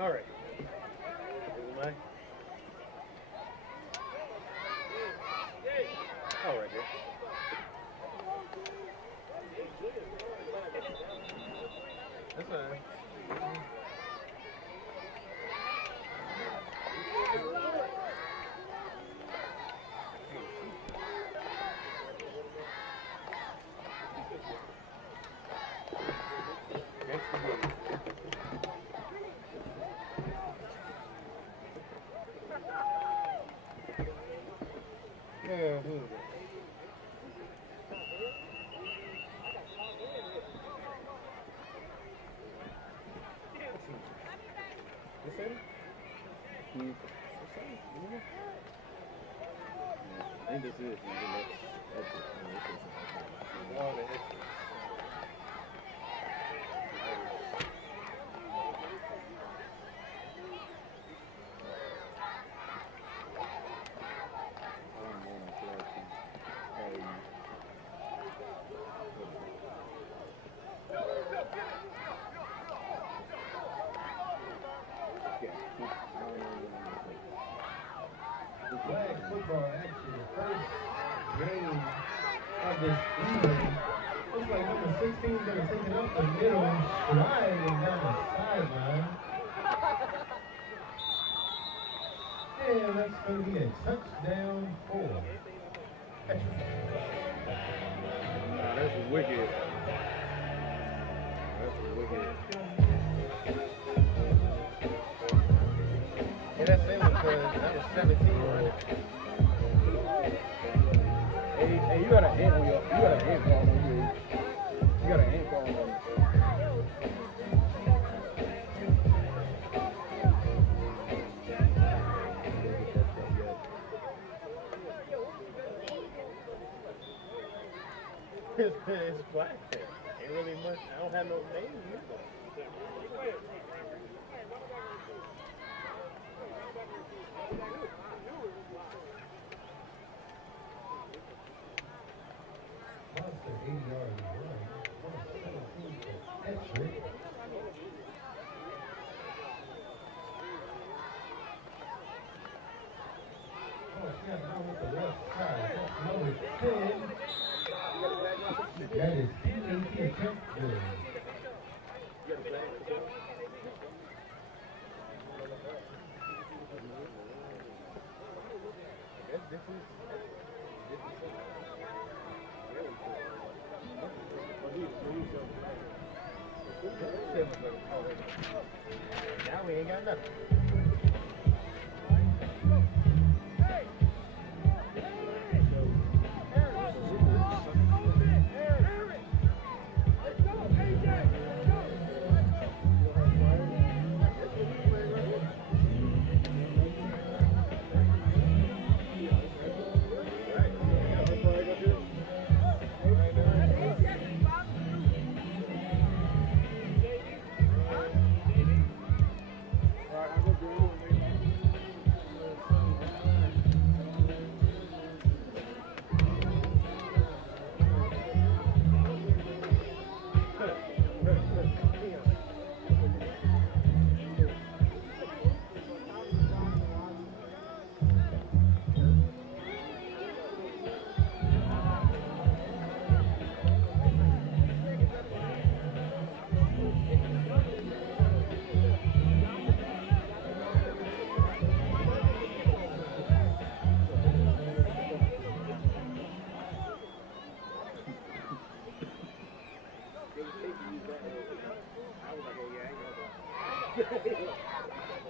All right. Mine. Oh, right here. That's fine. Yeah, who is it? This him? I think this is the next exit. Oh, the exit. Flag football action, the first game of this evening. Looks like number 16 is going to take it up the middle, sliding down the sideline. And that's going to be a touchdown for Ettrick. Nah, that's wicked. That's wicked. Yeah, that's Salem because that was 17, right? Hey, you got an ant on your, you got an ant crawling on you. You got an ant crawling on you. It's black there. Ain't really much. I don't have no name either. Monster 80-yard run. 117 for Ettrick. Oh, snap now with the left side. That's number 10. That is PAT attempt good. Now we ain't got nothing.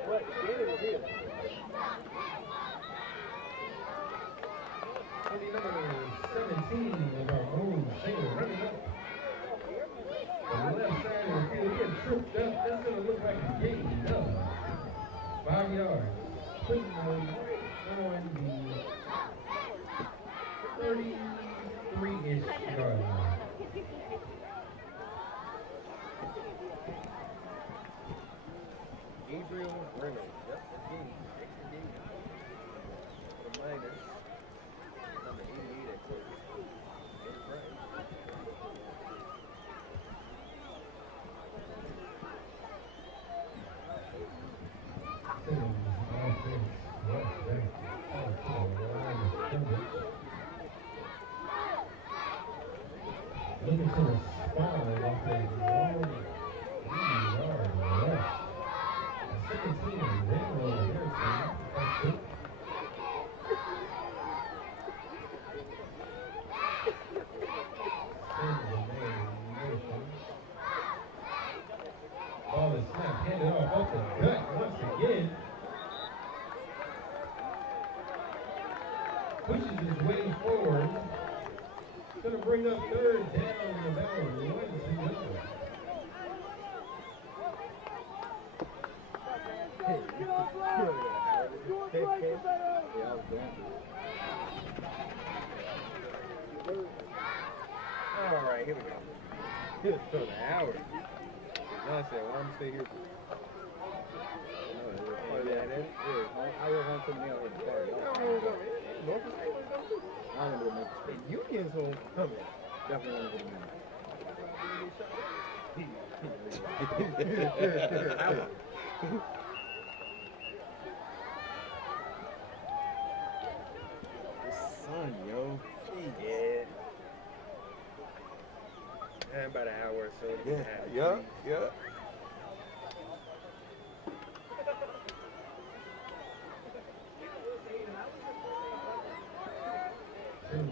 What? Danny was here. Number 17 is our own single running up. On the left side of the field, getting tripped up. That's going to look like a gain. No. 5 yards. Putting on the 33-ish yard line. Gabriel Brenner. Yep, indeed. The minus. Number 88 at close. That's right. to respond off a long 80-yard rush. 17 and then roll here, so that's good. Ball is snapped, handed off the gut once again. Pushes his way forward. Gonna bring up third down and about 1 to go. All right, here we go. Here's for the hour. John said, "Why don't you stay here?" I was on to the mail with the party. I don't know what The Union's homecoming. definitely want to go The sun, yo. Yeah. And about an hour or so. Yeah.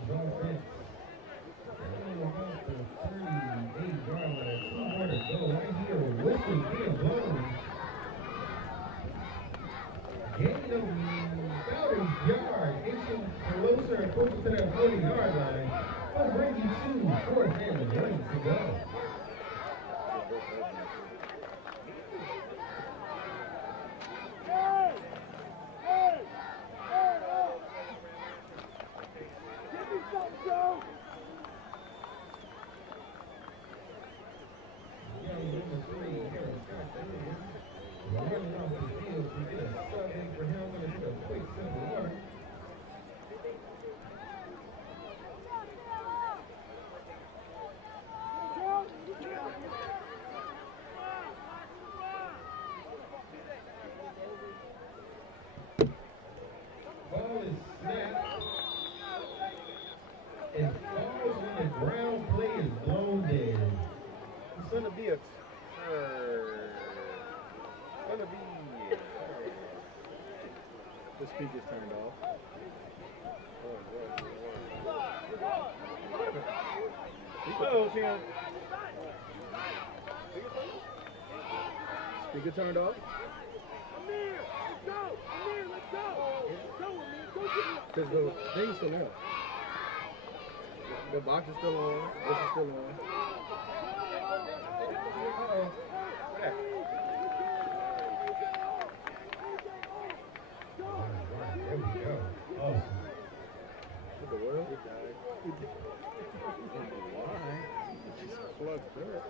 Offense. About the 38-yard line. 2 more to go. Right here, a whistle being blown. Gain of about a yard. Inching closer and closer to that 40-yard line. Will bring you to 4th and 1 to go. Ball is snapped and falls on the ground. Play is blown dead. It's gonna be a The speaker's turned off. Oh, Tim. Speaker turned off? Because the thing's still on. The box is still on. This is still on. Uh-oh. What happened? There we go. Awesome. What the world? It died. I don't know why. It just plugged up.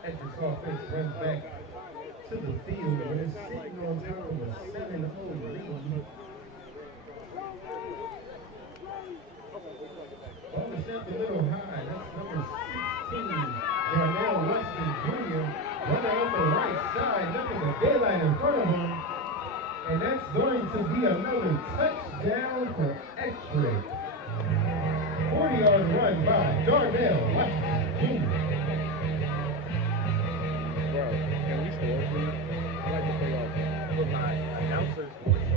Ettrick's offense runs back to the field and is sitting on top of a 7-0 lead. Ball is snapped a little high. That's number 16, Darnell Weston Jr. running on the right side. Nothing but daylight in front of him. And that's going to be another touchdown for Ettrick. 40-yard run by Darnell Weston Jr. Bro, can we score, please? I like to play off with my announcer's voice.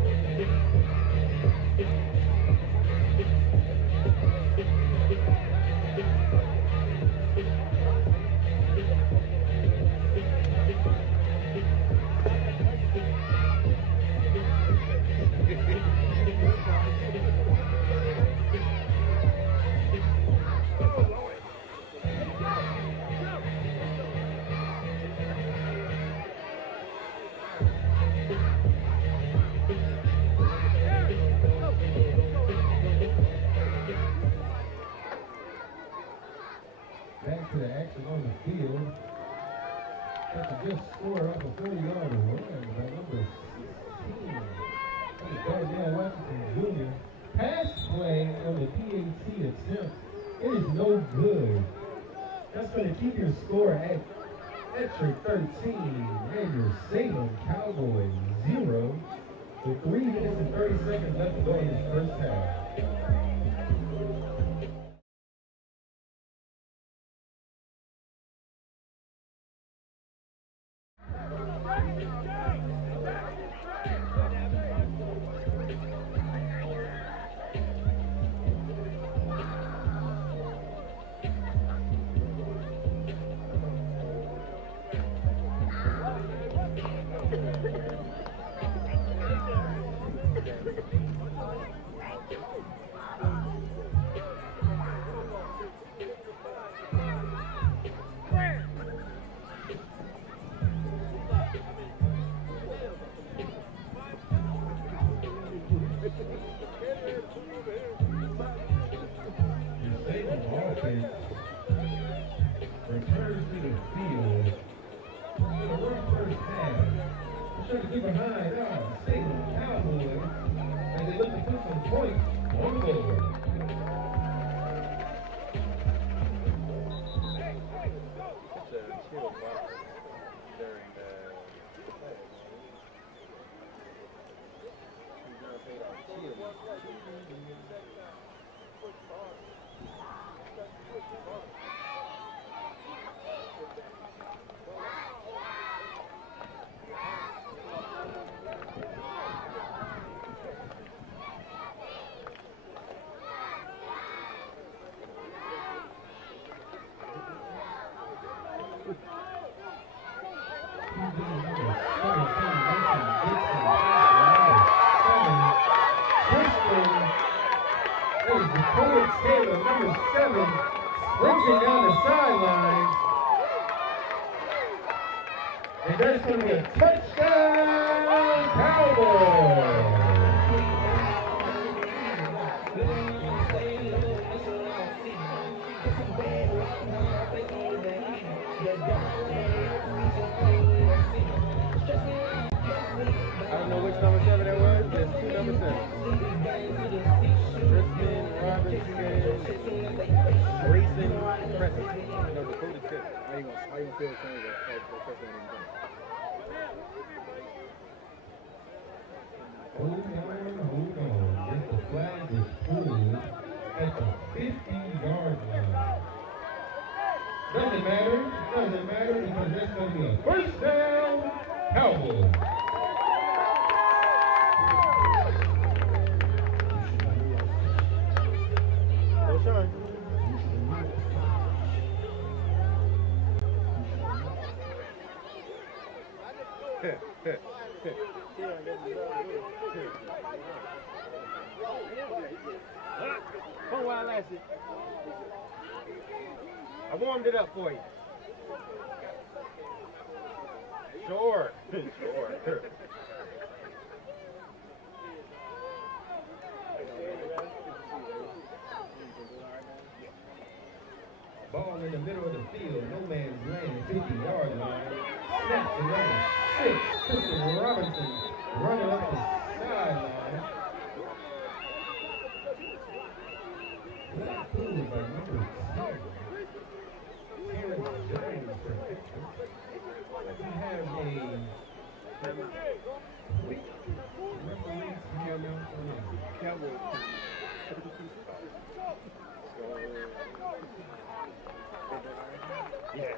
Back to the action on the field. That's just score off a 40-yard run by number 16. That's Darnell Washington Jr. Pass play on the PAT attempt. It is no good. That's going to keep your score at Ettrick 13 and your Salem Cowboys 0. With 3 minutes and 30 seconds left to go in this first half. Returns to the field. In a rough first half. Trying to get behind Salem Cowboys as they look to put some points on the board. Taylor, number 7, sprinting down the sideline. And that's going to be a touchdown, Cowboys! I don't know which number 7 that was. There's 2 number 7s. Tristan Robinson, Grayson Preston. No, the code is 6. How you gonna feel the same as that first one? Hold on. Get the flag is pulled at the 50-yard line. Doesn't matter because that's going to be a first down, Cowboys. Hold while I lasted. I warmed it up for you. Sure. Ball in the middle of the field, no man's land, 50-yard line. Snap to number 6, Tristan Robinson, running up the sideline. That's pulled by number 10. Terrence Jones for picture. We have a quick referee here now for the Cowboys. Yeah.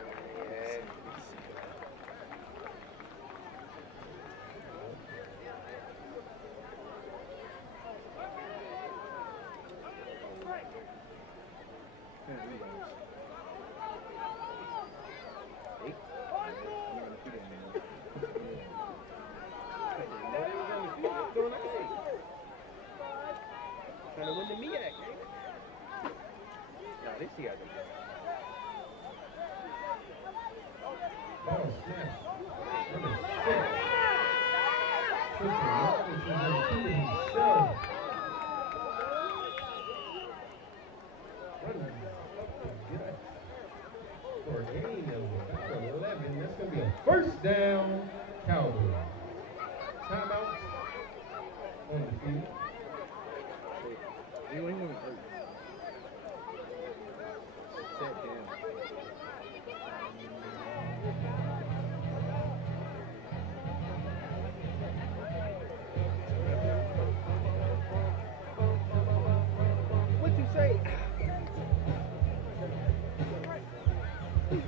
Trying to win the MEAC, Nah, this year I think. Ball snap. Number 6. Tristan Robinson repeating himself. Running up the gut for a gain of about 11. That's going to be a first down, Cowboys. Timeout on the field. He wasn't hurt. Sat down. First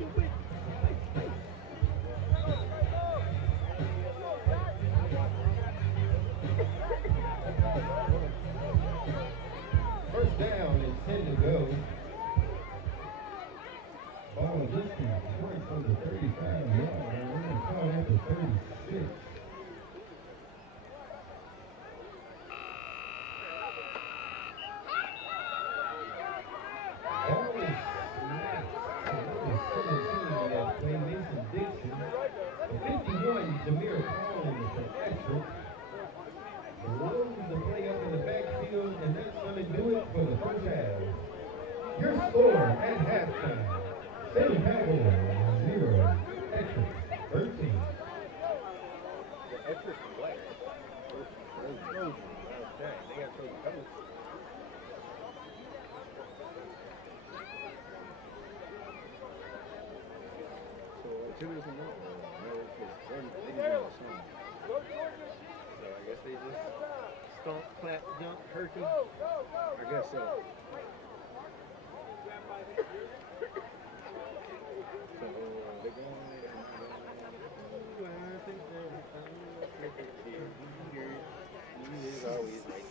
down and 10 to go. Ball distance right from the 35-yard line. We're going to call that the 36. Ball is snapped. Number 17 on that play, Mason Dixon. The 51, Jameer Collins from Ettrick. Loads the play up in the backfield, and that's going to do it for the first half. Your score at halftime. Salem Cowboys 0, Ettrick 13. The Ettrick Black. Trojans. Dang, they got Trojan colors. So activities are not no, because they didn't do the song. So I guess they just stomp, clap, jump, turkey. I guess so. So they're going. I think they're he is always like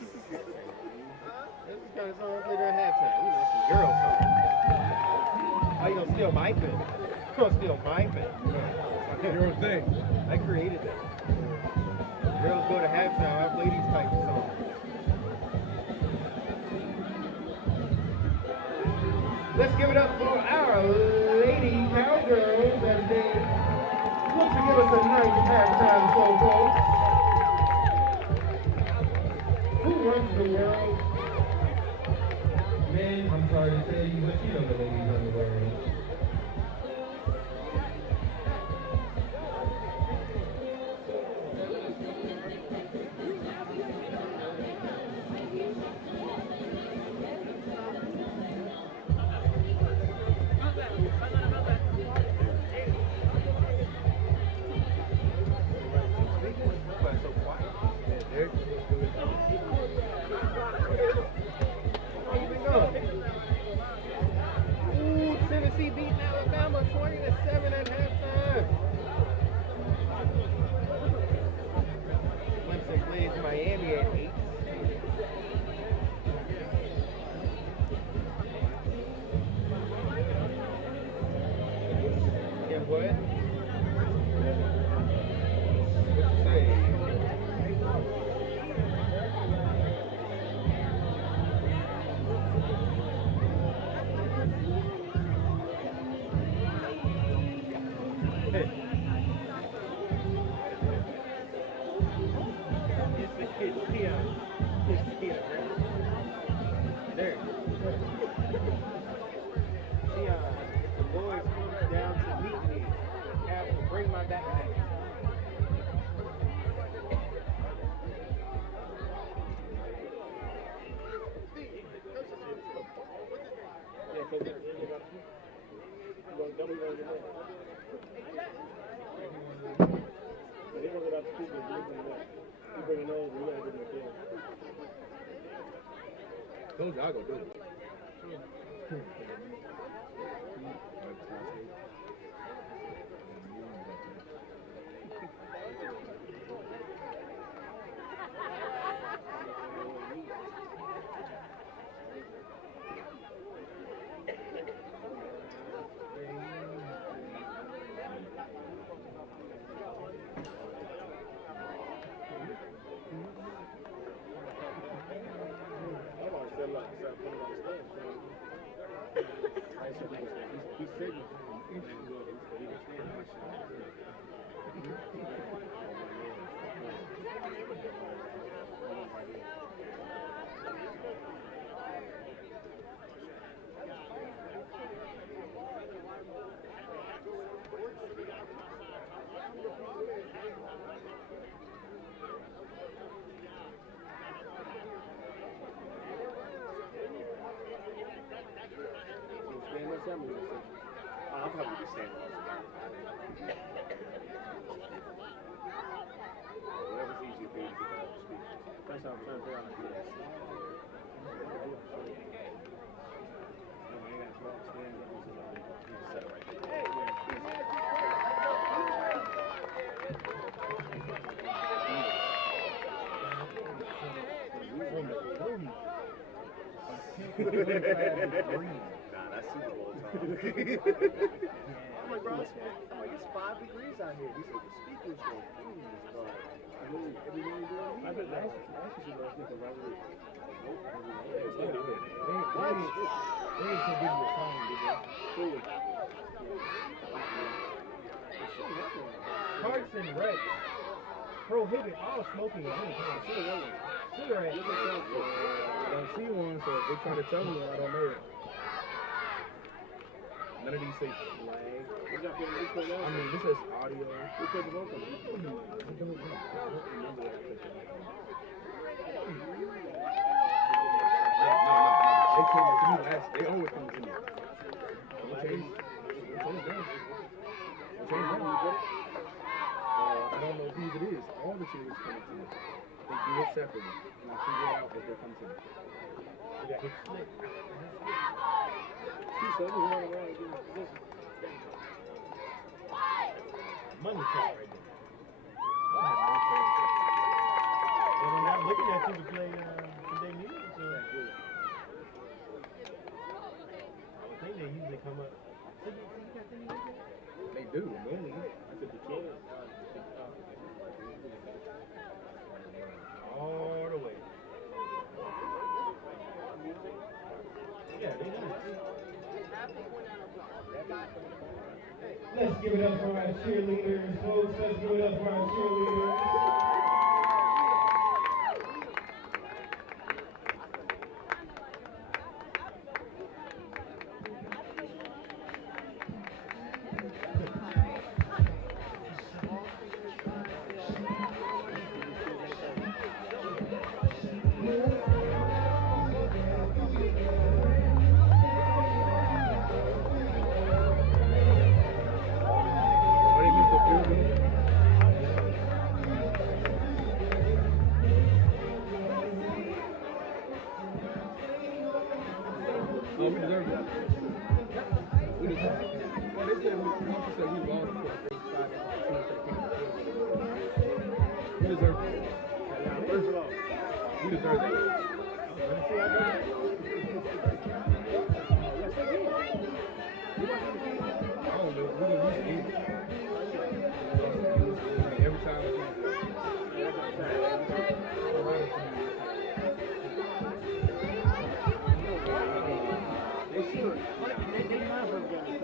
that's the kind of song I played at halftime. We like some girl songs. How you gonna steal my thing? You gonna steal my thing? Your thing. I created that. Girls go to halftime, I play these types of songs. Let's give it up for our Lady Cowgirls as they look to give us a nice halftime show, folks. Who runs the world? Men, I'm sorry to tell you, but you know the ladies run the world. Tennessee beating Alabama 20-7 at halftime. Clemson leads Miami at 8. And what? What you say? Told you I go do it. I'll probably be standing on whatever's easier for you to get out to speak. That's how I'm trying to figure out how to do that. No, I ain't got to stand. You just set it right there. Nah, that's Super Bowl time. I'm like, bro, I'm like, it's 5 degrees out here. He said, the speakers go freeze, but everyone doing I bet that's what I think about it. They ain't gonna give you a song, did they? Parks and Recs prohibit all smoking at any time. Cigarettes. I don't see one, so if they try to tell me, I don't know it. None of these say flag. I mean, this says audio. Who put the vote on it? I don't know. I don't remember that picture. They came to me last. They always come to me. I don't know whose it is. All the cheerleaders come to me. They do it separately, and I figure it out as they come to me. Money shot right there. And they're not looking at you to play today music, so I would think they usually come up. They do, normally. I said the kids. All the way. Yeah, they do. Let's give it up for our cheerleaders, folks. Let's give it up for our cheerleaders. Oh, we deserve that. We deserve it. Well, they said we lost for I think 5 We deserve it. First of all, we deserve that. I don't know. We're going to lose the game. Every time they should. They might as well get it.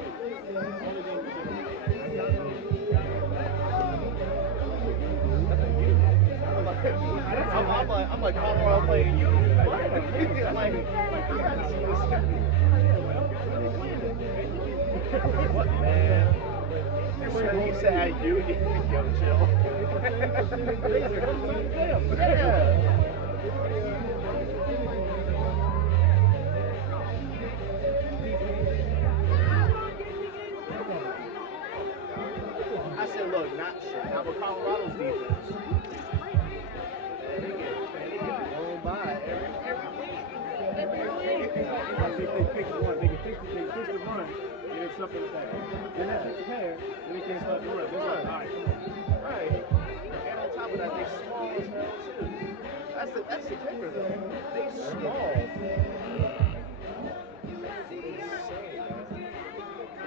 I'm like Colorado playing you. I'm like, what, man? You said I do. Yo, chill. Yeah. I said, look, not shit. Not with Colorado's defense. They get blown by every week. They pick one. They pick the run, and it's something like that. Then they pick the pair, then they can't start doing it. They're like, all right, come on. Right. And on top of that, they small as hell, too. That's the kicker, though. They small.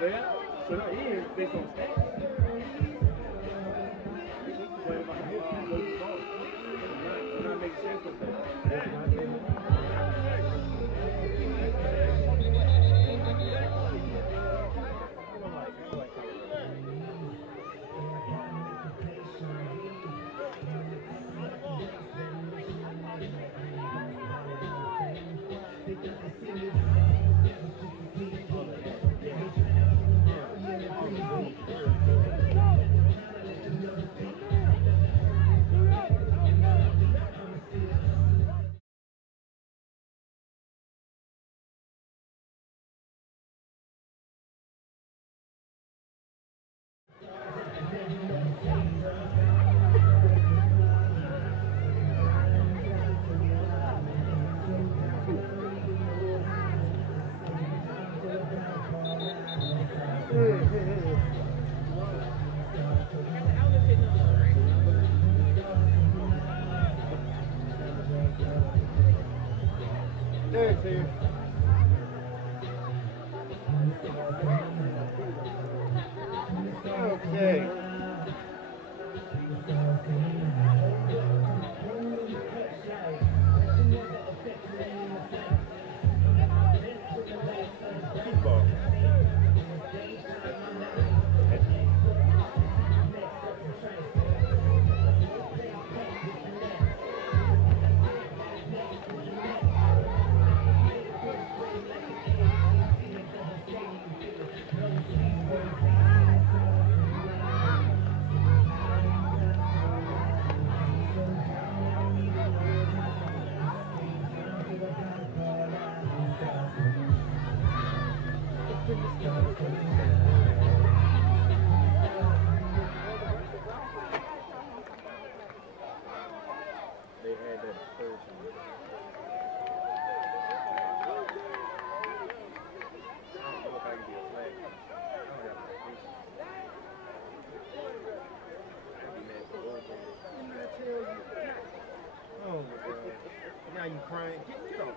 Yeah. So now here, based on stats. Play about those balls. They're not making sense with that. Derek's here. Okay. Football. They had that first one. I don't know if I can be a flag. I don't have my patience. I'd be mad for both of them. Didn't I tell you? Oh my God. Now you crying. Get off.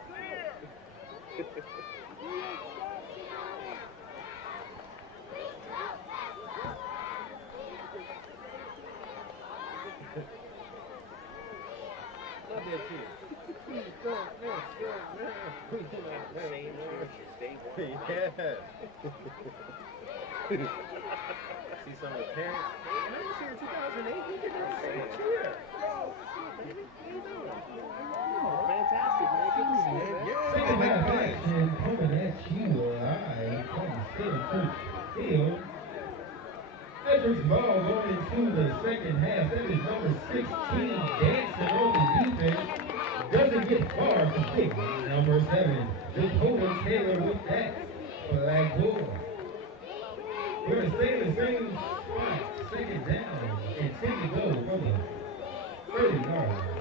Love that shit. Yeah. See some of the parents. Man, I was here in 2008. We did that same year. Fantastic, man. Good to see you, man. Second half action coming at you live from the center field. Ettrick's ball going into the second half. That is number 16 dancing on the defense. Doesn't get far to pick. Number 7, Dakota Taylor with that flag ball. We're going to stay in the same spot. Second down and 10 to go from the 30-yard line.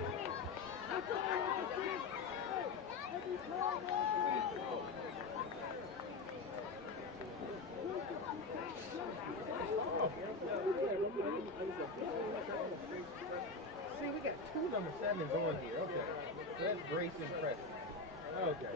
See, we got 2 number 7s on here. Okay. So that's Grace and Preston. Okay.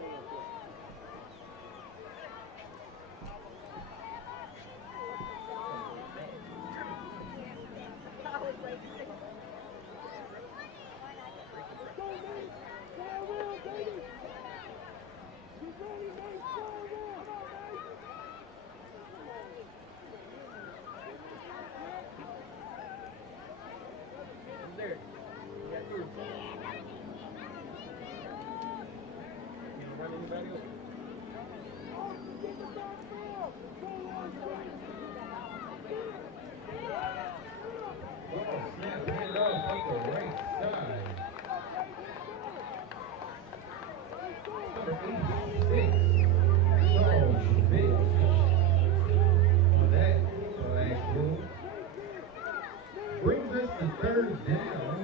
There. Yeah, you gonna run anybody over? Snap it off up the right side. Number 86, Charles Vick. On that flag move. Brings us to third down.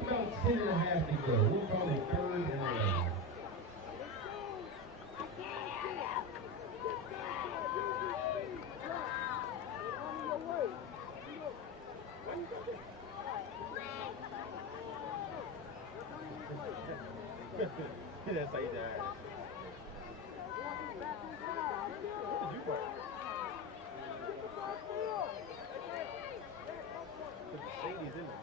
About 10 and a half to go. We'll call it 3rd and 11. That's how you die. What did you work? Put the Sadies in the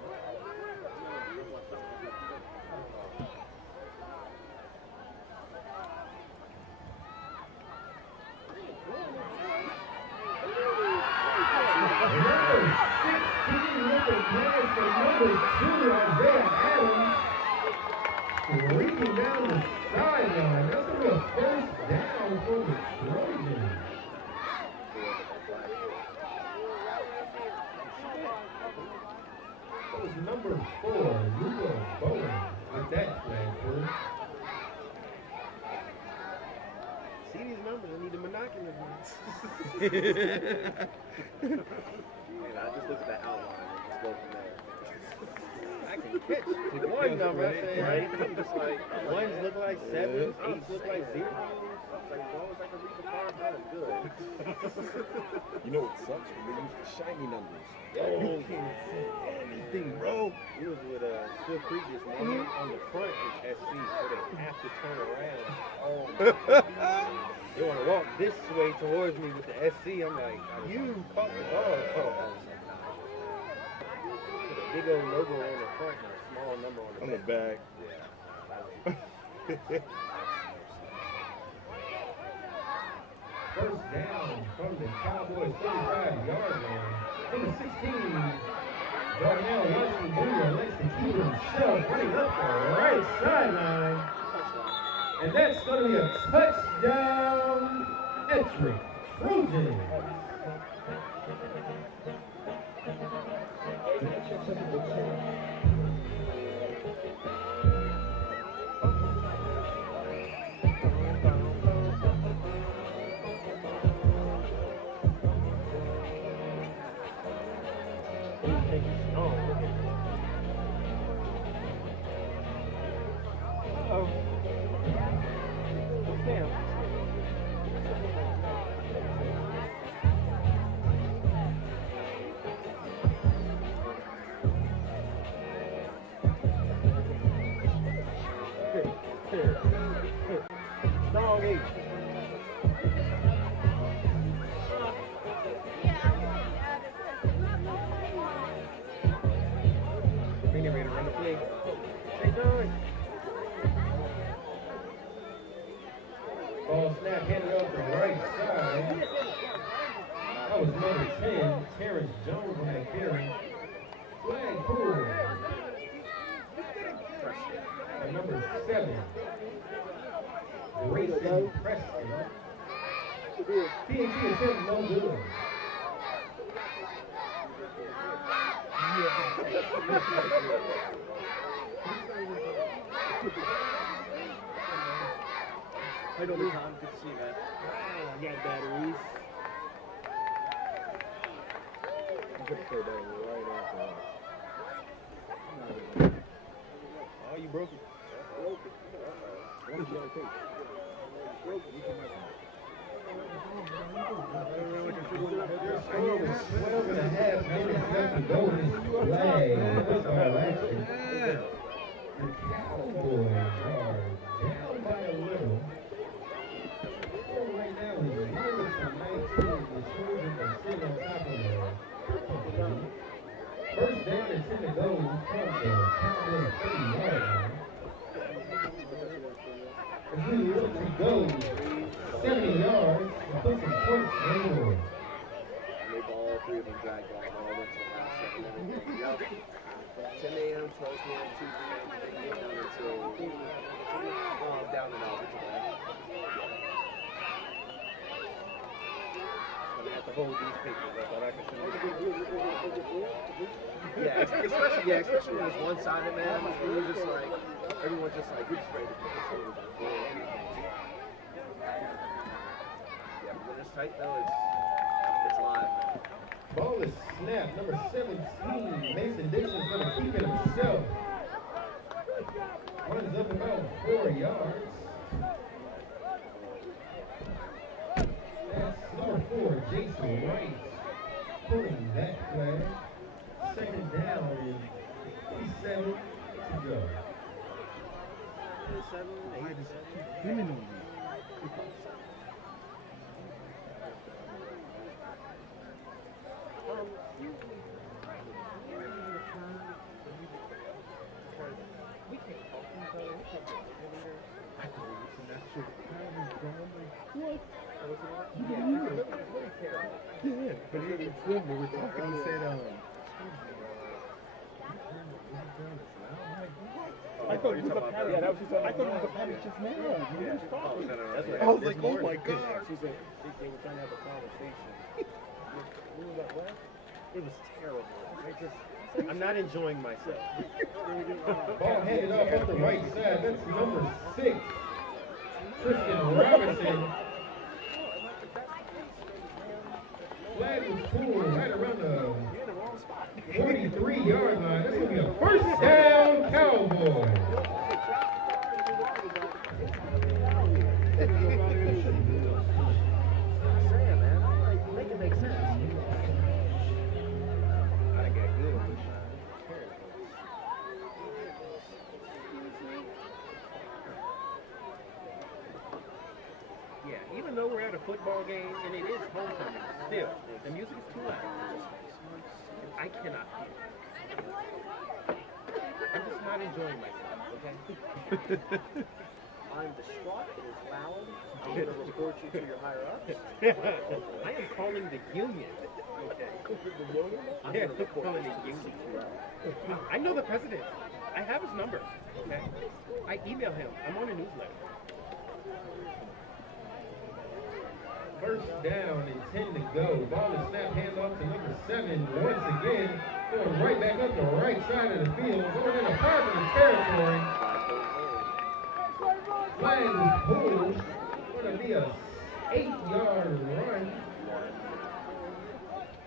Reaching down the sideline. That's a real first down for the Trojans. That was number 4, Luca Bowen, with that flag through. See these numbers, I need the monocular ones. I just look at the outline and just go from there. I can catch with one number, I say, right? I'm just like, ones look like 7s, 8s look like 0s. Like, as long as I can read the far out, I'm good. You know what sucks? When they use the shiny numbers. Yo, You can't see anything, bro. He was with Swift Creek this morning. On the front is SC, so they have to turn around. Oh, they want to walk this way towards me with the SC. I'm like, you caught the ball. Big old logo on the front and a small number on the back. Yeah. First down from the Cowboys 35-yard line. Number 16, Darnell Washington Jr. likes to keep himself running up the right sideline. And that's going to be a touchdown, Ettrick Trojans. Ball snap handed off the right side. That was number 10, Terrence Jones on that carry. Flag pulled. And number 7, Grayson Preston. TNT attempt no good. Wait on the time, good to see that. I got batteries. I'm gonna play that right after that. Oh, you broke it. Broke it. What did you take? Broke it. You can have it. Their score was 12 and a half minutes left to go in this flag. That's all action. The Cowboys are down by a little. Right now, it's 0-19. The Trojans are sitting on top of the football. First down and 10 to go from the Cowboys 30-yard line. As we look to go 70 yards and put some points on the board. They've all three of them dragged off all went to the last second and everything. Yep. 10 a.m., 12 p.m., Tuesday night, they get down until down and out. I have to hold these pictures up, but I can show you. Yeah, especially when it's one-sided, man. You're just like, everyone's just like, you're just ready to put this over the floor. Yeah, but when it's tight, though, it's live, man. Ball is snapped. Number 17, Mason Dixon's going to keep it himself. Runs up about 4 yards. That's number 4, Jason Wright, pulling that flag. Second down and 7 to go. 7, 8, 7. But he didn't film me. We were talking. He said, I thought it was a pattern. Yeah, that was just. I thought it was a pattern just now. I was like, oh my god. She said they were trying to have a conversation. It was terrible. I'm not enjoying myself. Ball handed off on the right side. That's number 6, Tristan Robinson. Flag was pulled right around the 43-yard line. That's going to be a first down, Cowboys. Make it make sense. I got good. Yeah, even though we're at a football game and it is homecoming, still, the music is too loud. I cannot feel. I'm just not enjoying myself, okay? I'm distraught. It is loud. I'm going to report you to your higher ups. I am calling the union. Okay. I'm going to report calling you the to union. CQL. I know the president. I have his number. Okay. I email him. I'm on a newsletter. First down and 10 to go. Ball is snapped handoff to number 7 once again. Going right back up the right side of the field. Going in a positive territory. Flag is pulled. Going to be a 8-yard run.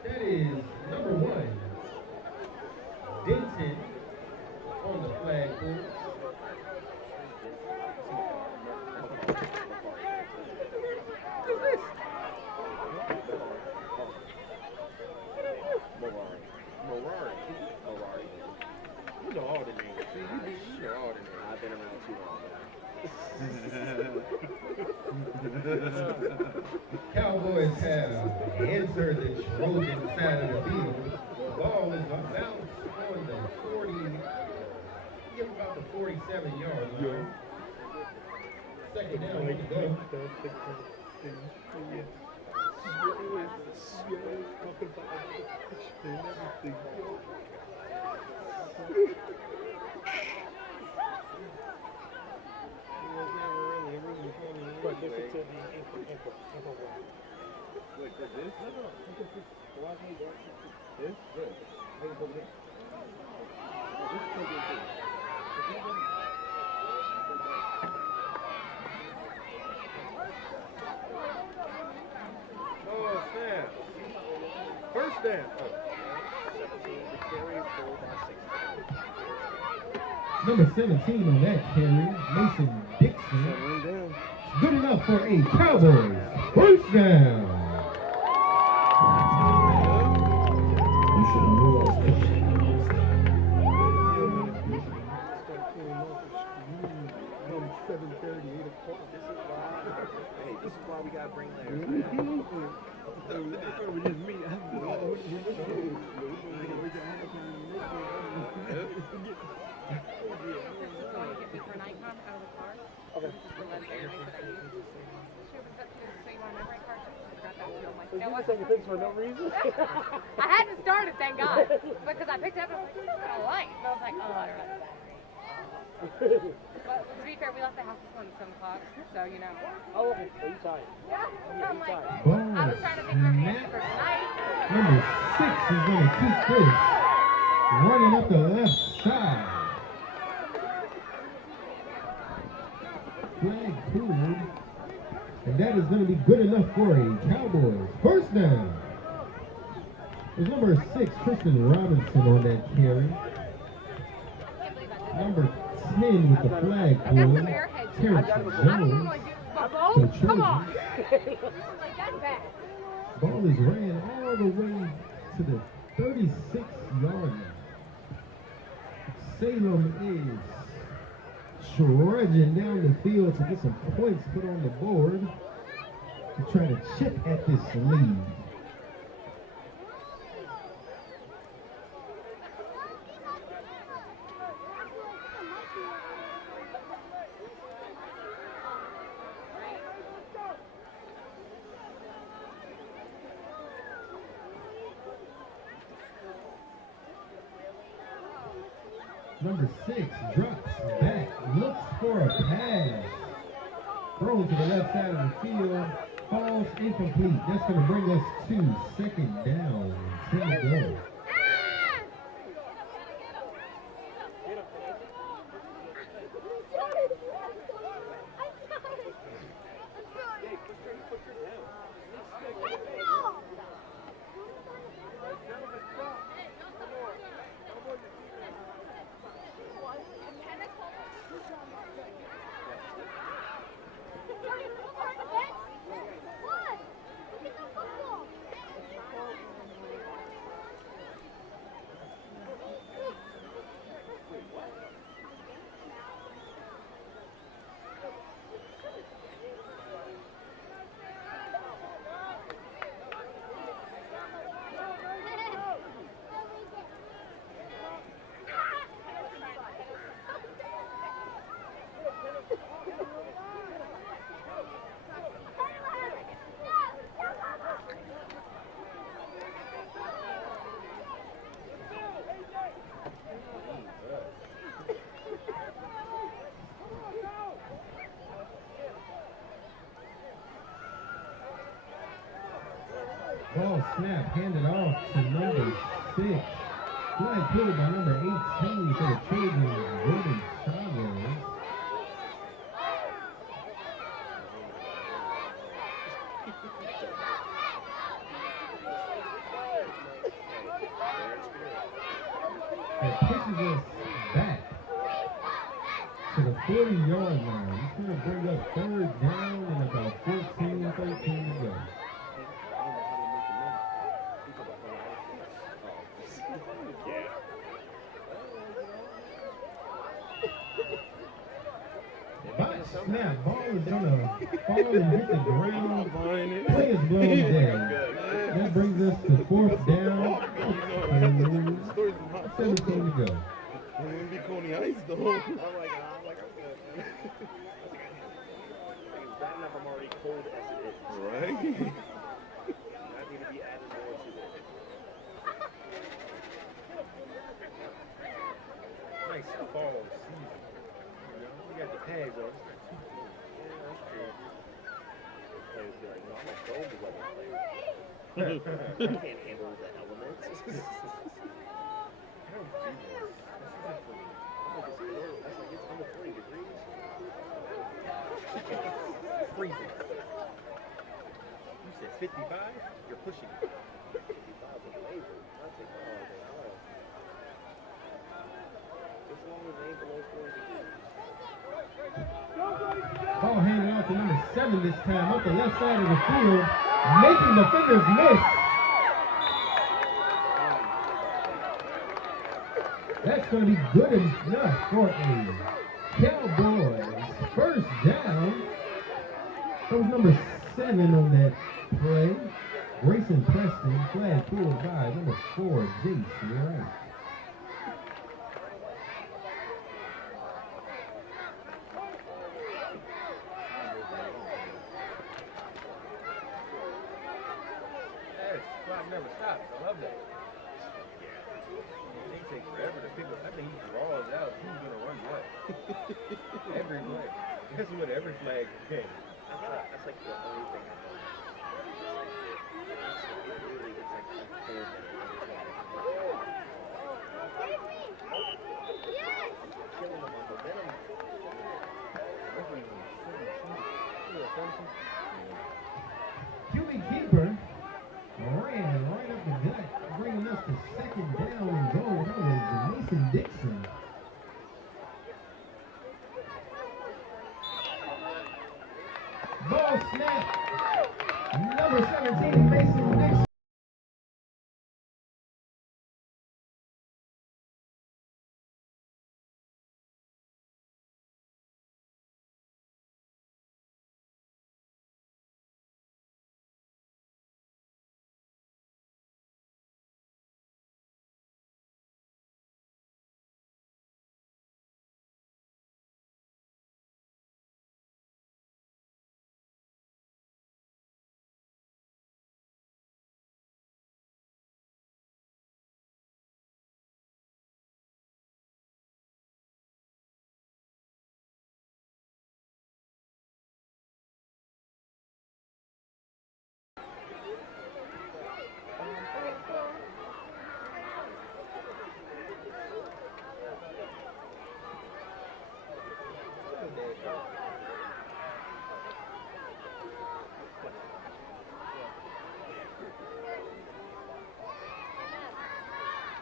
That is number 1. Denton on the flag pull. You know all the names. You know all the names. I've been around too long. Cowboys have entered the Trojan side of the field. The ball is about on the 40, give about the 47-yard line. Second down, way to go. Oh, snap. First down. Number 17 on that carry, Mason Dixon. Good enough for a Cowboys first down. You should have knew I was pitching. Hey, this is why we got to bring layers. For no reason. I hadn't started, thank God, because I picked it up and I was like, "What's that light?" And I was like, "Oh, I don't know." But to be fair, we left the house this morning at 7 o'clock, so you know. Oh, okay. Are you tired? Yeah. I'm like, Ball I was trying to think of everything for tonight. Number 6 is going to keep this running up the left side. Flag pulled. And that is going to be good enough for a Cowboys first down. There's number 6, Tristan Robinson on that carry. Number 10 with the flag That's pull. some airhead shit. Terrence I don't Jones. normally do but The both. Come on. Trojans. Like, that's bad. Ball is ran all the way to the 36-yard line. Salem is trudging down the field to get some points put on the board to try to chip at this lead. Number 6 drops back, looks for a pass. Thrown to the left side of the field, falls incomplete. That's going to bring us to second down. 10 to go. Ball snap, handed off to number 6. Flag pulled by number 18 for the Trojans, Ettrick Trojans. That pushes us back to the 40-yard line. It's going to bring up 3rd down and about 14, 13 to go. Snap, ball is gonna fall and hit the ground. Play is blown dead. That brings us to 4th down. 17 to go. It'll be Coney Ice though. I'm good. Bad enough I'm already cold as it is. Right? I need to be added more to it. Nice fall season. You know, we got the tags on. Yeah, that's true. Players be like, no, I'm a cold weather player. I can't handle the elements. I don't do this. That's like it's under 40 degrees. Freezing. You said 55? You're pushing it. 55 is amazing. I'll take my holiday off. As long as it ain't below 40 degrees. Ball handed off to number 7 this time, up the left side of the field, making the defenders miss. That's going to be good enough for a Cowboys 1st down. That was number 7 on that play. Grayson Preston, flag pulled by number 4, Jace. You're right. Never stops. I love that. They take forever to pick up. I think he draws out who's gonna run what. Every play. That's what every flag is. That's like the only thing I know. It really gets like a cold minute. Killing them on momentum. QB keeper ran right up the gut, bringing us to 2nd down and goal. That was Mason Dixon. Ball snap. Number 17, Mason Dixon.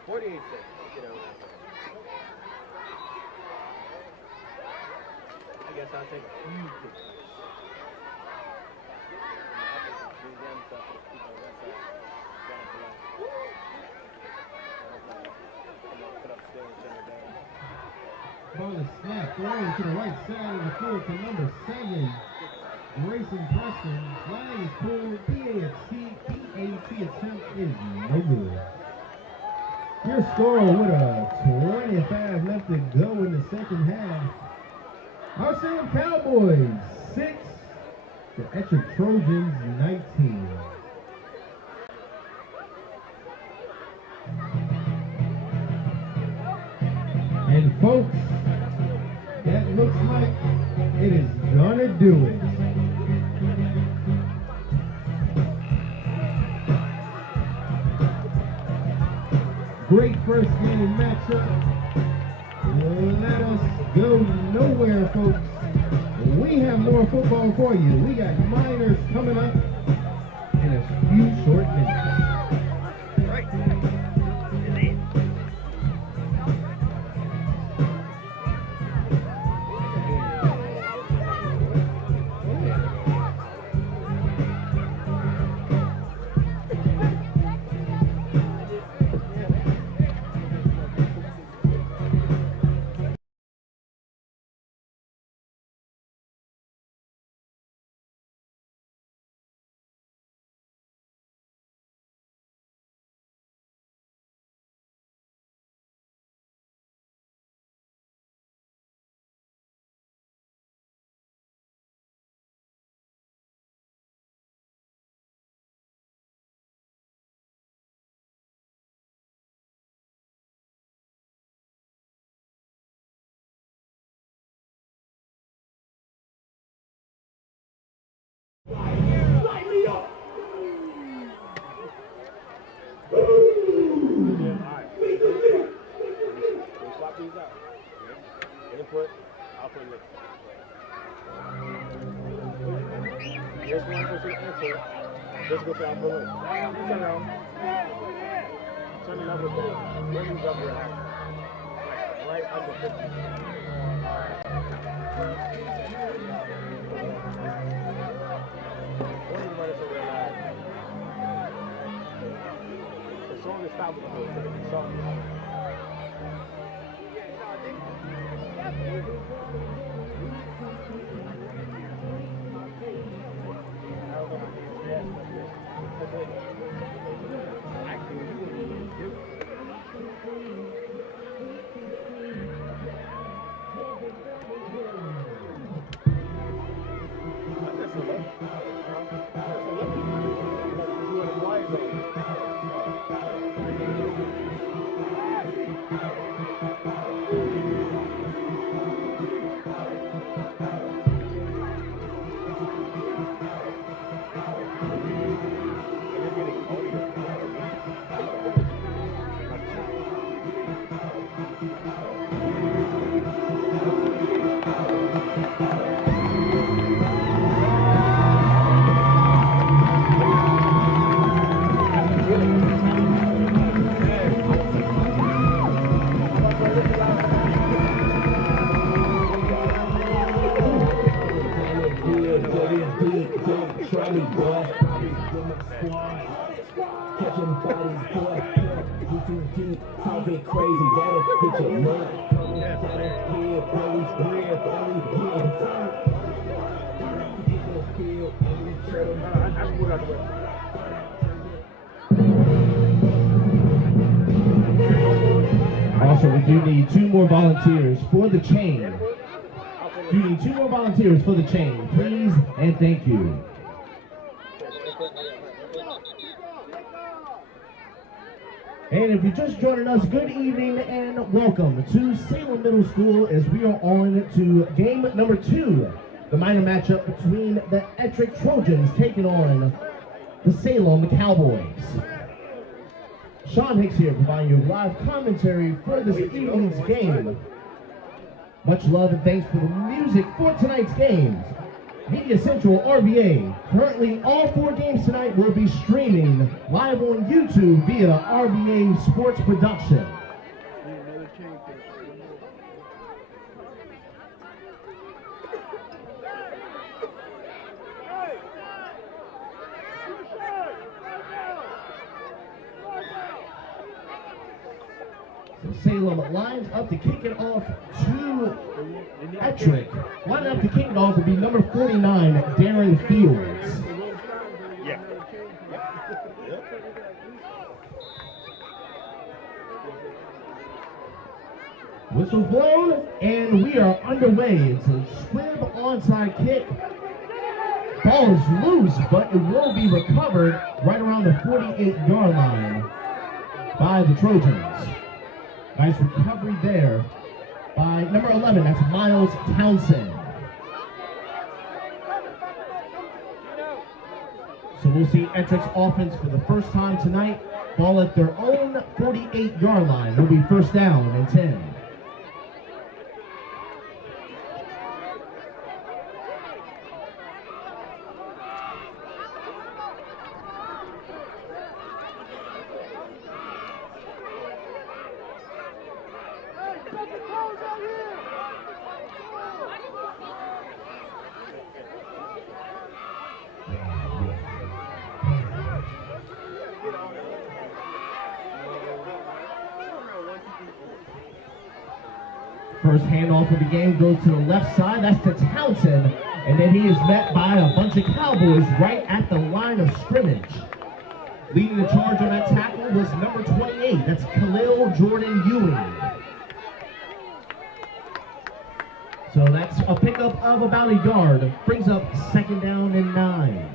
$48. You know. I guess I'll take a few pictures. Ball is snapped, thrown to the right side of the field to number 7, Grayson Preston. Flag is pulled. PAT attempt is no good. Your score with a 25 left to go in the 2nd half. Our Salem Cowboys 6, the Ettrick Trojans 19. And folks, that looks like it is gonna do it. Great first game matchup. Let us go nowhere, folks. We have more football for you. We got Miners coming up in a few short minutes. Input, output next. Just one person input. Just go to output next. Turn around. Turn the level down. When you drop your hat. Right under 50. What is the minus over there live? The song is stopped with the song. Talking crazy, that'll put your mud. Also, we do need 2 more volunteers for the chain. We need 2 more volunteers for the chain, please and thank you. And if you're just joining us, good evening and welcome to Salem Middle School as we are on to game number 2, the minor matchup between the Ettrick Trojans taking on the Salem Cowboys. Sean Hicks here providing you live commentary for this evening's game. Much love and thanks for the music for tonight's games. Media Central RVA. Currently, all 4 games tonight will be streaming live on YouTube via RVA Sports Production. So Salem lines up to kick it off to Ettrick. Lining up to kick it off will be number 49, Darren Fields. Yeah. Whistle's blown, and we are underway. It's a squib onside kick. Ball is loose, but it will be recovered right around the 48-yard line by the Trojans. Nice recovery there by number 11, that's Miles Townsend. So we'll see Ettrick's offense for the first time tonight. Ball at their own 48-yard line. Will be first down and 10. First handoff of the game goes to the left side. That's to Townsend. And then he is met by a bunch of Cowboys right at the line of scrimmage. Leading the charge on that tackle was number 28. That's Khalil Jordan Ewing. So that's a pickup of about a yard. Brings up second down and 9.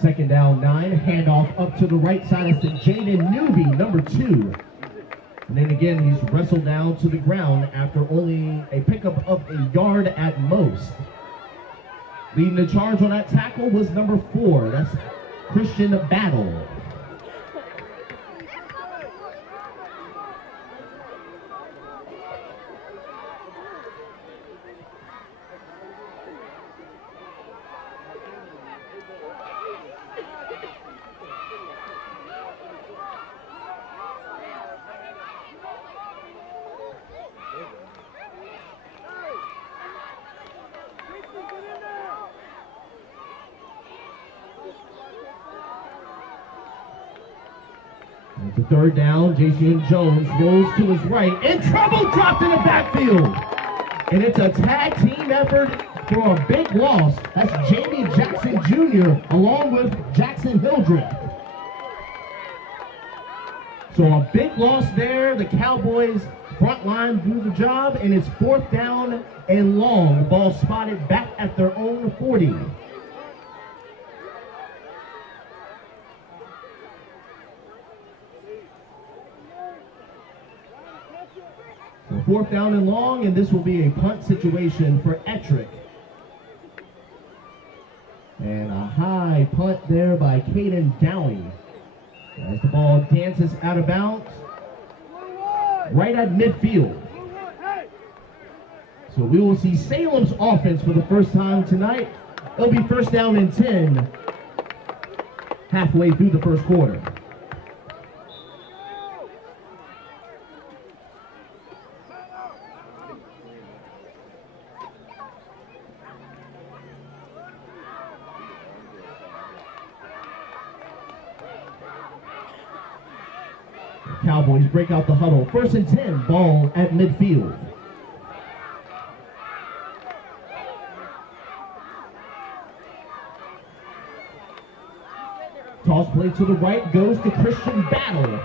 Second down 9, handoff up to the right side. It's to Jaden Newby, number 2. And then again, he's wrestled down to the ground after only a pickup of a yard at most. Leading the charge on that tackle was number 4. That's Christian Battle. It's a third down. Jason Jones rolls to his right. In trouble, dropped in the backfield. And it's a tag team effort for a big loss. That's Jamie Jackson Jr. along with Jackson Hildreth. So a big loss there. The Cowboys front line do the job, and it's fourth down and long. The ball spotted back at their own 40. So fourth down and long, and this will be a punt situation for Ettrick. And a high punt there by Caden Downey. As the ball dances out of bounds, right at midfield. So we will see Salem's offense for the first time tonight. It'll be first down and 10, halfway through the first quarter. Cowboys break out the huddle. First and 10, ball at midfield. Toss play to the right goes to Christian Battle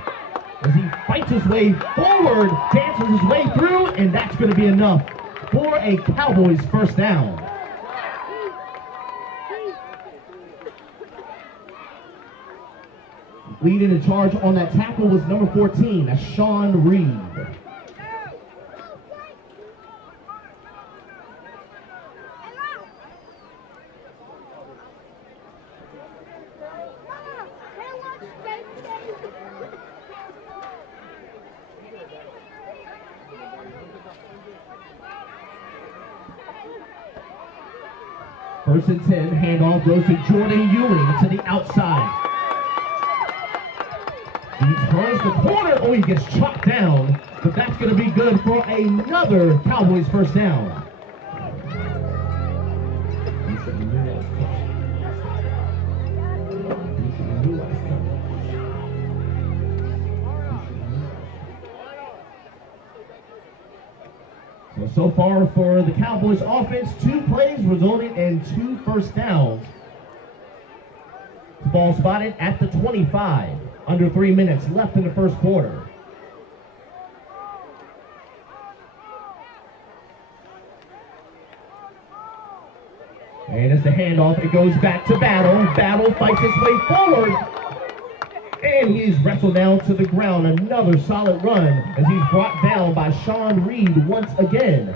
as he fights his way forward, dances his way through, and that's going to be enough for a Cowboys first down. Leading the charge on that tackle was number 14, that's Sean Reed. First and 10, handoff goes to Jordan Ewing to the outside. He turns the corner. Oh, he gets chopped down, but that's going to be good for another Cowboys first down. So far for the Cowboys offense, 2 plays resulting in 2 first downs. The ball spotted at the 25. Under 3 minutes left in the first quarter. And it's the handoff. It goes back to Battle. Battle fights his way forward. And he's wrestled down to the ground. Another solid run as he's brought down by Sean Reed once again.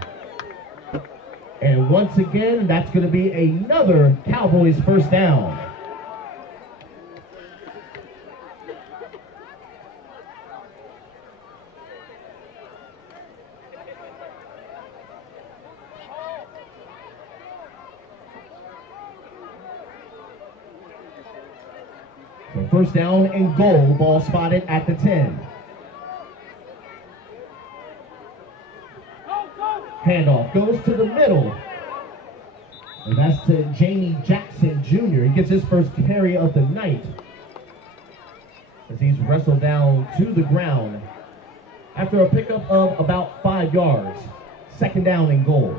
And once again, that's going to be another Cowboys first down. So first down and goal, ball spotted at the 10. Handoff goes to the middle. And that's to Jamie Jackson Jr. He gets his first carry of the night as he's wrestled down to the ground after a pickup of about 5 yards. Second down and goal.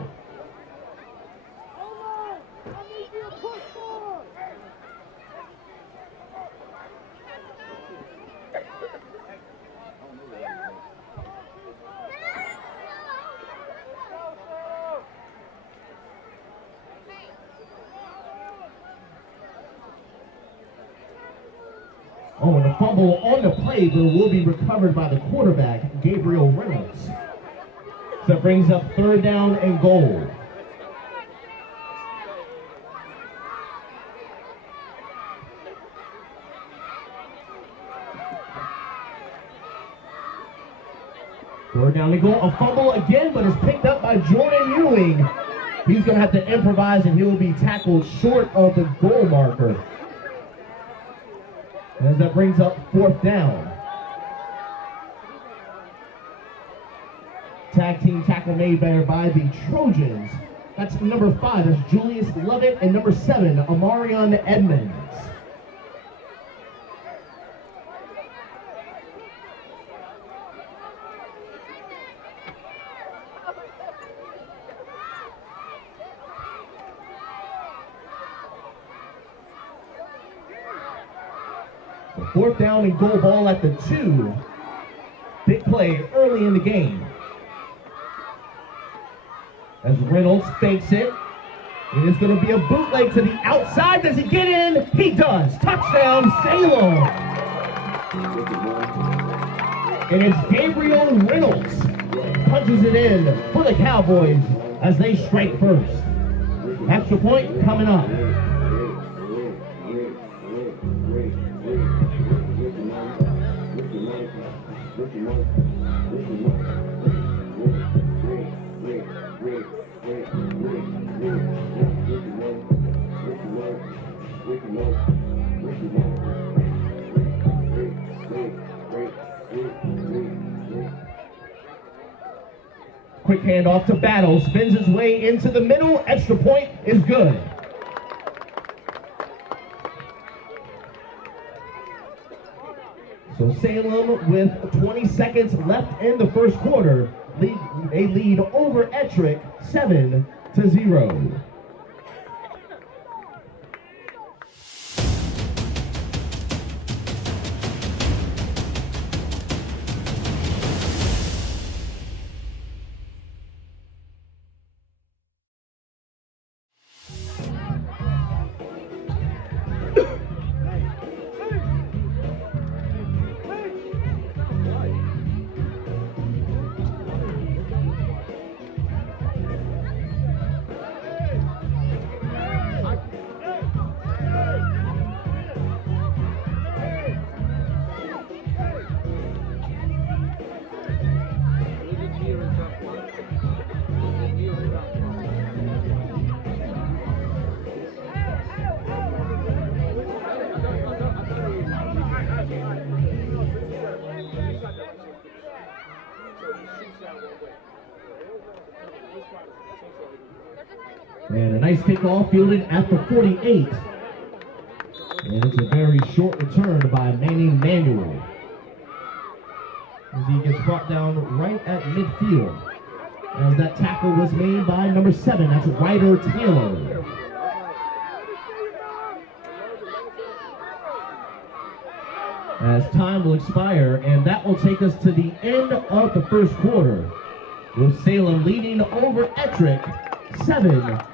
Oh, and a fumble on the play, but will be recovered by the quarterback, Gabriel Reynolds. So that brings up third down and goal. Third down and goal. A fumble again, but it's picked up by Jordan Ewing. He's going to have to improvise, and he will be tackled short of the goal marker. As that brings up fourth down. Tag team tackle made there by the Trojans. That's number 5, that's Julius Lovett, and number 7, Amarion Edmonds. Fourth down and goal, ball at the 2. Big play early in the game. As Reynolds fakes it. It is going to be a bootleg to the outside. Does he get in? He does. Touchdown, Salem. And it's Gabriel Reynolds punches it in for the Cowboys as they strike first. Extra point coming up. Quick handoff to Battle, spins his way into the middle, extra point is good. So Salem, with 20 seconds left in the first quarter, they lead over Ettrick 7-0. And a nice kickoff fielded at the 48. And it's a very short return by Manny Manuel. As he gets brought down right at midfield. As that tackle was made by number 7, that's Ryder Taylor. As time will expire, and that will take us to the end of the first quarter, with Salem leading over Ettrick 7-0.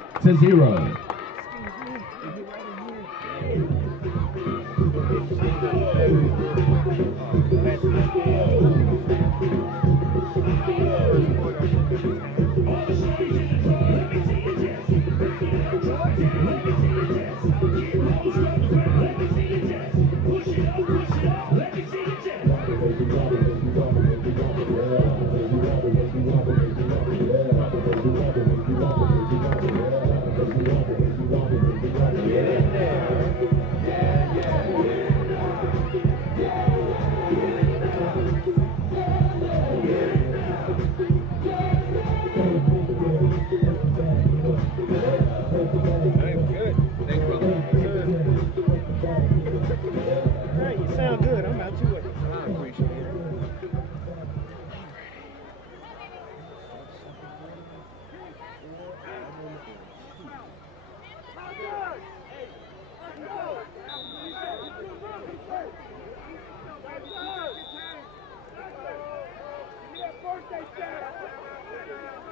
Hey, you sound good. I'm out too. I appreciate it.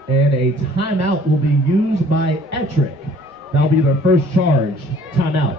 And a timeout will be used by Ettrick. That'll be their first charge. Timeout.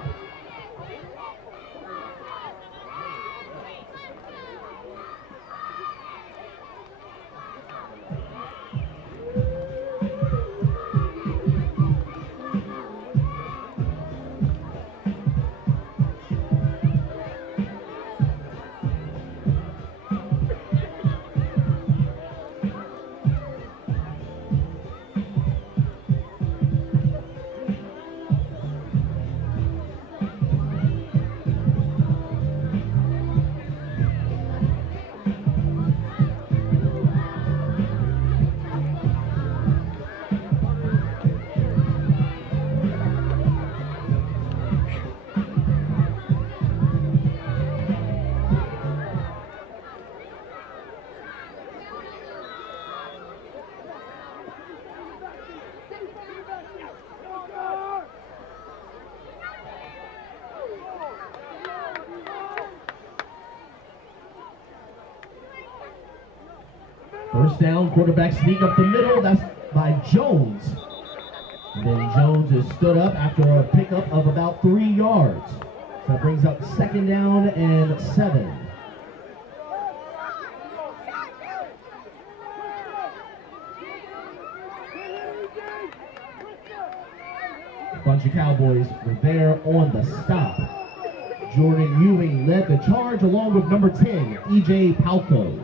First down, quarterback sneak up the middle. That's by Jones. And then Jones is stood up after a pickup of about 3 yards. So that brings up second down and 7. A bunch of Cowboys were there on the stop. Jordan Ewing led the charge along with number 10, E.J. Palco.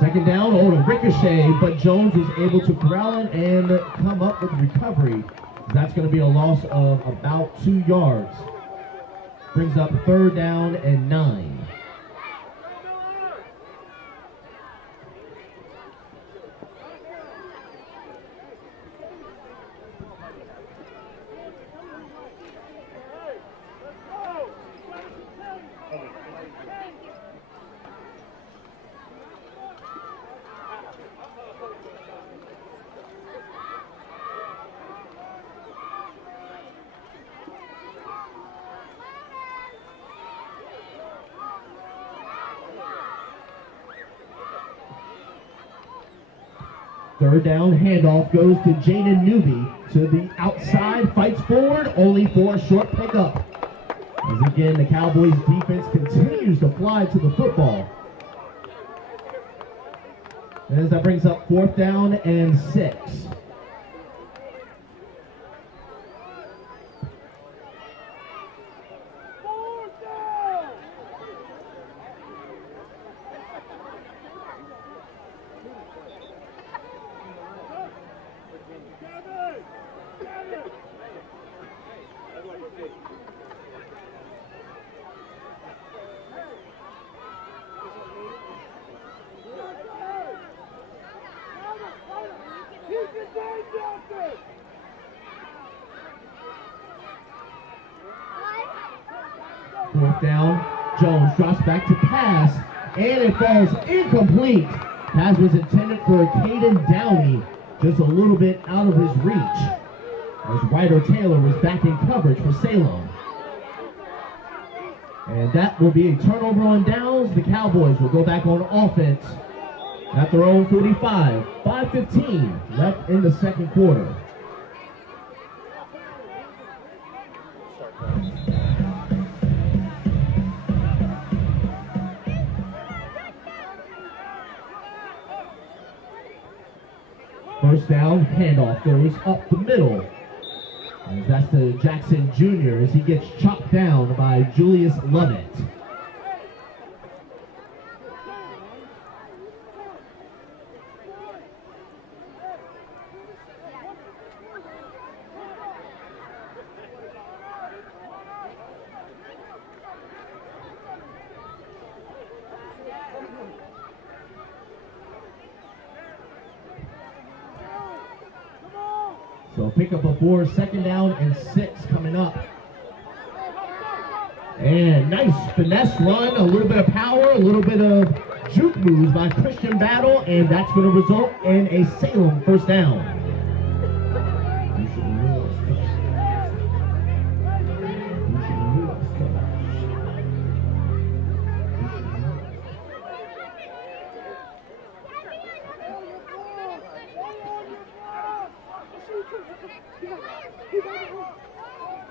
Second down, a ricochet, but Jones is able to corral it and come up with recovery. That's going to be a loss of about 2 yards. Brings up third down and 9. Third down, handoff goes to Jaden Newby to the outside, fights forward, only for a short pickup. As again, the Cowboys defense continues to fly to the football. As that brings up fourth down and 6. Fourth down, Jones drops back to pass, and it falls incomplete. Pass was intended for Caden Downey. just a little bit out of his reach, as Ryder Taylor was back in coverage for Salem. And that will be a turnover on downs. The Cowboys will go back on offense at their own 45. 5:15 left in the second quarter. First down, handoff goes up the middle. And that's to Jackson Jr. as he gets chopped down by Julius Lovett. So pick up a 4, second down and 6 coming up. And nice finesse run, a little bit of power, a little bit of juke moves by Christian Battle, and that's going to result in a Salem first down.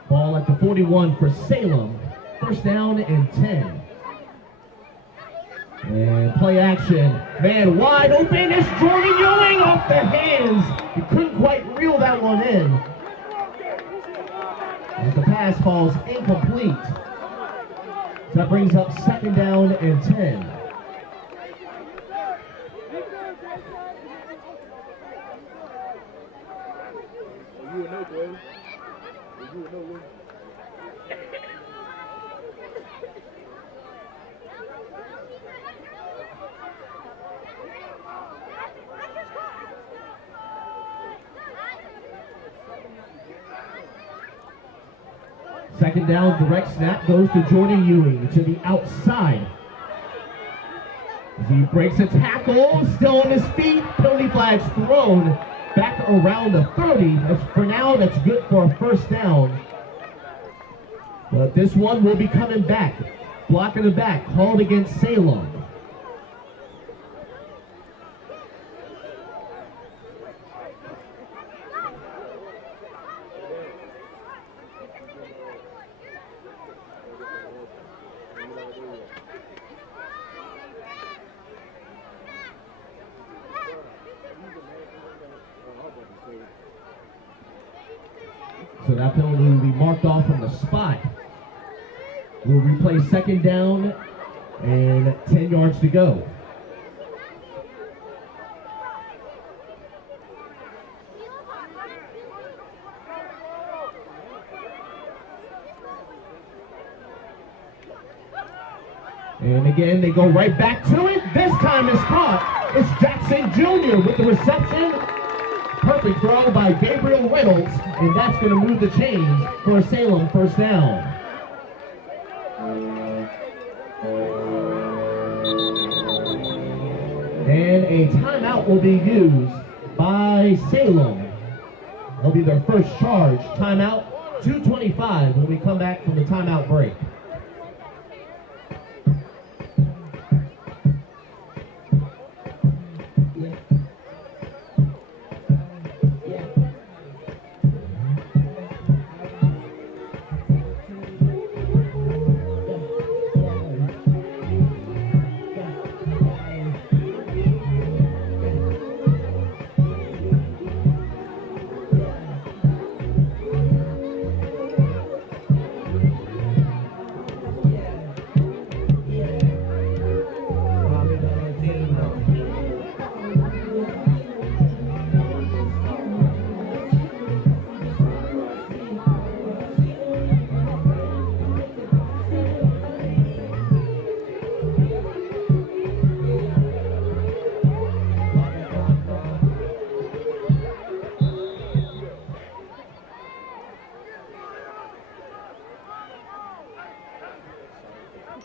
Ball at the 41 for Salem. First down and 10. And play action. Man wide open. It's Jordan Ewing off the hands. He couldn't quite reel that one in. As the pass falls incomplete. So that brings up second down and 10. Second down, direct snap goes to Jordan Ewing to the outside. As he breaks a tackle, still on his feet, penalty flags thrown back around the 30. For now, that's good for a first down. But this one will be coming back. Block in the back, called against Salem. So that penalty will be marked off on the spot. We'll replay second down and 10 yards to go. And again, they go right back to it. This time it's caught. It's Jackson Jr. with the reception. Perfect throw by Gabriel Reynolds, and that's going to move the chains for a Salem first down. And a timeout will be used by Salem. That'll be their first charge. Timeout, 2:25 when we come back from the timeout break.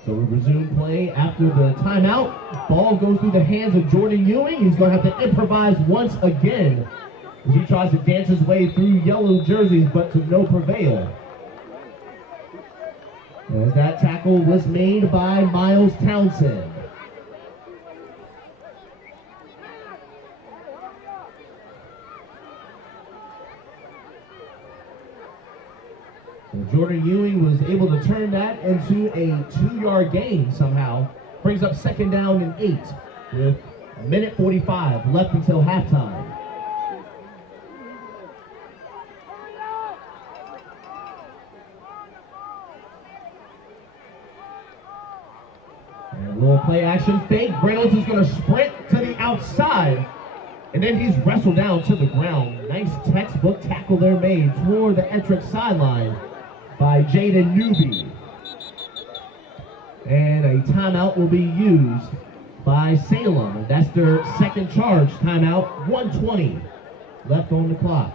So we resume play after the timeout. Ball goes through the hands of Jordan Ewing. He's going to have to improvise once again as he tries to dance his way through yellow jerseys, but to no prevail. As that tackle was made by Miles Townsend. And Jordan Ewing was able to turn that into a 2-yard gain somehow. Brings up second down and 8 with a minute 45 left until halftime. And a little play action fake. Reynolds is going to sprint to the outside. And then he's wrestled down to the ground. Nice textbook tackle there made toward the Ettrick sideline by Jaden Newby. And a timeout will be used by Salem. That's their second charge timeout. 1:20 left on the clock.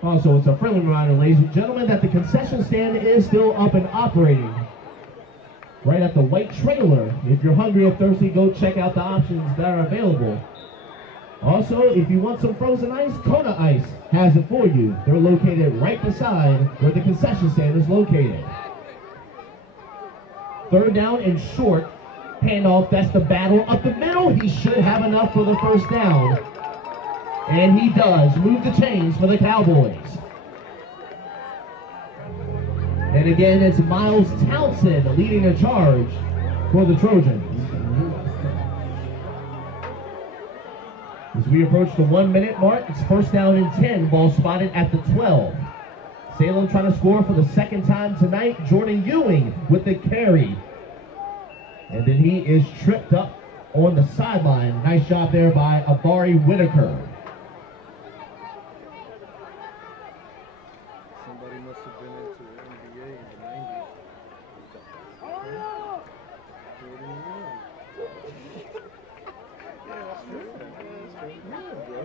Also, it's a friendly reminder, ladies and gentlemen, that the concession stand is still up and operating. Right at the white trailer. If you're hungry or thirsty, go check out the options that are available. Also, if you want some frozen ice, Kona Ice has it for you. They're located right beside where the concession stand is located. Third down and short. Handoff, that's the battle up the middle. He should have enough for the first down. And he does move the chains for the Cowboys. And again, it's Miles Townsend leading the charge for the Trojans. As we approach the 1-minute mark, it's first down and 10. Ball spotted at the 12. Salem trying to score for the second time tonight. Jordan Ewing with the carry. And then he is tripped up on the sideline. Nice job there by Abari Whitaker. Somebody must have been into the NBA in the 90s. Jordan Ewing. Yeah, that's true. Yeah, bro.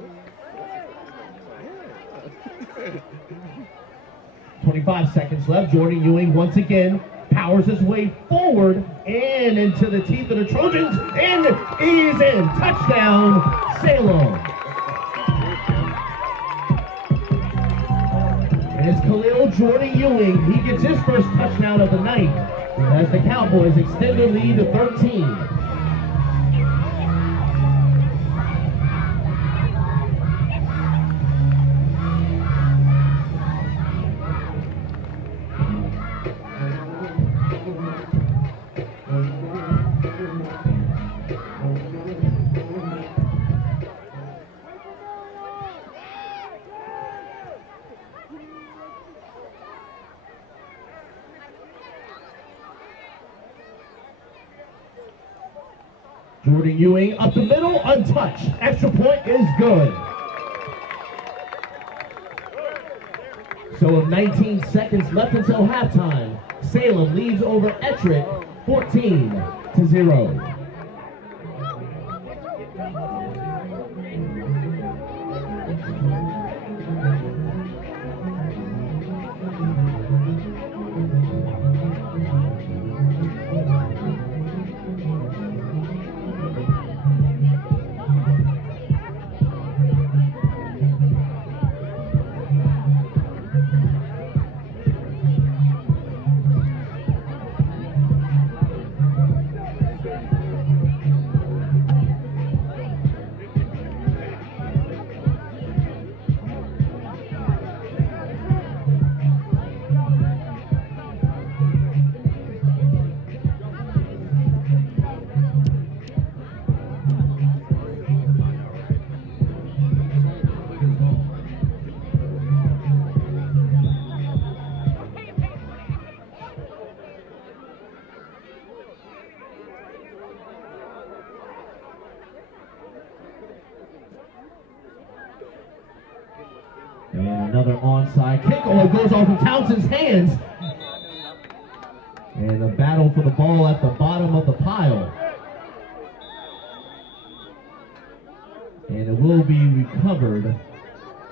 25 seconds left. Jordan Ewing once again powers his way forward and into the teeth of the Trojans, and he's in. Touchdown, Salem. And it's Khalil Jordan Ewing. He gets his first touchdown of the night as the Cowboys extend their lead to 13. Jordan Ewing up the middle, untouched. Extra point is good. So with 19 seconds left until halftime, Salem leads over Ettrick 14-0. Another onside kick. Oh, it goes off of Townsend's hands. And a battle for the ball at the bottom of the pile. And it will be recovered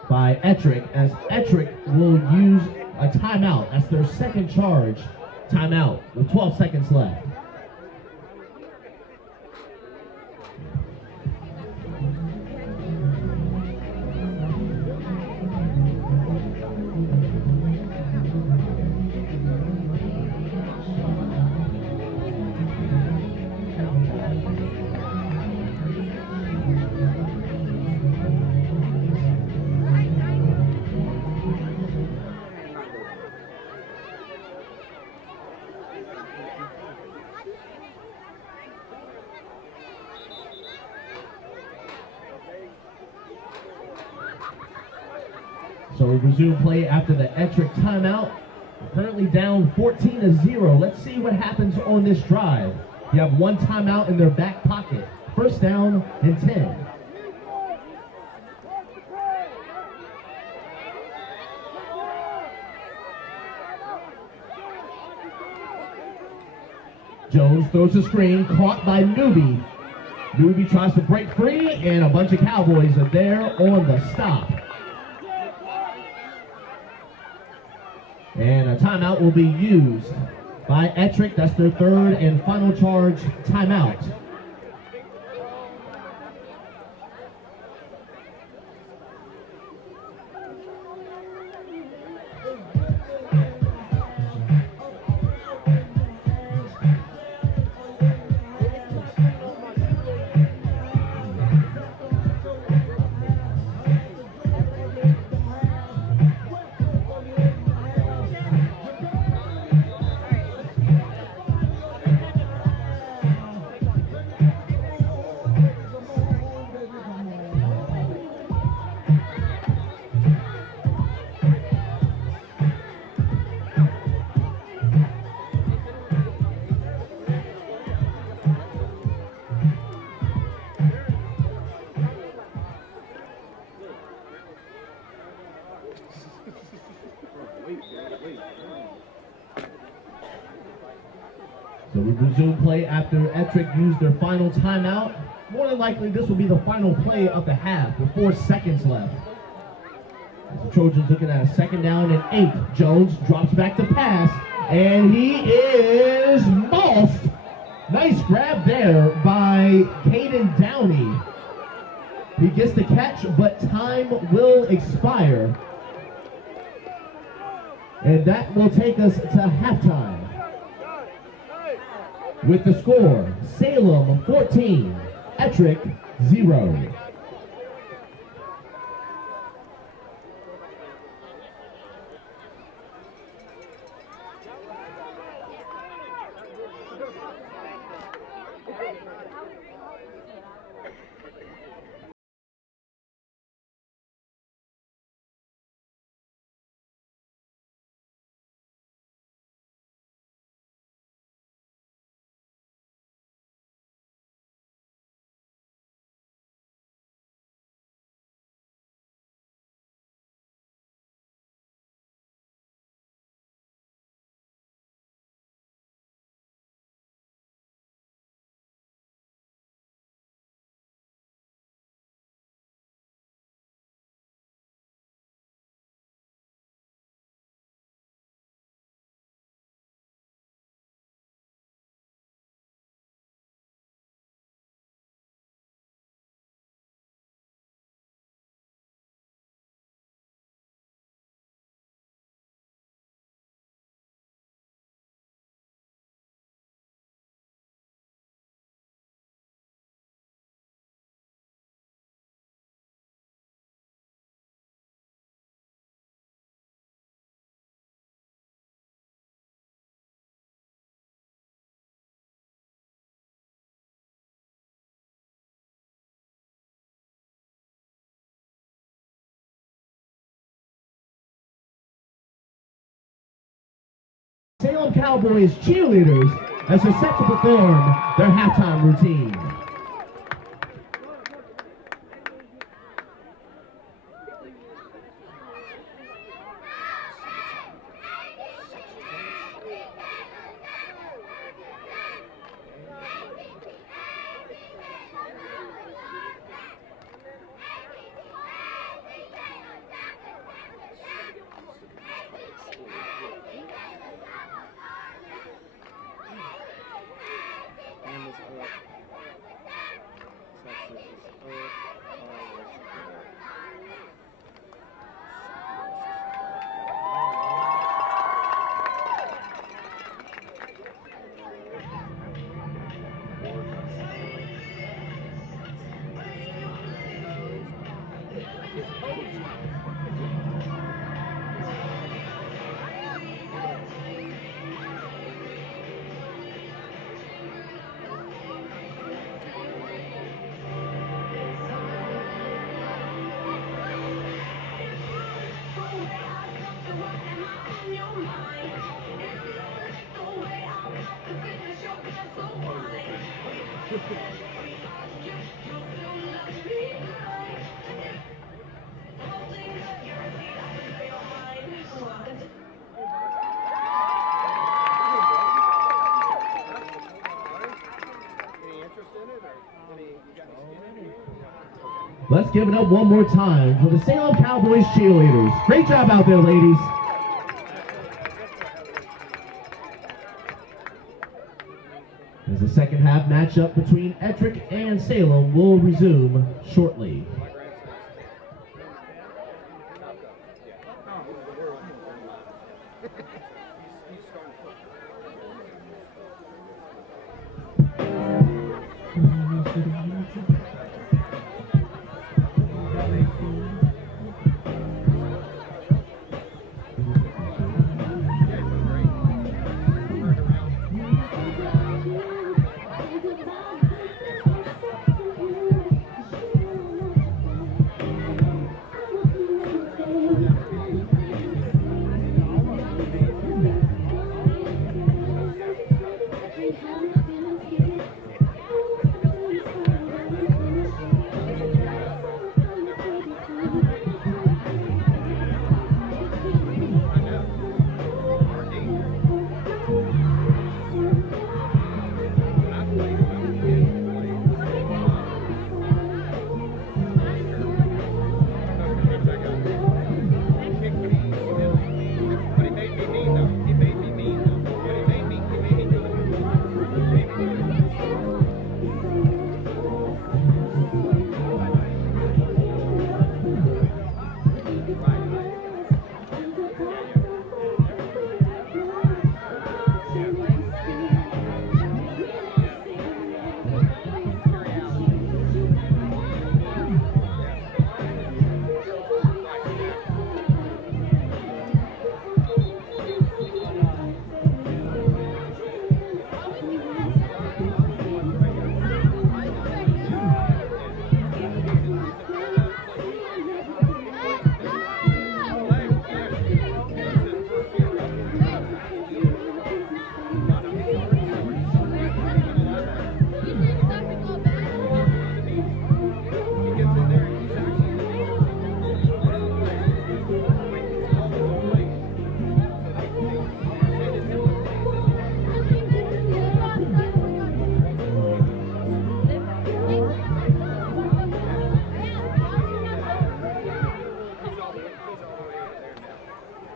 by Ettrick, as Ettrick will use a timeout. That's their second charge timeout with 12 seconds left. So we resume play after the Ettrick timeout. We're currently down 14-0. Let's see what happens on this drive. You have one timeout in their back pocket. First down and 10. Jones throws a screen, caught by Newby. Newby tries to break free, and a bunch of Cowboys are there on the stop. And a timeout will be used by Ettrick. That's their third and final charge timeout. So we resume play after Ettrick used their final timeout. More than likely, this will be the final play of the half with 4 seconds left. As the Trojans looking at a second down and 8. Jones drops back to pass, and he is mossed. Nice grab there by Caden Downey. He gets the catch, but time will expire. And that will take us to halftime. With the score, Salem 14, Ettrick 0. Salem Cowboys cheerleaders as they're set to perform their halftime routine. Let's give it up one more time for the Salem Cowboys cheerleaders. Great job out there, ladies. As the second half matchup between Ettrick and Salem will resume shortly.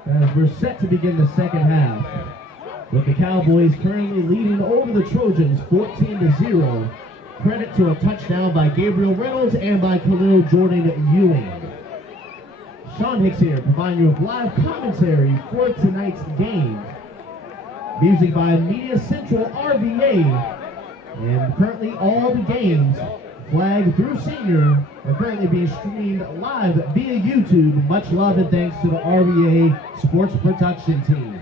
As we're set to begin the second half, with the Cowboys currently leading over the Trojans 14-0. Credit to a touchdown by Gabriel Reynolds and by Khalil Jordan Ewing. Sean Hicks here, providing you with live commentary for tonight's game. Music by Media Central RVA. And currently all the games, flag through senior, are currently being streamed live via YouTube. Much love and thanks to the RVA Sports Production team.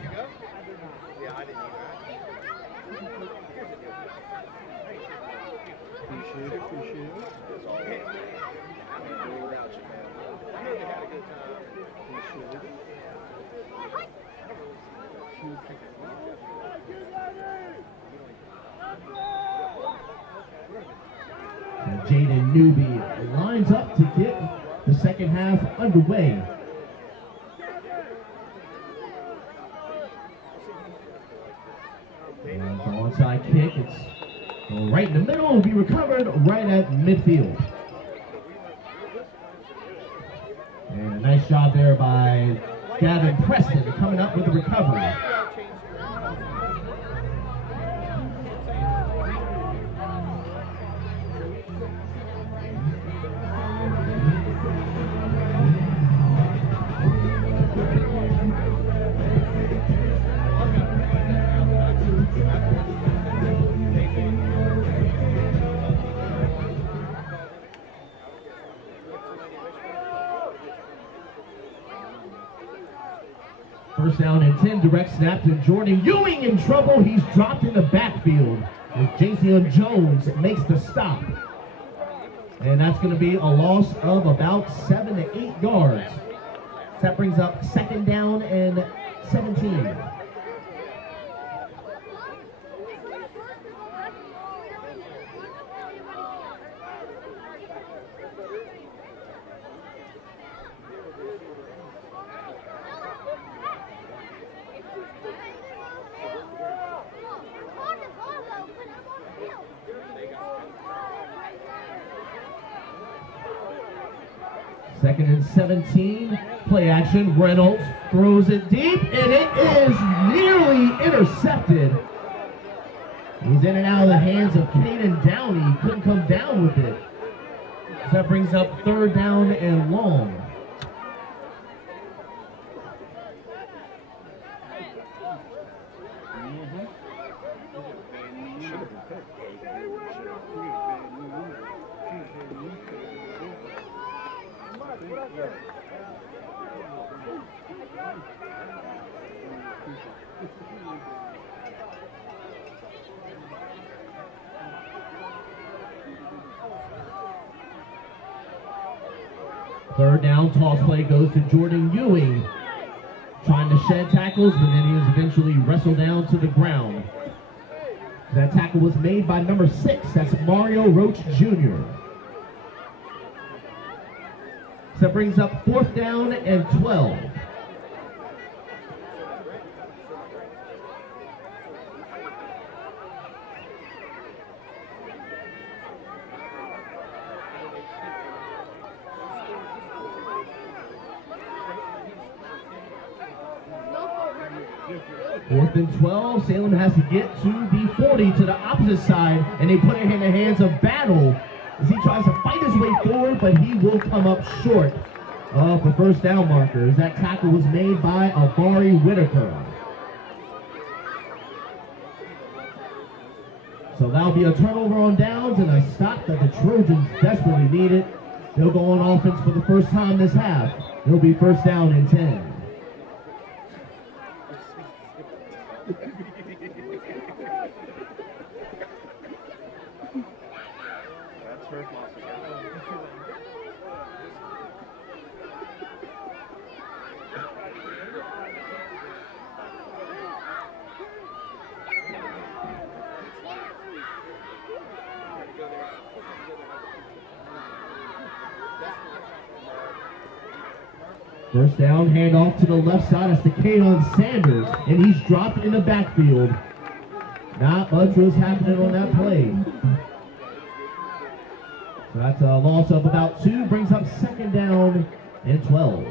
Jaden Newby lines up to get the second half underway. And the onside kick, it's right in the middle, will be recovered right at midfield. And a nice job there by Gavin Preston coming up with the recovery. First down and 10, direct snap to Jordan Ewing in trouble. He's dropped in the backfield as Jason Jones makes the stop. And that's going to be a loss of about 7 to 8 yards. That brings up second down and 17. Second and 17. Play action. Reynolds throws it deep, and it is nearly intercepted. He's in and out of the hands of Caden Downey. He couldn't come down with it. So that brings up third down and long. Third down, toss play goes to Jordan Ewing. Trying to shed tackles, but then he was eventually wrestled down to the ground. That tackle was made by number 6, that's Mario Roach Jr. So that brings up fourth down and 12. Fourth and 12, Salem has to get to the 40 to the opposite side, and they put it in the hands of Battle as he tries to fight his way forward, but he will come up short of the first down marker as that tackle was made by Avari Whitaker. So that'll be a turnover on downs and a stop that the Trojans desperately needed. They'll go on offense for the first time this half. It'll be first down and 10. First down, handoff to the left side. That's to Kaylon Sanders, and he's dropped in the backfield. Not much was happening on that play. So that's a loss of about 2, brings up second down and 12.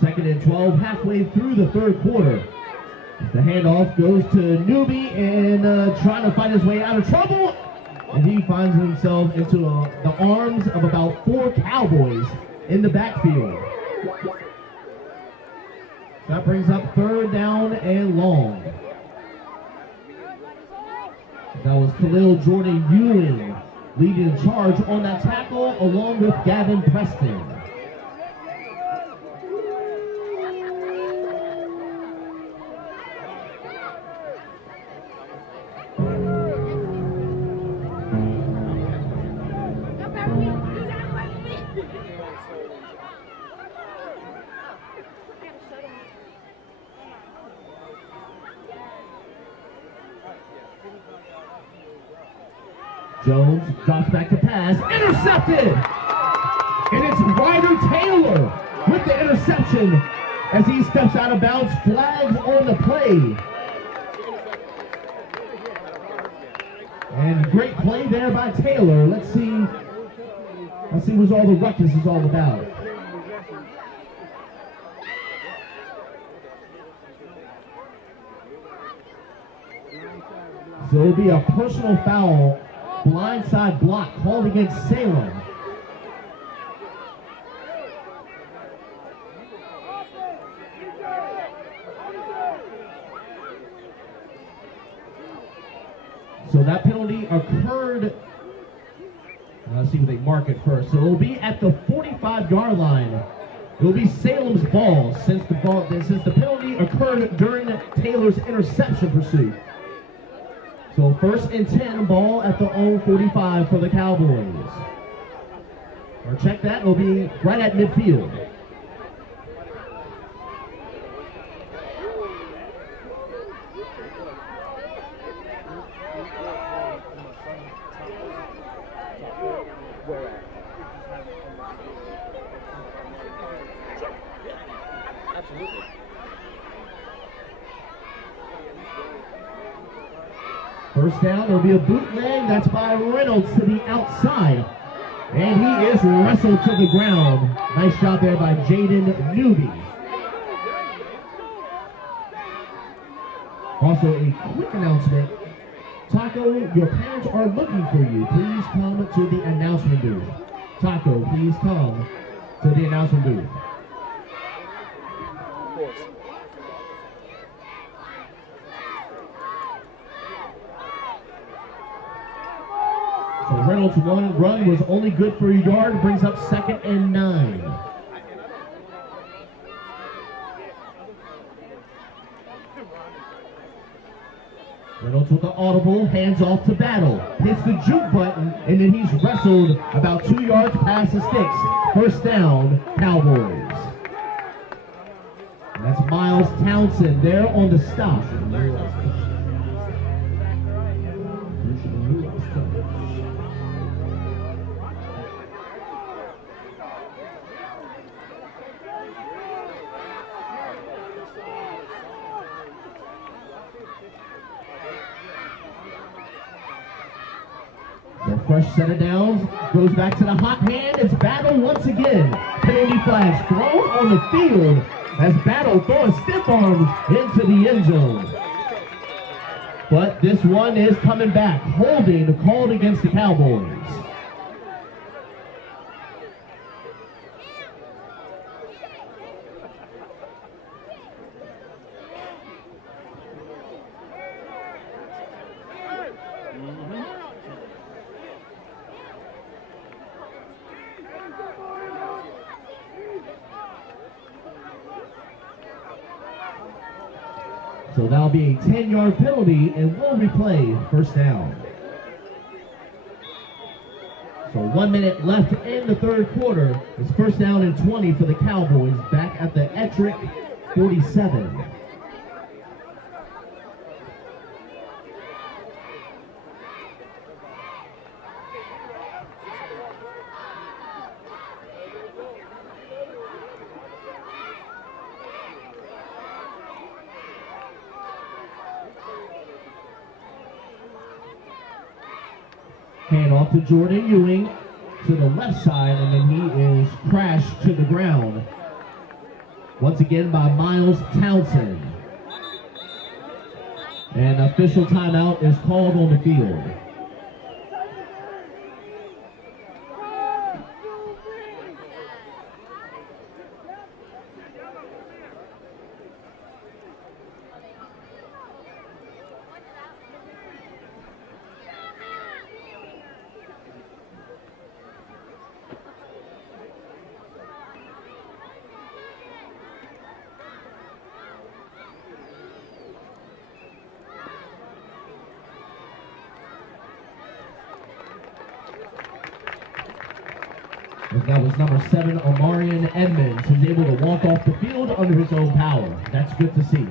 Second and 12, halfway through the third quarter. The handoff goes to Newby and trying to find his way out of trouble. And he finds himself into the arms of about 4 Cowboys in the backfield. That brings up third down and long. That was Khalil Jordan Ewing leading the charge on that tackle along with Gavin Preston. Jones drops back to pass, intercepted! And it's Ryder Taylor with the interception as he steps out of bounds, flags on the play. And great play there by Taylor. Let's see what all the ruckus is all about. So it'll be a personal foul. Blindside block called against Salem. So that penalty occurred. Let's see what they mark it first. So it'll be at the 45-yard line. It'll be Salem's ball since the penalty occurred during Taylor's interception pursuit. So 1st and 10, ball at the own 45 for the Cowboys. Or check that, it'll be right at midfield. Absolutely. First down, there'll be a bootleg. That's by Reynolds to the outside. And he is wrestled to the ground. Nice job there by Jaden Newby. Also, a quick announcement. Taco, your parents are looking for you. Please come to the announcement booth. Taco, please come to the announcement booth. Of course. So Reynolds' one run was only good for a yard, brings up 2nd and 9. Reynolds with the audible, hands off to Battle. Hits the juke button, and then he's wrestled about 2 yards past the sticks. First down, Cowboys. And that's Miles Townsend there on the stop. The fresh set of downs goes back to the hot hand. It's Battle once again. Penalty flags thrown on the field as Battle throwing stiff arms into the end zone. But this one is coming back. Holding called against the Cowboys. So that'll be a 10-yard penalty, and we'll replay first down. So 1 minute left in the third quarter. It's first down and 20 for the Cowboys back at the Ettrick 47. Hand off to Jordan Ewing to the left side, and then he is crashed to the ground. Once again by Miles Townsend. And official timeout is called on the field. That was number 7, Omarion Edmonds, who's able to walk off the field under his own power. That's good to see.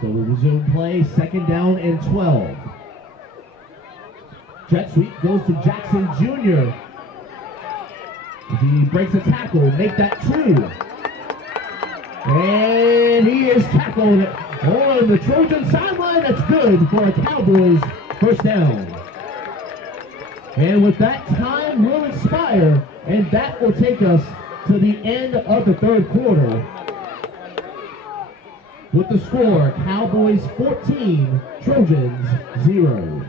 So we resume play, second down and 12. Jet sweep goes to Jackson Jr. As he breaks a tackle, make that 2. And he is tackled on the Trojan sideline. That's good for a Cowboys first down. And with that, time will expire, and that will take us to the end of the third quarter. With the score, Cowboys 14, Trojans 0.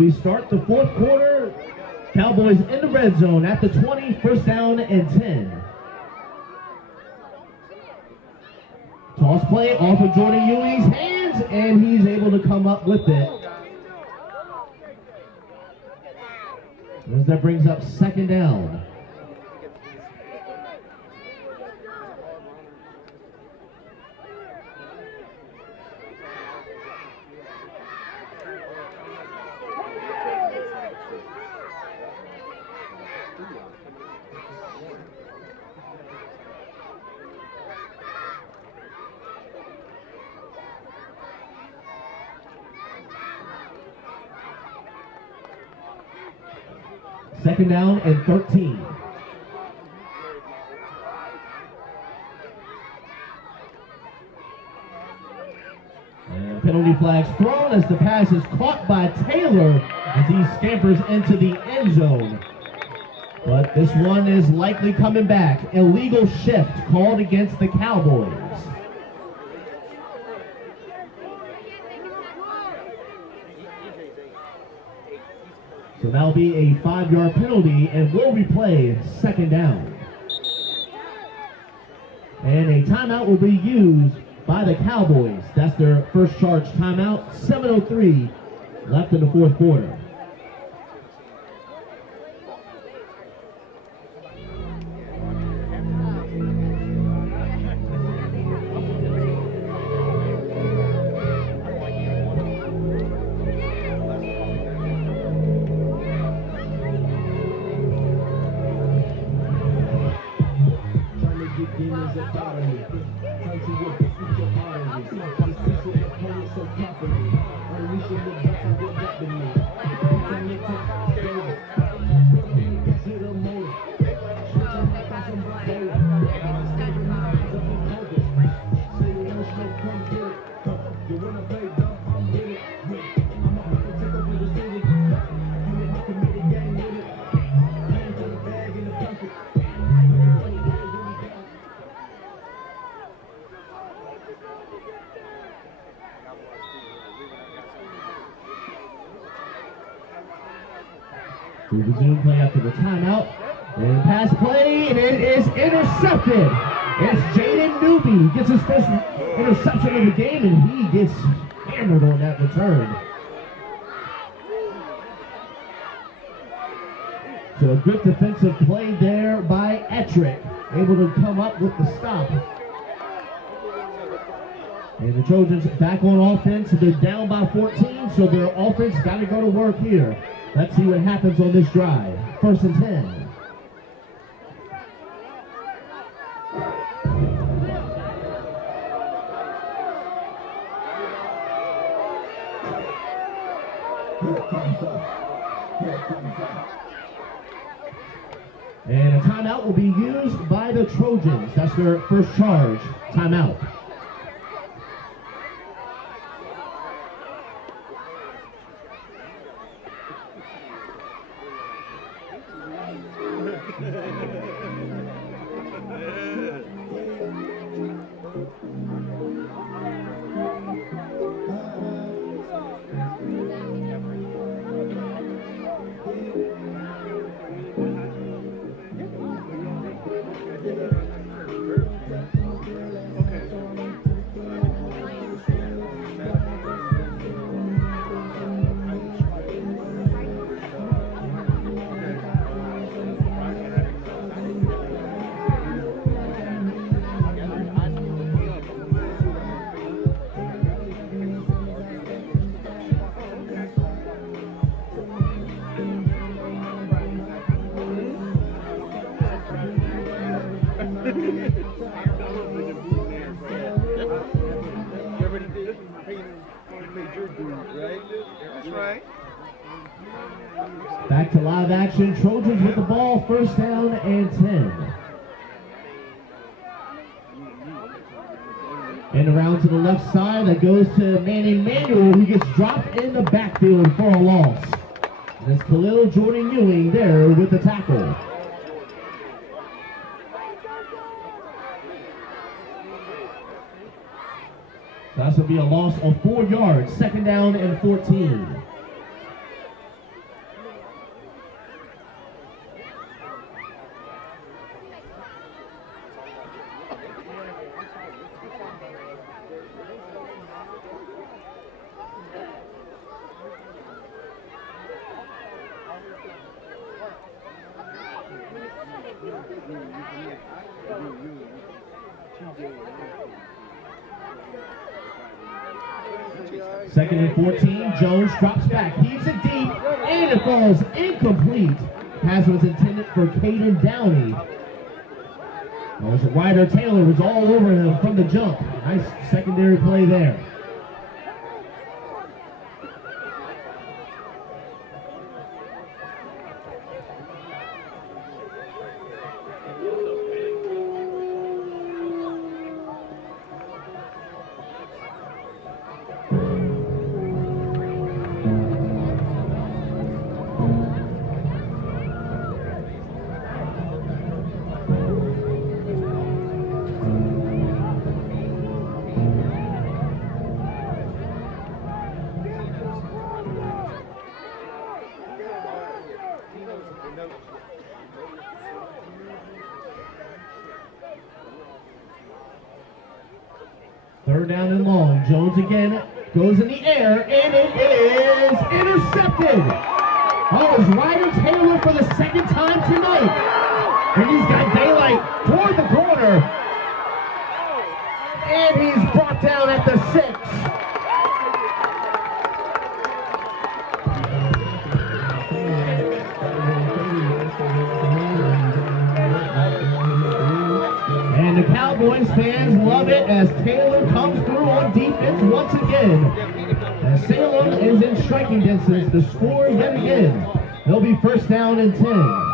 we start the fourth quarter. Cowboys in the red zone at the 20, first down and 10. Toss play off of Jordan Ewing's hands, and he's able to come up with it. As that brings up second down. Second down and 13. And penalty flags thrown as the pass is caught by Taylor as he scampers into the end zone. But this one is likely coming back. Illegal shift called against the Cowboys. So that'll be a 5-yard penalty, and we'll replay second down. And a timeout will be used by the Cowboys. That's their first charge timeout. 7:03 left in the fourth quarter. We resume play after the timeout. And pass play, and it is intercepted. It's Jaden Newby gets his first interception of the game, and he gets hammered on that return. So a good defensive play there by Ettrick, able to come up with the stop. And the Trojans back on offense. They're down by 14, so their offense got to go to work here. Let's see what happens on this drive. First and 10. And a timeout will be used by the Trojans. That's their first charge. Timeout. Back to live action. Trojans with the ball. First down and 10. And around to the left side. That goes to Manny Manuel, who gets dropped in the backfield for a loss. And it's Khalil Jordan Ewing there with the tackle. That's going to be a loss of 4 yards. Second down and 14. Second and 14, Jones drops back, heaves it deep, and it falls incomplete. Pass was intended for Caden Downey. As Ryder Taylor was all over him from the jump. Nice secondary play there. Third down and long. Jones again goes in the air, and it is intercepted. Oh, it's Ryder Taylor for the second time tonight. And he's got daylight toward the corner. And he's brought down at the 6. And the Cowboys fans love it as Taylor comes through on defense once again. As Salem is in striking distance to score yet again. They'll be first down and 10.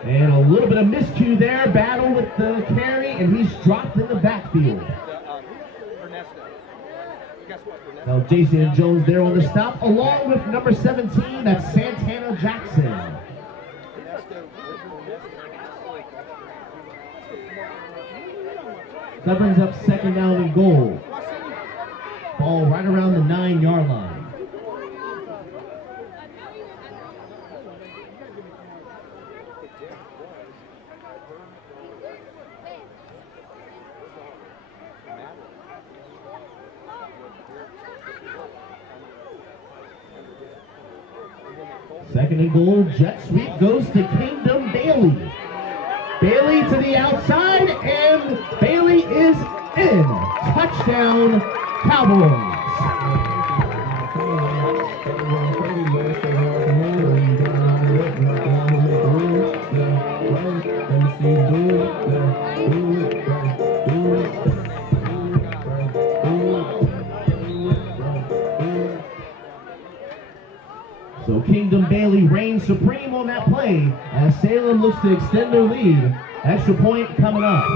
And a little bit of miscue there, battle with the carry, and he's dropped in the backfield. Now Jason Jones there on the stop, along with number 17, that's Santana Jackson. That brings up second down and goal. Ball right around the 9-yard line. Second and goal, jet sweep goes to Kingdom Bailey. Bailey to the outside, and Bailey is in. Touchdown, Cowboys. So Kingdom Bailey reigns supreme on that play as Salem looks to extend their lead. Extra point coming up.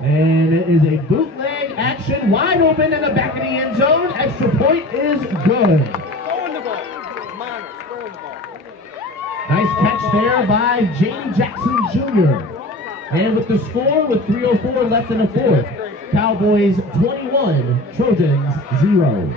And it is a bootleg action, wide open in the back of the end zone. Extra point is good. Throwing the ball. Miners, throwing the ball. Nice catch there by Jamie Jackson Jr. And with the score, with 3:04 left in the fourth, Cowboys 21, Trojans 0.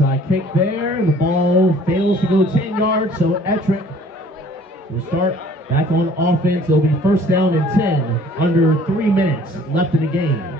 Outside kick there. The ball fails to go 10 yards, so Ettrick will start back on offense. It'll be first down and 10, under 3 minutes left in the game.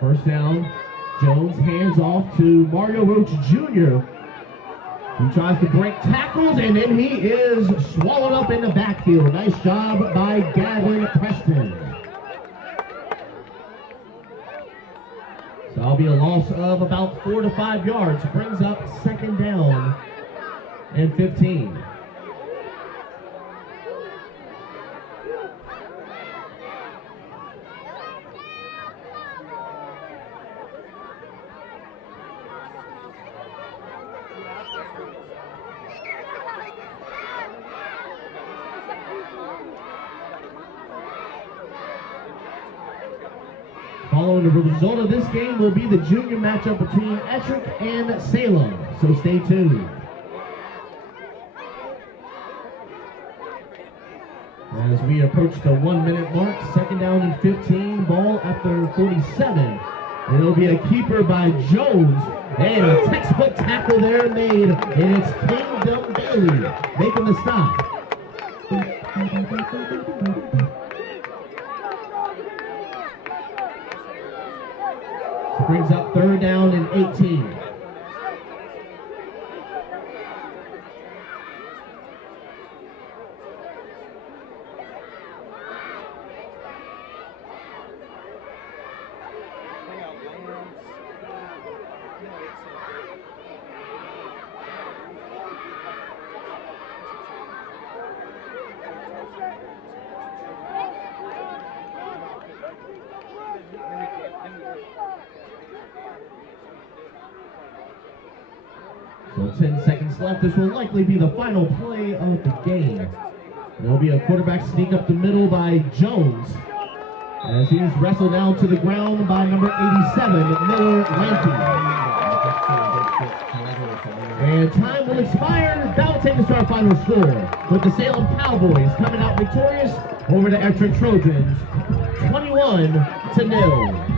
First down, Jones hands off to Mario Roach Jr., who tries to break tackles, and then he is swallowed up in the backfield. Nice job by Gavin Preston. So that'll be a loss of about 4 to 5 yards. Brings up second down and 15. Following the result of this game will be the junior matchup between Ettrick and Salem, so stay tuned. As we approach the 1 minute mark, second down and 15, ball after 47. And it'll be a keeper by Jones, and a textbook tackle there made, and it's Kingdom Bailey making the stop. Brings up third down and 18. So 10 seconds left. This will likely be the final play of the game. There'll be a quarterback sneak up the middle by Jones, as he is wrestled down to the ground by number 87, Miller Lampy. And time will expire. That will take us to our final score, with the Salem Cowboys coming out victorious over the Ettrick Trojans, 21-0.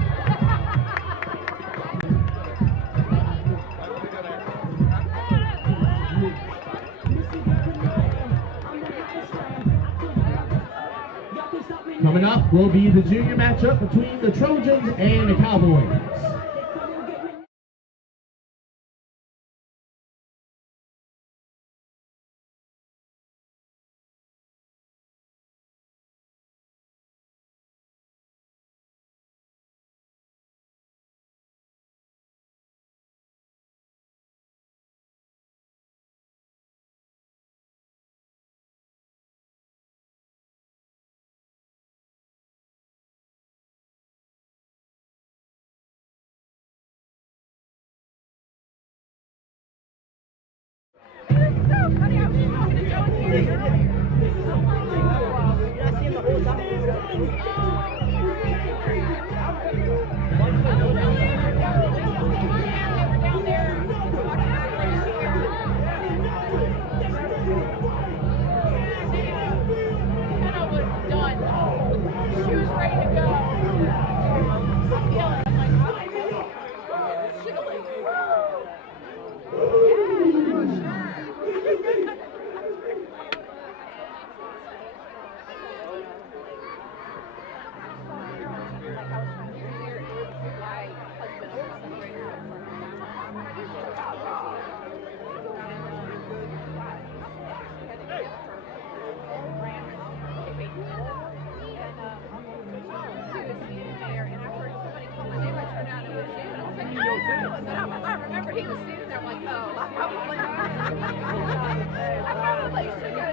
Coming up will be the junior matchup between the Trojans and the Cowboys. But I remembered he was standing there. I'm like, oh, I probably should go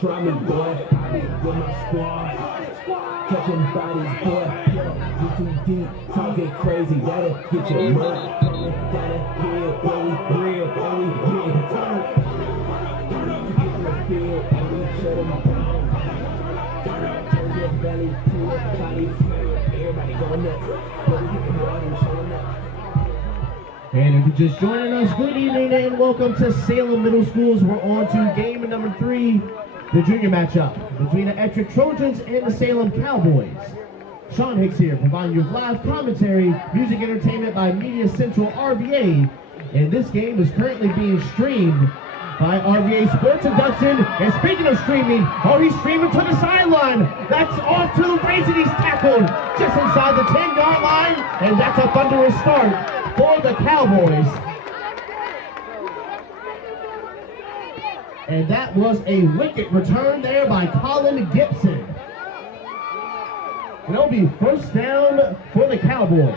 Try me, boy. I be with my squad. Catching bodies, boy. Yo, you too deep, talking crazy. That'll get your mud coming down the hill. Boy, we real, boy, we getting turned. Get in the field, and we shut them down. Turn your belly to a body. Everybody going nuts. Boy, we getting hard and showing up. And if you're just joining us, good evening and welcome to Salem Middle Schools. We're on to game number 3, the junior matchup between the Ettrick Trojans and the Salem Cowboys. Sean Hicks here, providing you with live commentary, music entertainment by Media Central RVA. And this game is currently being streamed by RVA Sports Induction. And speaking of streaming, he's streaming to the sideline. That's off to the races. He's tackled just inside the 10-yard line. And that's a thunderous start for the Cowboys. And that was a wicked return there by Colin Gibson. And it'll be first down for the Cowboys.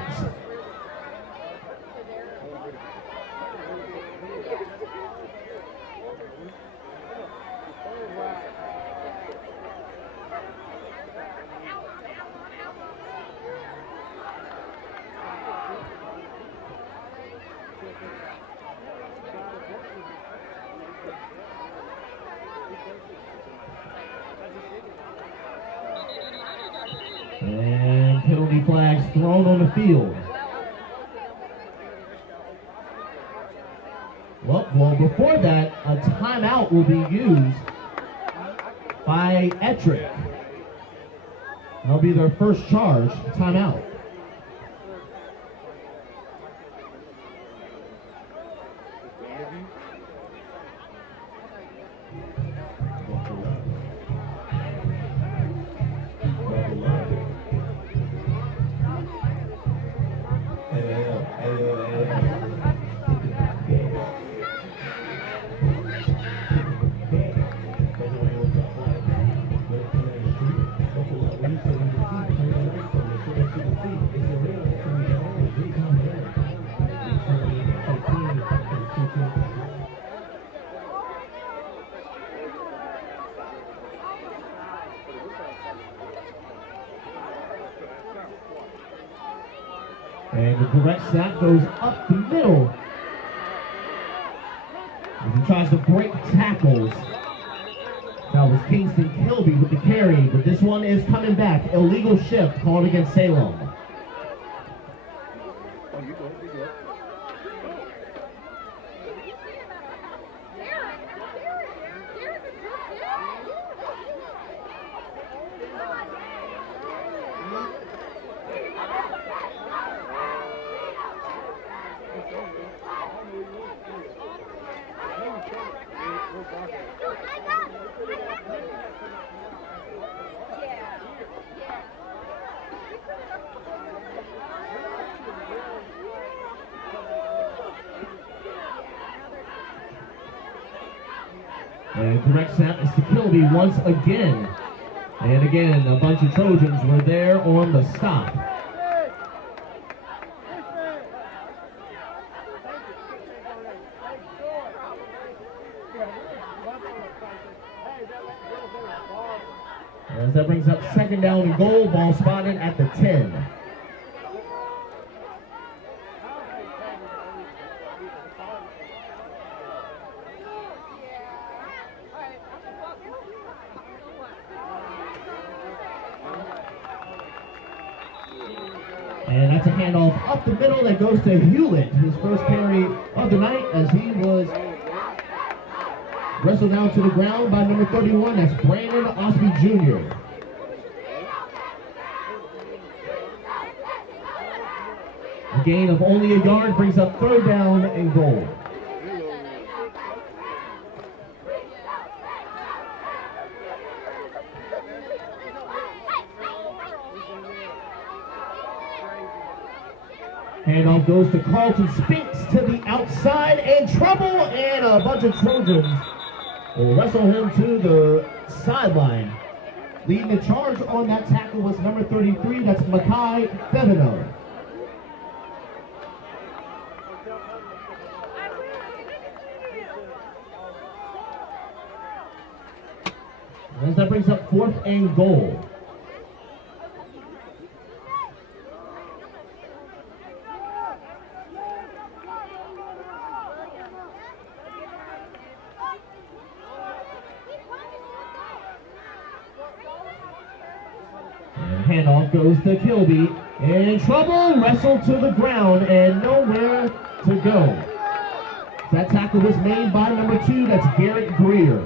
And penalty flags thrown on the field. Well, before that, a timeout will be used by Ettrick. That'll be their first charge, timeout. And the direct snap goes up the middle as he tries to break tackles. That was Kingston Kilby with the carry, but this one is coming back. Illegal shift called against Salem. And direct snap is to Kilby once again. And again, a bunch of Trojans were there on the stop. As that brings up second down and goal, ball spotted at the 10. And that's a handoff up the middle that goes to Hewlett, his first carry of the night, as he was wrestled down to the ground by number 31. That's Brandon Osby Jr. A gain of only a yard brings up third down and goal. Handoff goes to Carlton Spinks to the outside, and trouble, and a bunch of Trojans will wrestle him to the sideline. Leading the charge on that tackle was number 33, that's Makai Fevino. As that brings up fourth and goal. Handoff goes to Kilby. In trouble, wrestled to the ground, and nowhere to go. That tackle was made by number 2, that's Garrett Greer.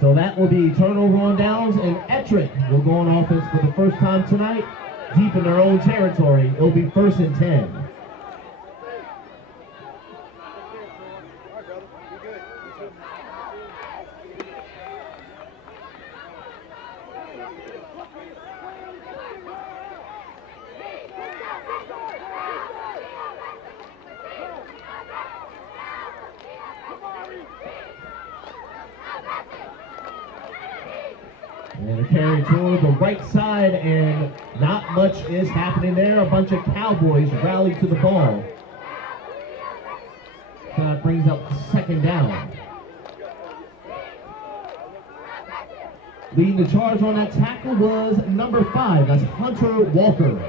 So that will be turnover on downs, and Ettrick will go on offense for the first time tonight, deep in their own territory. It'll be 1st and 10. And a carry toward the right side, and not much is happening there. A bunch of Cowboys rally to the ball. So that brings up second down. Leading the charge on that tackle was number 5, that's Hunter Walker.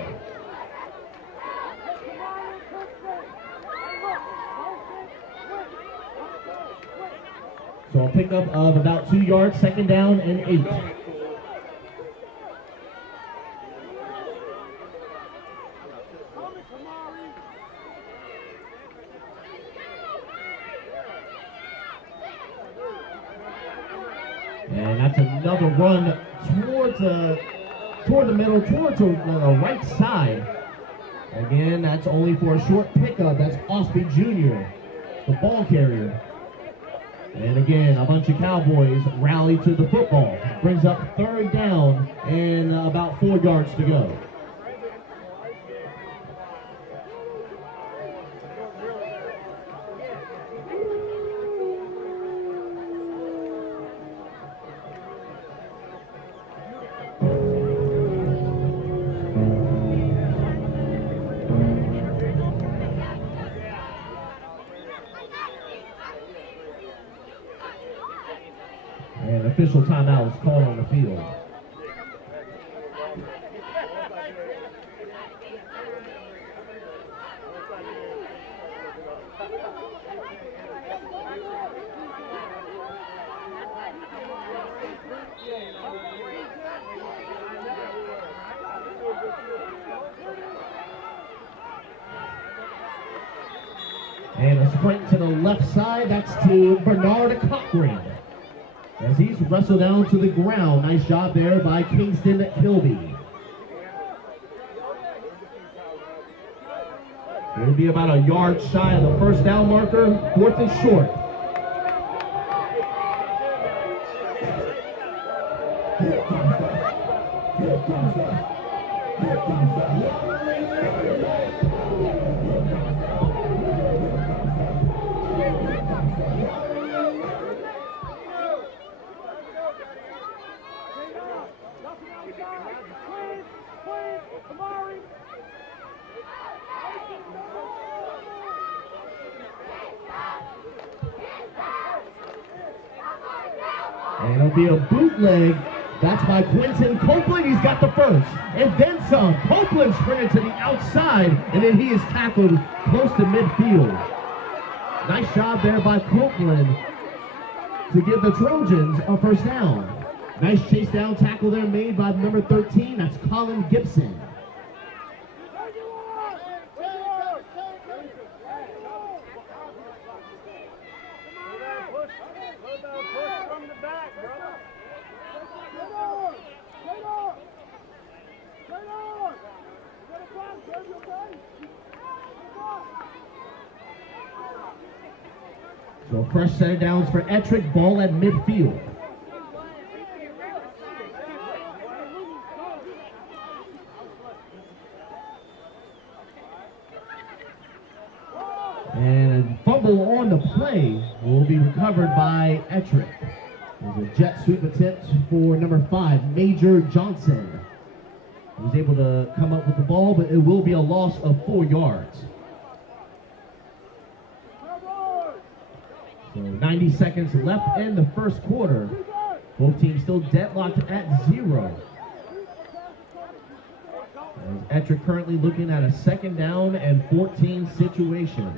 So a pickup of about 2 yards, second down and 8. And that's another run toward the middle, towards the right side. Again, that's only for a short pickup. That's Osby Jr., the ball carrier. And again, a bunch of Cowboys rally to the football. Brings up third down and about 4 yards to go. And official timeout is called on the field. And a sprint to the left side, that's to Bernard Cochran, as he's wrestled down to the ground. Nice job there by Kingston Kilby. It'll be about a yard shy of the first down marker, 4th and short. And it'll be a bootleg. That's by Quinton Copeland. He's got the first. And then some. Copeland sprinted to the outside, and then he is tackled close to midfield. Nice job there by Copeland to give the Trojans a first down. Nice chase down tackle there made by number 13. That's Colin Gibson. So a fresh set of downs for Ettrick, ball at midfield. And a fumble on the play will be recovered by Ettrick. There's a jet sweep attempt for number 5, Major Johnson. He was able to come up with the ball, but it will be a loss of 4 yards. So 90 seconds left in the first quarter. Both teams still deadlocked at 0. As Ettrick currently looking at a 2nd down and 14 situation.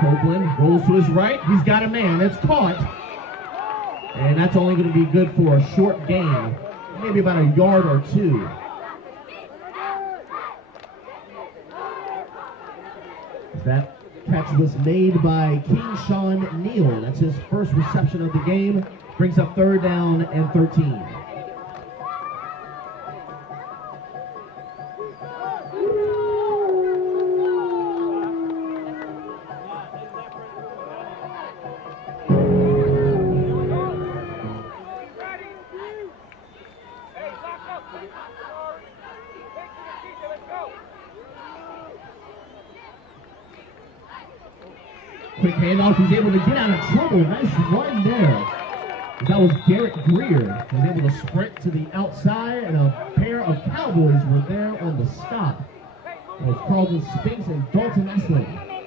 Copeland rolls to his right. He's got a man. It's caught. And that's only going to be good for a short gain. Maybe about a yard or 2. That catch was made by Kingshawn Neal. That's his first reception of the game. Brings up 3rd down and 13. Quick handoff, he's able to get out of trouble. Nice run there. That was Garrett Greer. He was able to sprint to the outside, and a pair of Cowboys were there on the stop. It was Carlton Spinks and Dalton Esling.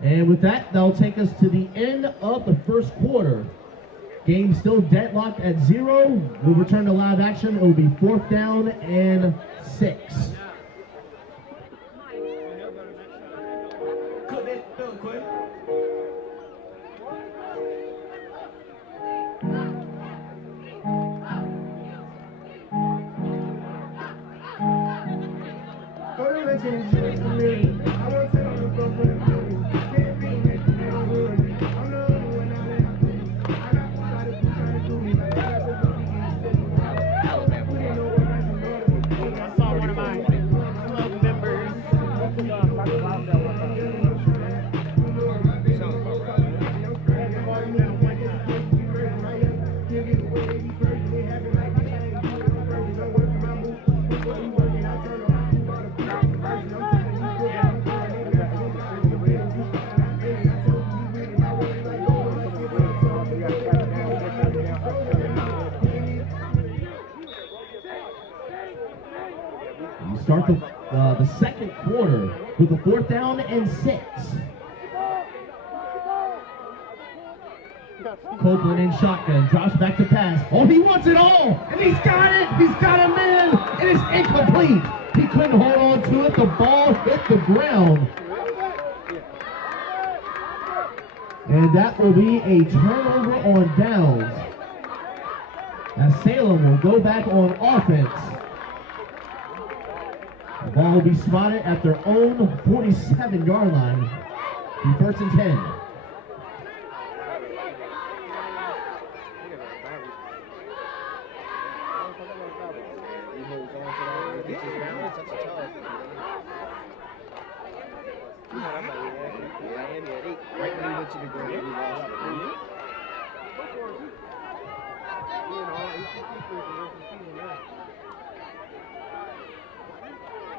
And with that, that'll take us to the end of the first quarter. Game still deadlocked at 0. We'll return to live action. It will be 4th down and 6. Start the second quarter with a 4th down and 6. Copeland in shotgun, drops back to pass. Oh, he wants it all, and he's got it. He's got a man, and it's incomplete. He couldn't hold on to it. The ball hit the ground. And that will be a turnover on downs. As Salem will go back on offense. The ball will be spotted at their own 47-yard line. Be 1st and 10.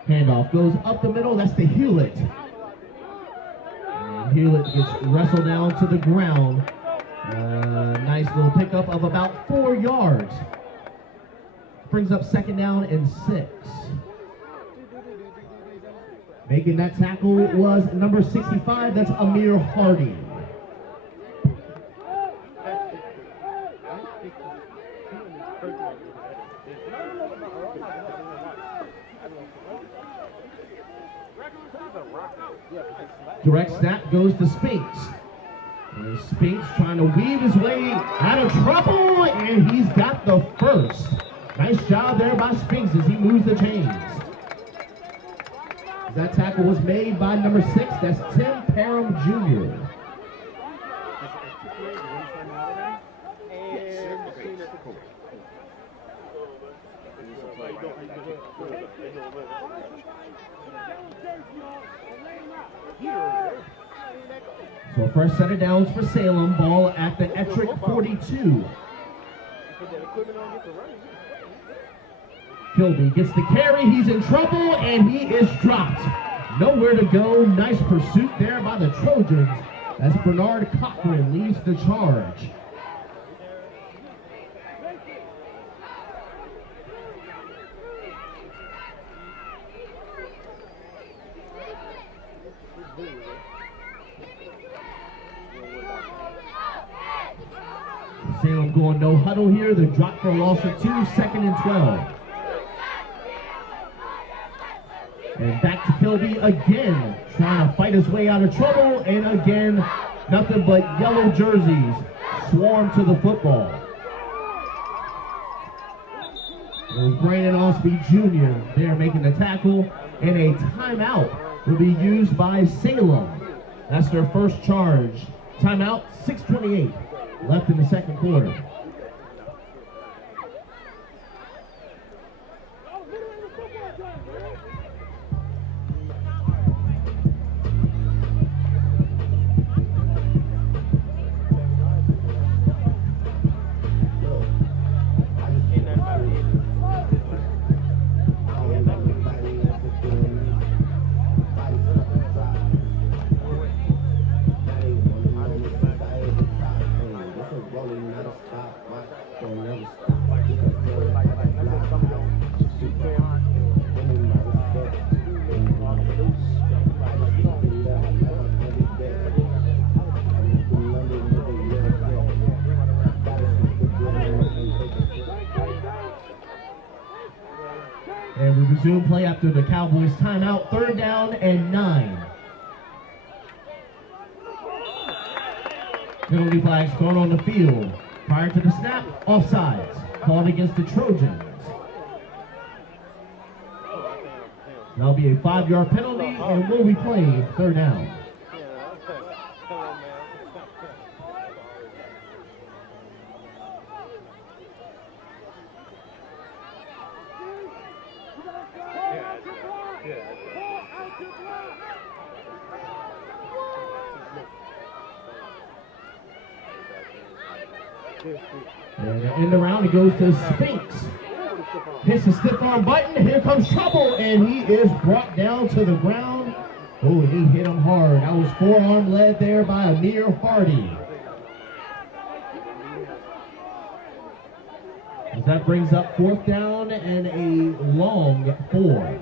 Handoff goes up the middle. That's to Hewlett. And Hewlett gets wrestled down to the ground. Nice little pickup of about 4 yards. Brings up second down and 6. Making that tackle was number 65. That's Amir Hardy. Direct snap goes to Spinks. And Spinks trying to weave his way out of trouble, and he's got the first. Nice job there by Spinks as he moves the chains. That tackle was made by number 6. That's Tim Parham Jr. So first set of downs for Salem. Ball at the Ettrick 42. Kilby gets the carry. He's in trouble, and he is dropped. Nowhere to go. Nice pursuit there by the Trojans as Bernard Cochran leads the charge. Salem going no huddle here. The drop for a loss of 2, 2nd and 12. And back to Kilby again, trying to fight his way out of trouble. And again, nothing but yellow jerseys swarm to the football. There's Brandon Osby Jr. there making the tackle. And a timeout will be used by Salem. That's their first charge. Timeout, 6:28 left in the second quarter. And we resume play after the Cowboys timeout. 3rd down and 9. Penalty flags thrown on the field. Prior to the snap, offsides. Called against the Trojans. That'll be a 5-yard penalty and will be played 3rd down. And in the round, it goes to Spinks. Hits the stiff arm button. Here comes trouble, and he is brought down to the ground. Oh, he hit him hard. That was forearm led there by Amir Hardy. As that brings up 4th down and a long 4.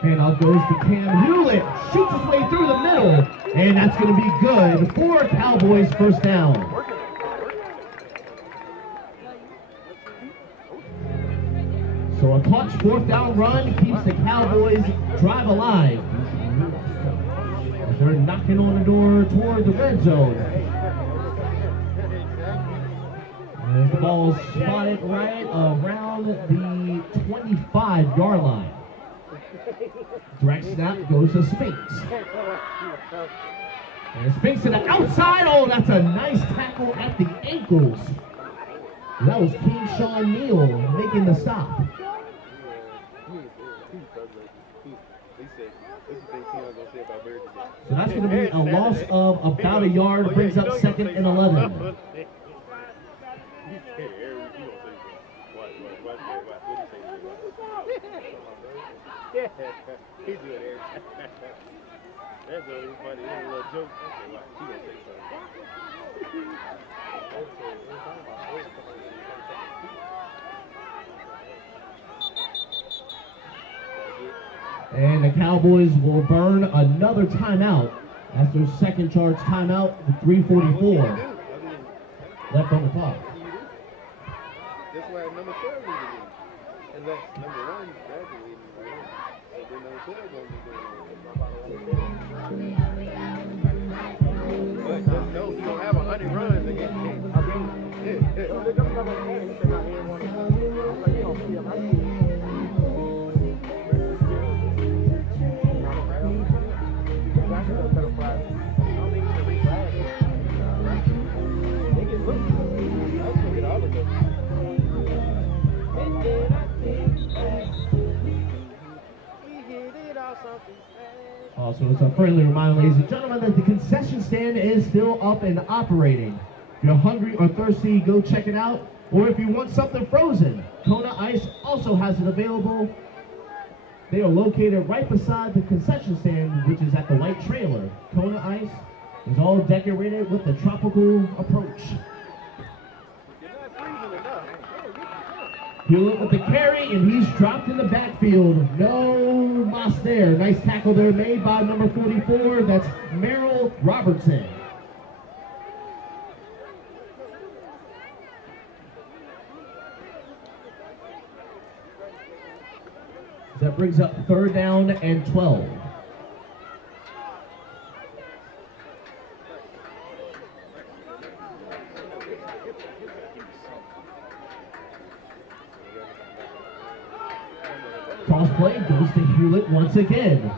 Handoff goes to Cam Hewlett, shoots his way through the middle, and that's going to be good for Cowboys 1st down. So a clutch 4th down run keeps the Cowboys drive alive. They're knocking on the door toward the red zone. And the ball's spotted right around the 25-yard line. Direct snap goes to Spinks. And Spinks to the outside. Oh, that's a nice tackle at the ankles. That was King Sean Neal making the stop. So that's going to be a loss of about a yard, brings up 2nd and 11. Yeah, he's doing it. That's really funny. It's a little joke. Okay, watch. He gonna say something. And the Cowboys will burn another timeout. That's their second charge timeout with 3:44 left on the clock. That's why number 12 is the unless number 1 graduated. So then number 12 gonna be doing it. But just know he gonna have 100 runs against him. Also, it's a friendly reminder, ladies and gentlemen, that the concession stand is still up and operating. If you're hungry or thirsty, go check it out. Or if you want something frozen, Kona Ice also has it available. They are located right beside the concession stand, which is at the white trailer. Kona Ice is all decorated with the tropical approach. Hewlett with the carry, and he's dropped in the backfield. No moss there. Nice tackle there made by number 44. That's Merrill Robertson. That brings up 3rd down and 12. Cross play goes to Hewlett once again.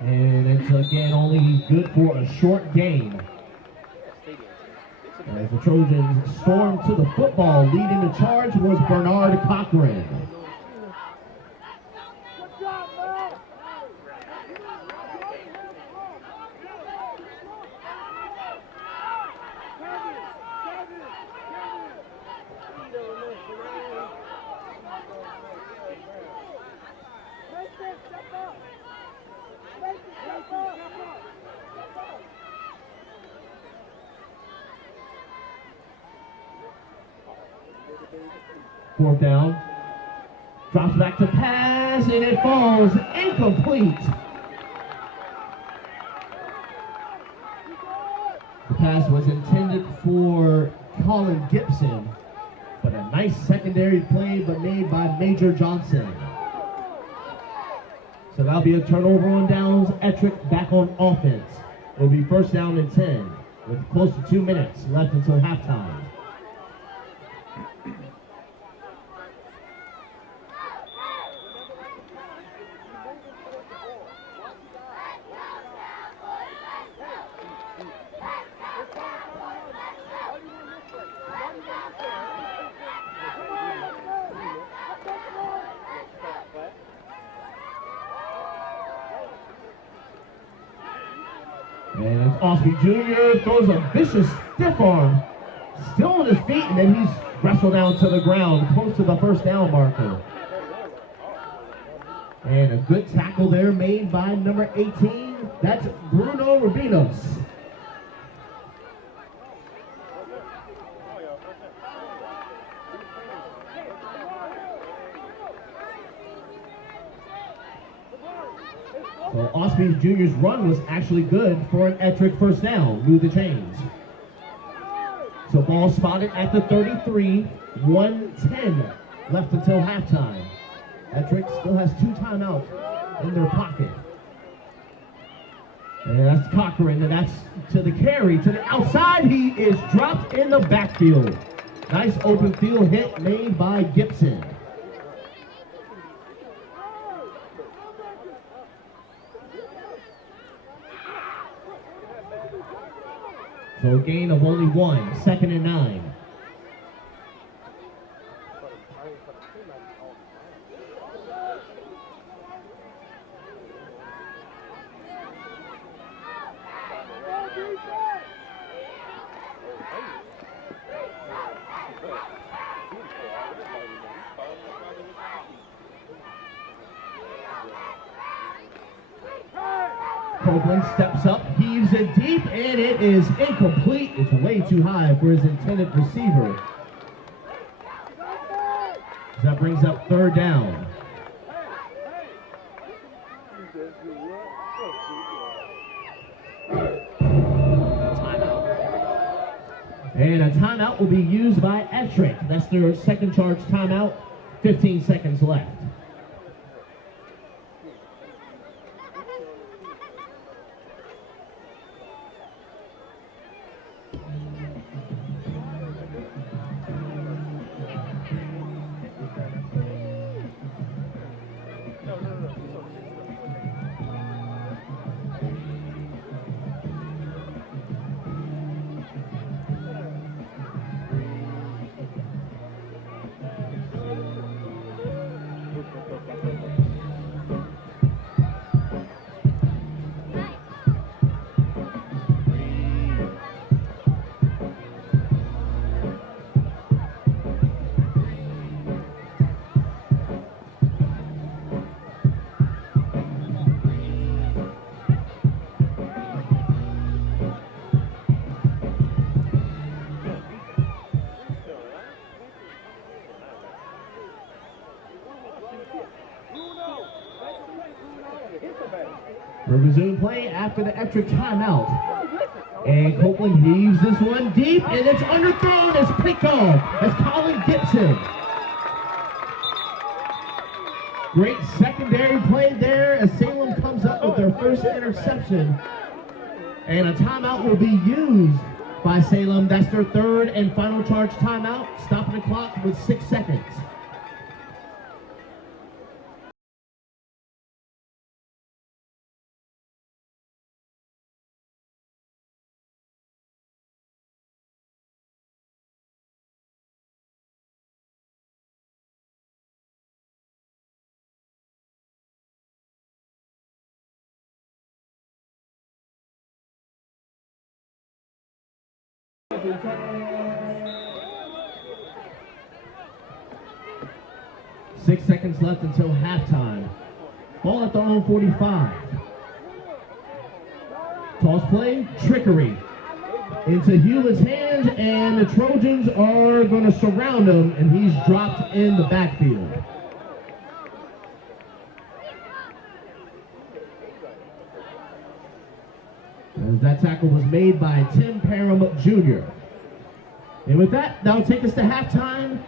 And it's again only good for a short gain. As the Trojans storm to the football, leading the charge was Bernard Cochran. Fourth down. Drops back to pass, and it falls incomplete. The pass was intended for Colin Gibson, but a nice secondary play but made by Major Johnson. So that'll be a turnover on downs. Ettrick back on offense. It'll be 1st down and 10 with close to 2 minutes left until halftime. And Osby Jr. throws a vicious stiff arm, still on his feet, and then he's wrestled down to the ground, close to the 1st down marker. And a good tackle there made by number 18. That's Bruno Rubinos. So Osby Jr.'s run was actually good for an Ettrick 1st down. Move the chains. So ball spotted at the 33, 1:10 left until halftime. Ettrick still has 2 timeouts in their pocket. And that's Cochran, and that's to the carry, to the outside. He is dropped in the backfield. Nice open field hit made by Gibson. So a gain of only 1, 2nd and 9. Copeland steps up, heaves it deep, and it is incomplete. It's way too high for his intended receiver. That brings up third down. And a timeout will be used by Ettrick. That's their second charge timeout. 15 seconds left. We'll resume play after the extra timeout. And Copeland heaves this one deep, and it's underthrown. It's picked off as Colin Gibson. Great secondary play there as Salem comes up with their first interception. And a timeout will be used by Salem. That's their third and final charge timeout, stopping the clock with 6 seconds. Six seconds left until halftime. Ball at their own 45. Toss play, trickery. Into Hewlett's hands, and the Trojans are going to surround him, and he's dropped in the backfield. As that tackle was made by Tim Parham Jr. And with that, that'll take us to halftime.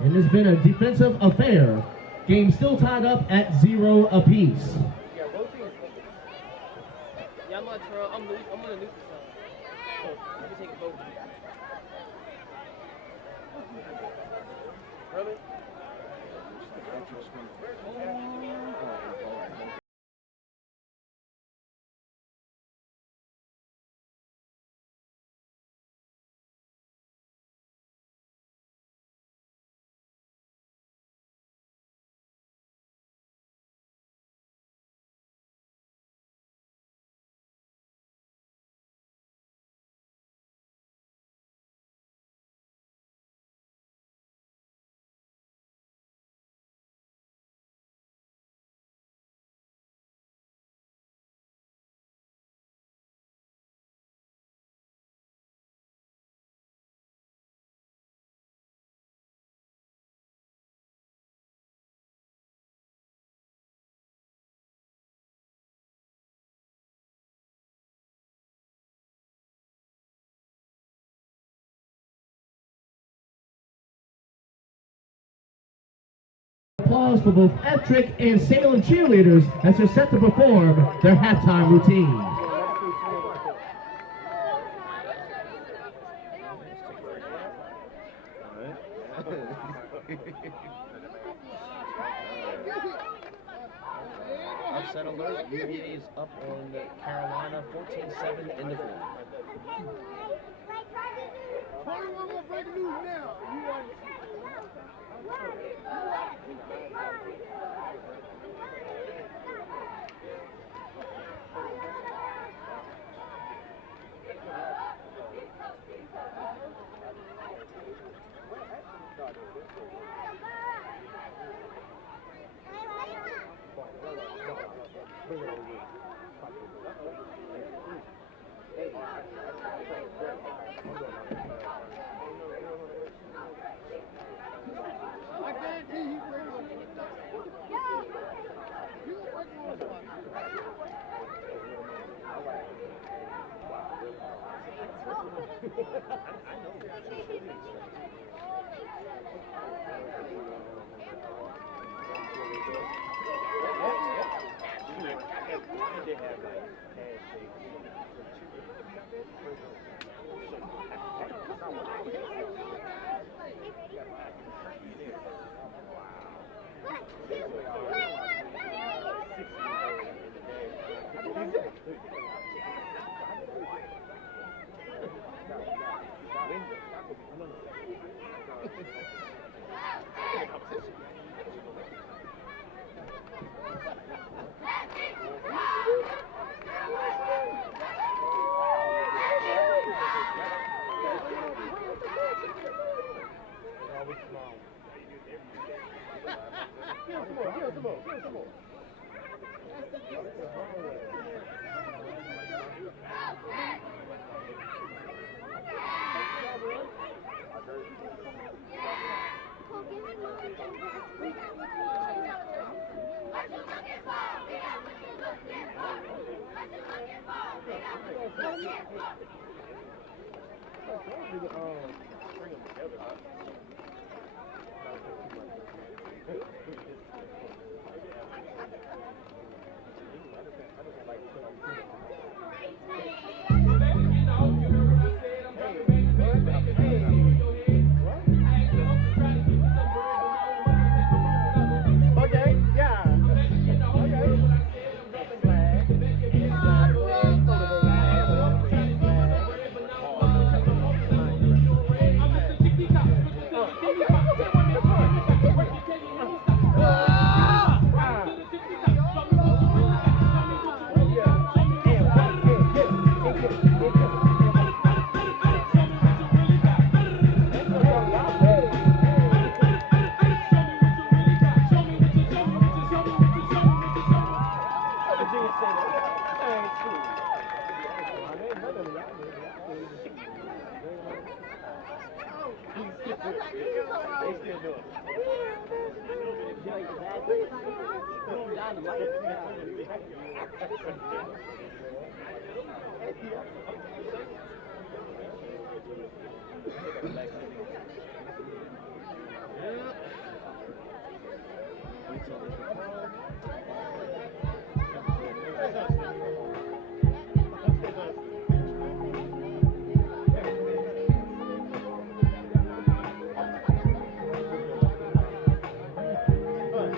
And it's been a defensive affair. Game still tied up at 0 apiece. Yeah, both teams. Yeah, I'm gonna nuke this one. I can take it both. Really? Applause for both Ettrick and Salem cheerleaders as they're set to perform their halftime routine. Upset alert. UVA is up on Carolina 14-7 in the fourth. Breaking news now.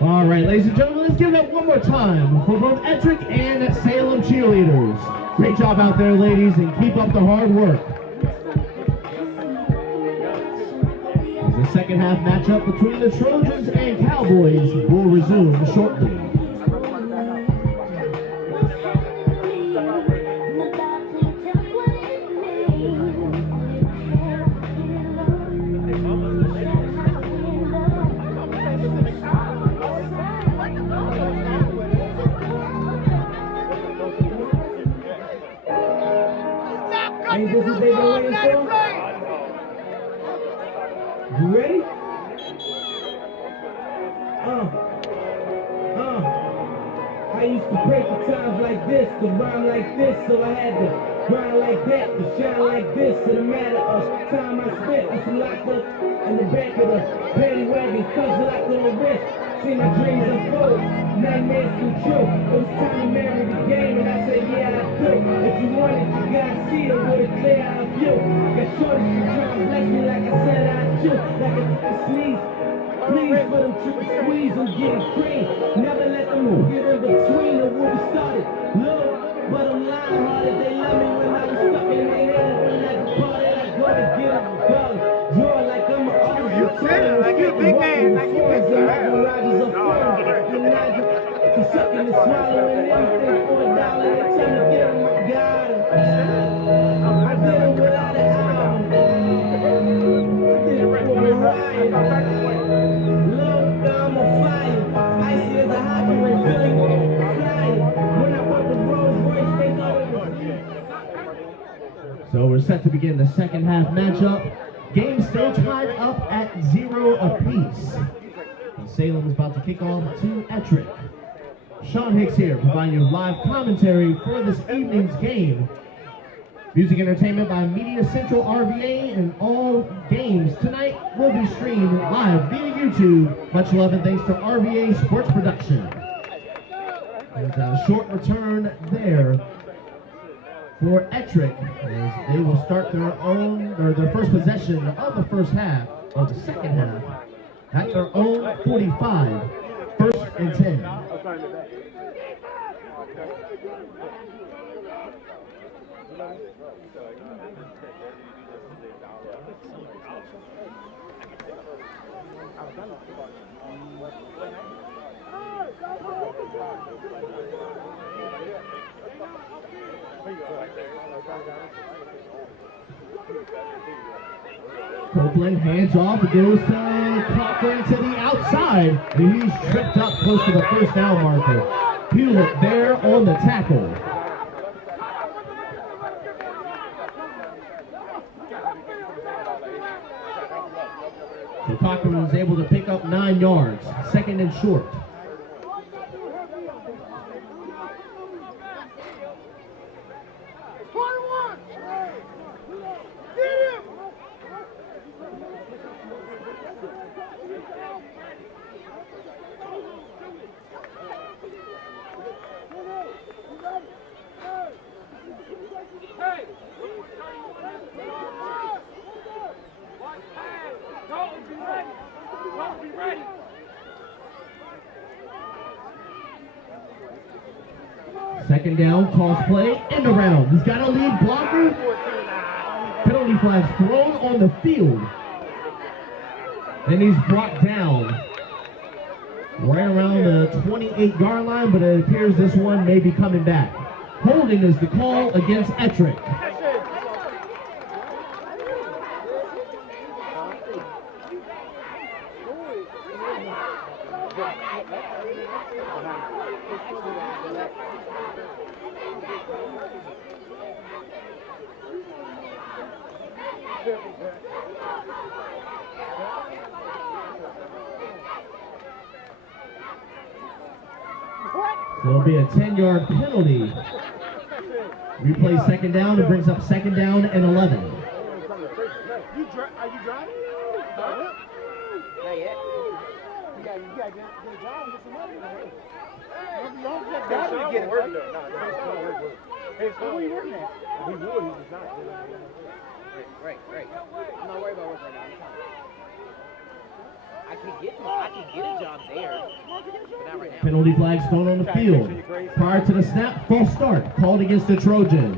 All right, ladies and gentlemen, let's give it up one more time for both Ettrick and Salem cheerleaders. Great job out there, ladies, and keep up the hard work. As the second half matchup between the Trojans and Cowboys will resume shortly. Hey, this is they been waiting for? You ready? I used to pray for times like this, to rhyme like this, so I had to grind like that, to shine like this. In a matter of time I spent, I was locked up in the back of the paddy wagon, cuz locked on the wrist. See my dreams unfold, nightmares come true. It was time to marry the game, and I said, yeah, I do. If you want it, you gotta see it with a clear eye view. Got shorty, she trying to bless me like I said I do. Like a sneeze. Please for them triple squeeze and get it free. Never let them get in between of where we started. Low, but I'm lying hearted. They love me when I was stuck and they hated when I departed. I go to get them regardless. Draw like I'm an artist. You said it like you're a big man, like you been sucking and swallowing anything for $1. They tell me get them, I got them. I did it without an album. I did it for Mariah. set to begin the second half matchup. Game still tied up at 0 apiece. And Salem is about to kick off to Ettrick. Sean Hicks here, providing you live commentary for this evening's game. Music entertainment by Media Central RVA, and all games tonight will be streamed live via YouTube. Much love and thanks to RVA Sports Production. There's a short return there for Ettrick, as they will start their first possession of the first half of the second half at their own 45, 1st and 10. Copeland hands off, it goes to Cochran to the outside, and he's tripped up close to the first down marker. Hewlett there on the tackle. So Cochran was able to pick up 9 yards, 2nd and short. Second down, toss play, end around. He's got a lead blocker. Penalty flags thrown on the field. And he's brought down right around the 28-yard line, but it appears this one may be coming back. Holding is the call against Ettrick. There'll be a 10-yard penalty. Replay second down. It brings up second down and 11. Are you driving? Not yet. You gotta get a job and get some money. You don't get that to get work though. Who are you working at? He would, he's just not. Right. I'm not worried about work right now. I can get a job there, but not right now. Penalty flags thrown on the field. Prior to the snap, false start called against the Trojans.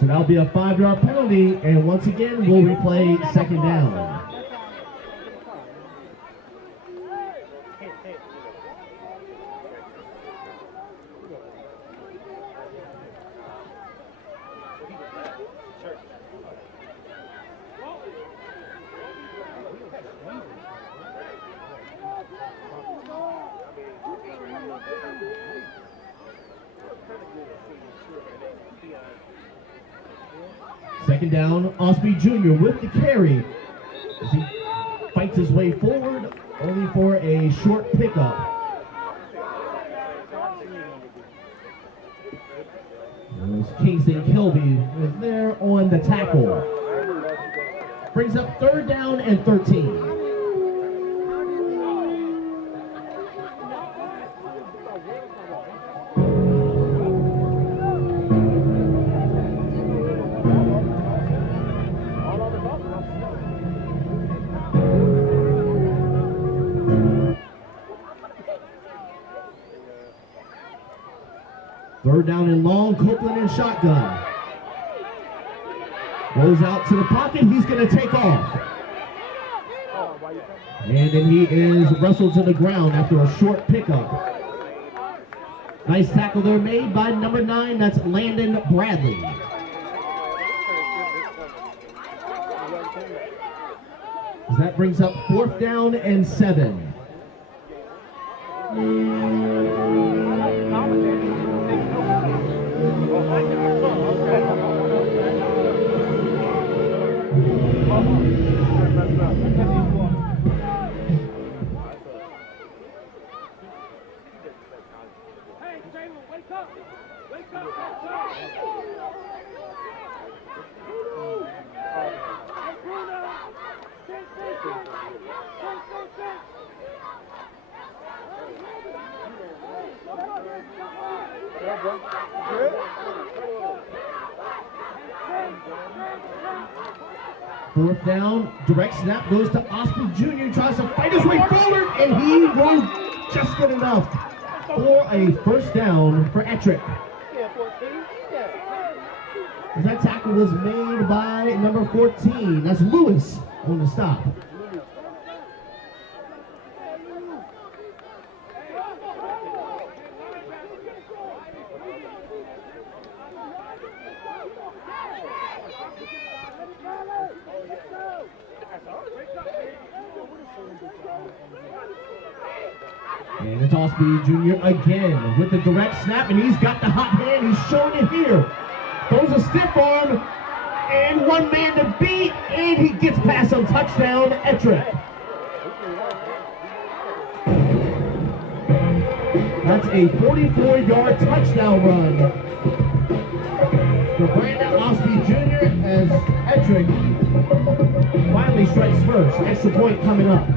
So that'll be a 5-yard penalty, and once again, we'll replay second down. Second down, Osby Jr. with the carry as he fights his way forward, only for a short pickup. As Kingston Kilby is there on the tackle. Brings up 3rd down and 13. Third down and long, Copeland in shotgun. Goes out to the pocket, he's going to take off. And then he is wrestled to the ground after a short pickup. Nice tackle there made by number 9, that's Landon Bradley. That brings up 4th down and 7. Fourth down, direct snap goes to Osby Jr. Tries to fight his way forward, and he will just get enough for a first down for Ettrick. As that tackle was made by number 14, that's Lewis on the stop. And it's Osby Jr. again with the direct snap, and he's got the hot hand. He's showing it here. Throws a stiff arm, and one man to beat, and he gets past him. Touchdown, Ettrick. That's a 44-yard touchdown run for Brandon Osby Jr. as Ettrick finally strikes first. Extra point coming up.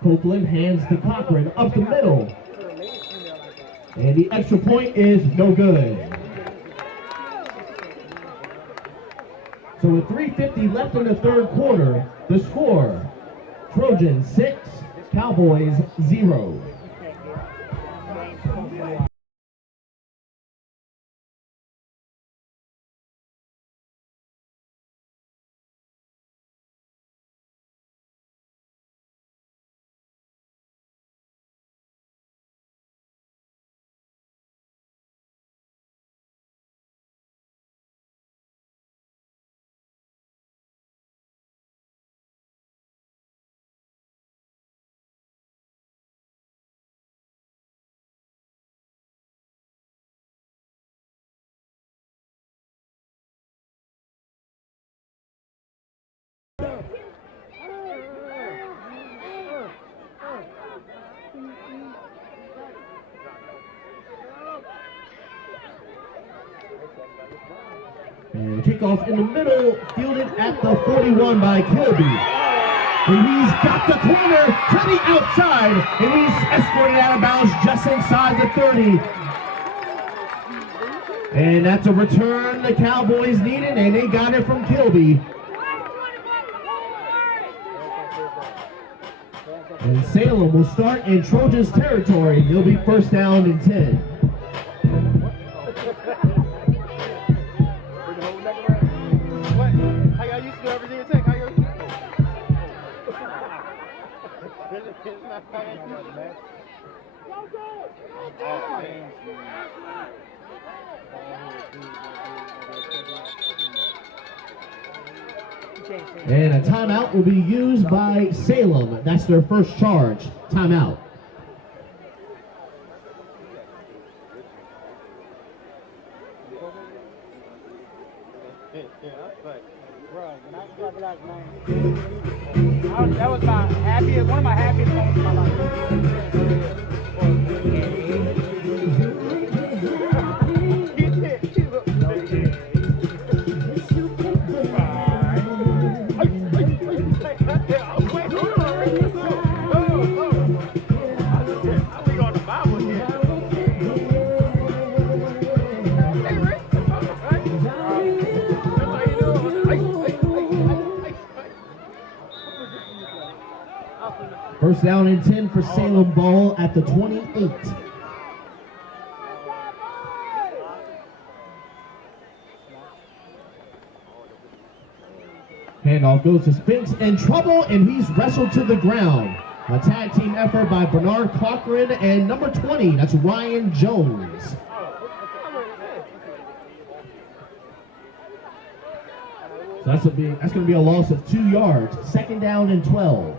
Copeland hands to Cochran up the middle. And the extra point is no good. So with 3:50 left in the third quarter, the score, Trojans 6, Cowboys 0. And kickoff in the middle, fielded at the 41 by Kilby. And he's got the corner to the outside, and he's escorted out of bounds just inside the 30. And that's a return the Cowboys needed, and they got it from Kilby. And Salem will start in Trojans territory. He'll be first down and 10. And a timeout will be used by Salem. That's their first charge. Timeout. That was my happiest, one of my happiest moments of my life. First down and 10 for Salem ball at the 28. Handoff goes to Spinks in trouble, and he's wrestled to the ground. A tag team effort by Bernard Cochran and number 20, that's Ryan Jones. That's going to be a loss of 2 yards. 2nd down and 12.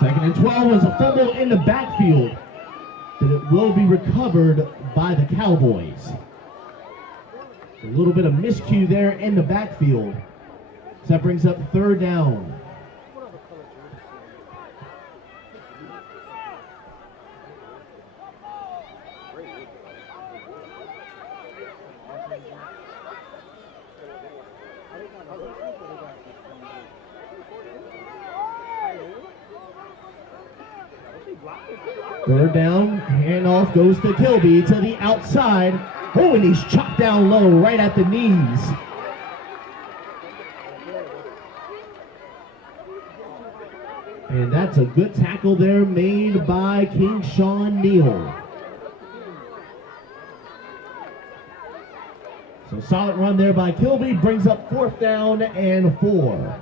Second and 12 is a fumble in the backfield, but it will be recovered by the Cowboys. A little bit of miscue there in the backfield. So that brings up 3rd down. Third down, handoff goes to Kilby to the outside. Oh, and he's chopped down low right at the knees. And that's a good tackle there made by King Sean Neal. So solid run there by Kilby, brings up 4th down and 4.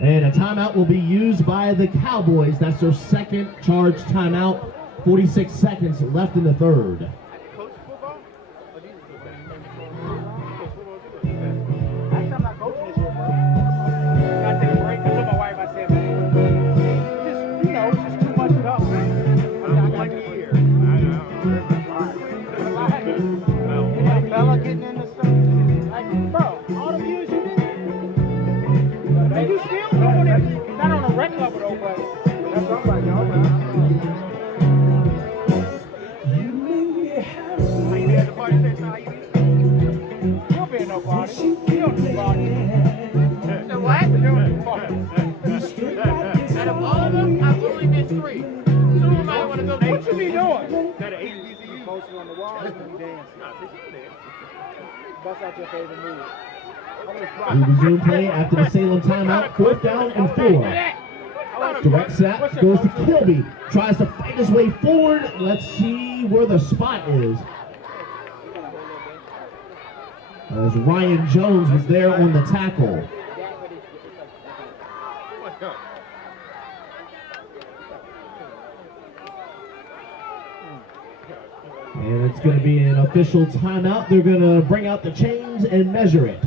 And a timeout will be used by the Cowboys. That's their 2nd charge timeout. 46 seconds left in the 3rd. Actually, I'm not coaching this year, bro. I gotta take a break. I told my wife, I said, man, just, you know, it's just too much stuff, man. I got 1 year. I know. And Bella getting into stuff. Like, bro, all the years you did. Man, you still doing it. Not on a rec level, though, but that's what I'm like, y'all. How you be at the party? How you be? You'll be in no party. You don't do party. So what? You don't do party. Out of all of them, I've only missed 3. 2 of them I want to go. What you be doing? That HBCU Posted on the wall and you dance. Bust out your favorite move. We resume play after the Salem timeout. 4th down and 4. Direct snap goes to Kilby. Tries to fight his way forward. Let's see where the spot is. As Ryan Jones was there on the tackle. And it's going to be an official timeout. They're going to bring out the chains and measure it.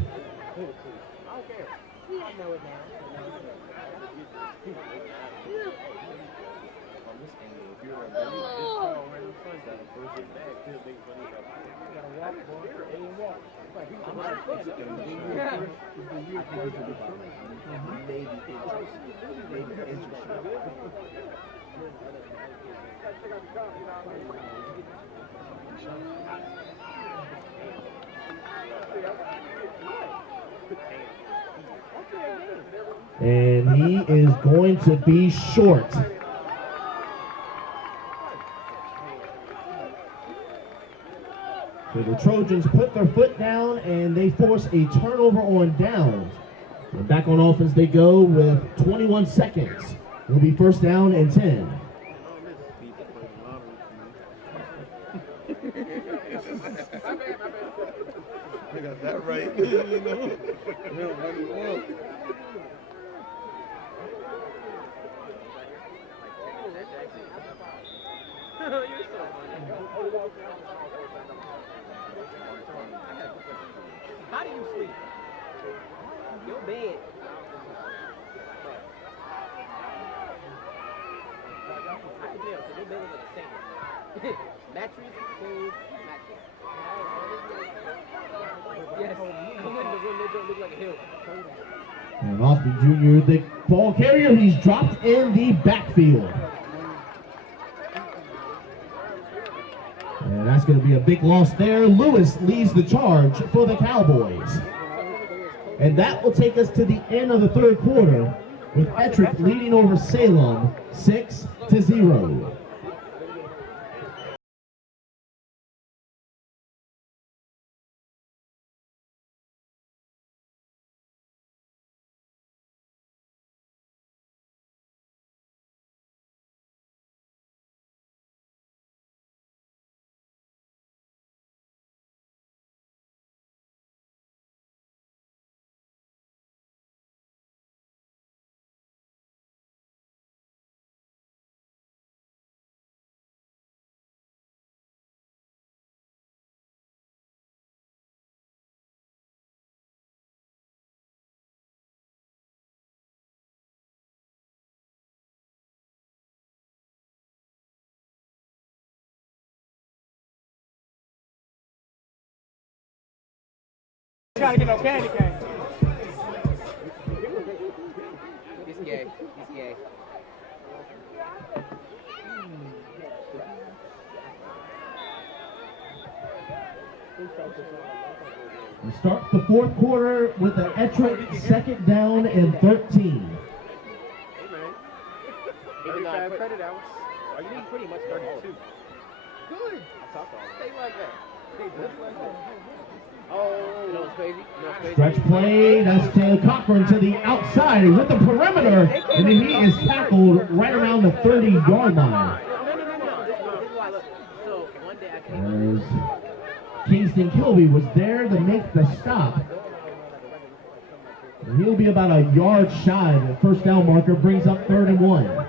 And he is going to be short. So the Trojans put their foot down and they force a turnover on downs. And back on offense they go with 21 seconds. It'll be 1st down and 10. I got that right. How do you sleep? Your bed. I can tell, because your bed is the same. Mattress, clothes, mattress. Yes, come in the room, they don't look like a hill. And Osby Jr., the ball carrier, he's dropped in the backfield. That's going to be a big loss there. Lewis leads the charge for the Cowboys. And that will take us to the end of the third quarter with Ettrick leading over Salem 6-0. Trying to get no candy cane. He's gay. He's gay. We start the fourth quarter with an Ettrick 2nd down and 13. Credit hours. Are you pretty much 32? Good. Stay like that. Stay just like that. Oh, you know what's crazy? You know what's crazy? Stretch play, that's Taylor Cochran to the outside with the perimeter, and then he is tackled right around the 30-yard line. So one day I came. As Kingston Kilby was there to make the stop. And he'll be about a yard shy of the first down marker, brings up 3rd and 1.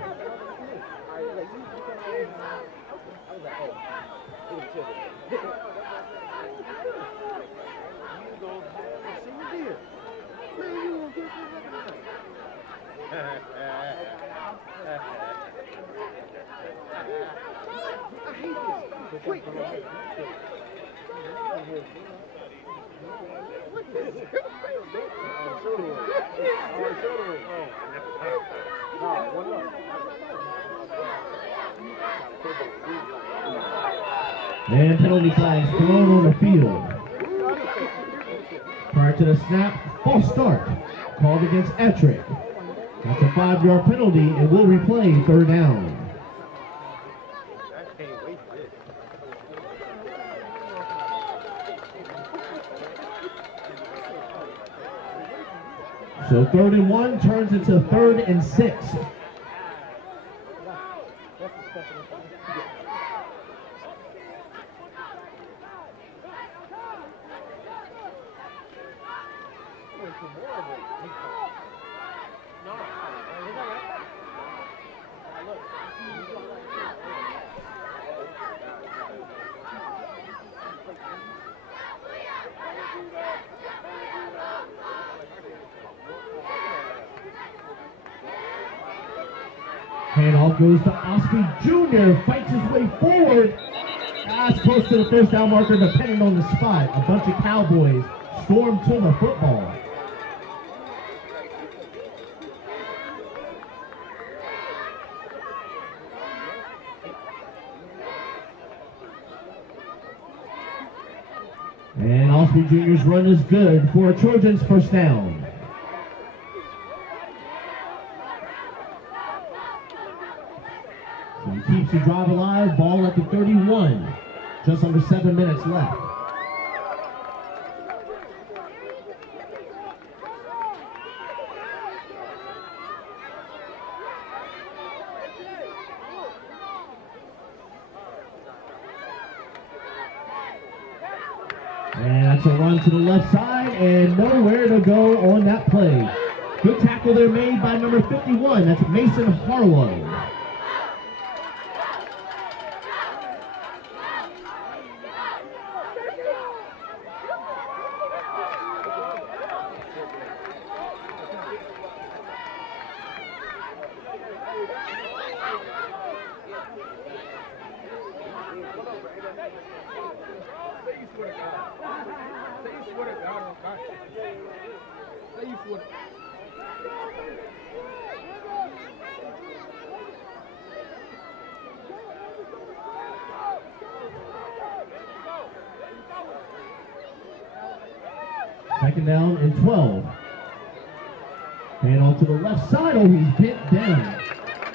And penalty flags thrown on the field. Prior to the snap, false start called against Ettrick. That's a 5-yard penalty and will replay 3rd down. So 3rd and 1 turns into 3rd and 6. Handoff goes to Osby Jr., fights his way forward. As close to the first down marker, depending on the spot. A bunch of Cowboys storm to the football. And Osby Jr.'s run is good for a Trojans first down. So he keeps the drive alive, ball at the 31. Just under 7 minutes left. And that's a run to the left side and nowhere to go on that play. Good tackle there made by number 51. That's Mason Harlow. Second down and 12. And on to the left side. Oh, he's bent down.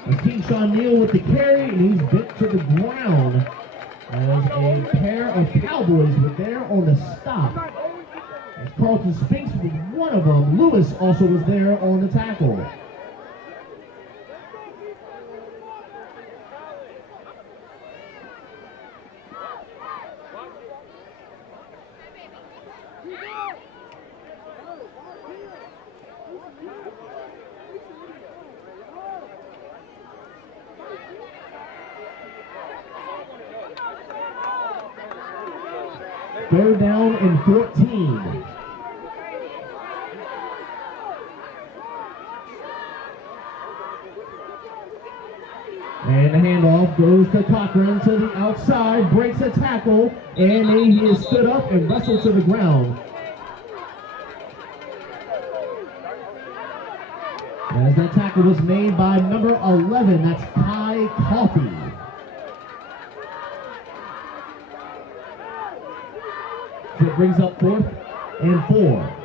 Keyshawn Neal with the carry, and he's bent to the ground as a pair of Cowboys were there on the stop. As Carlton Spinks was one of them. Lewis also was there on the tackle. Third down and 14. And the handoff goes to Cochran to the outside, breaks a tackle, and he is stood up and wrestled to the ground. As that tackle was made by number 11, that's Kai Coffey. It brings up 4th and 4.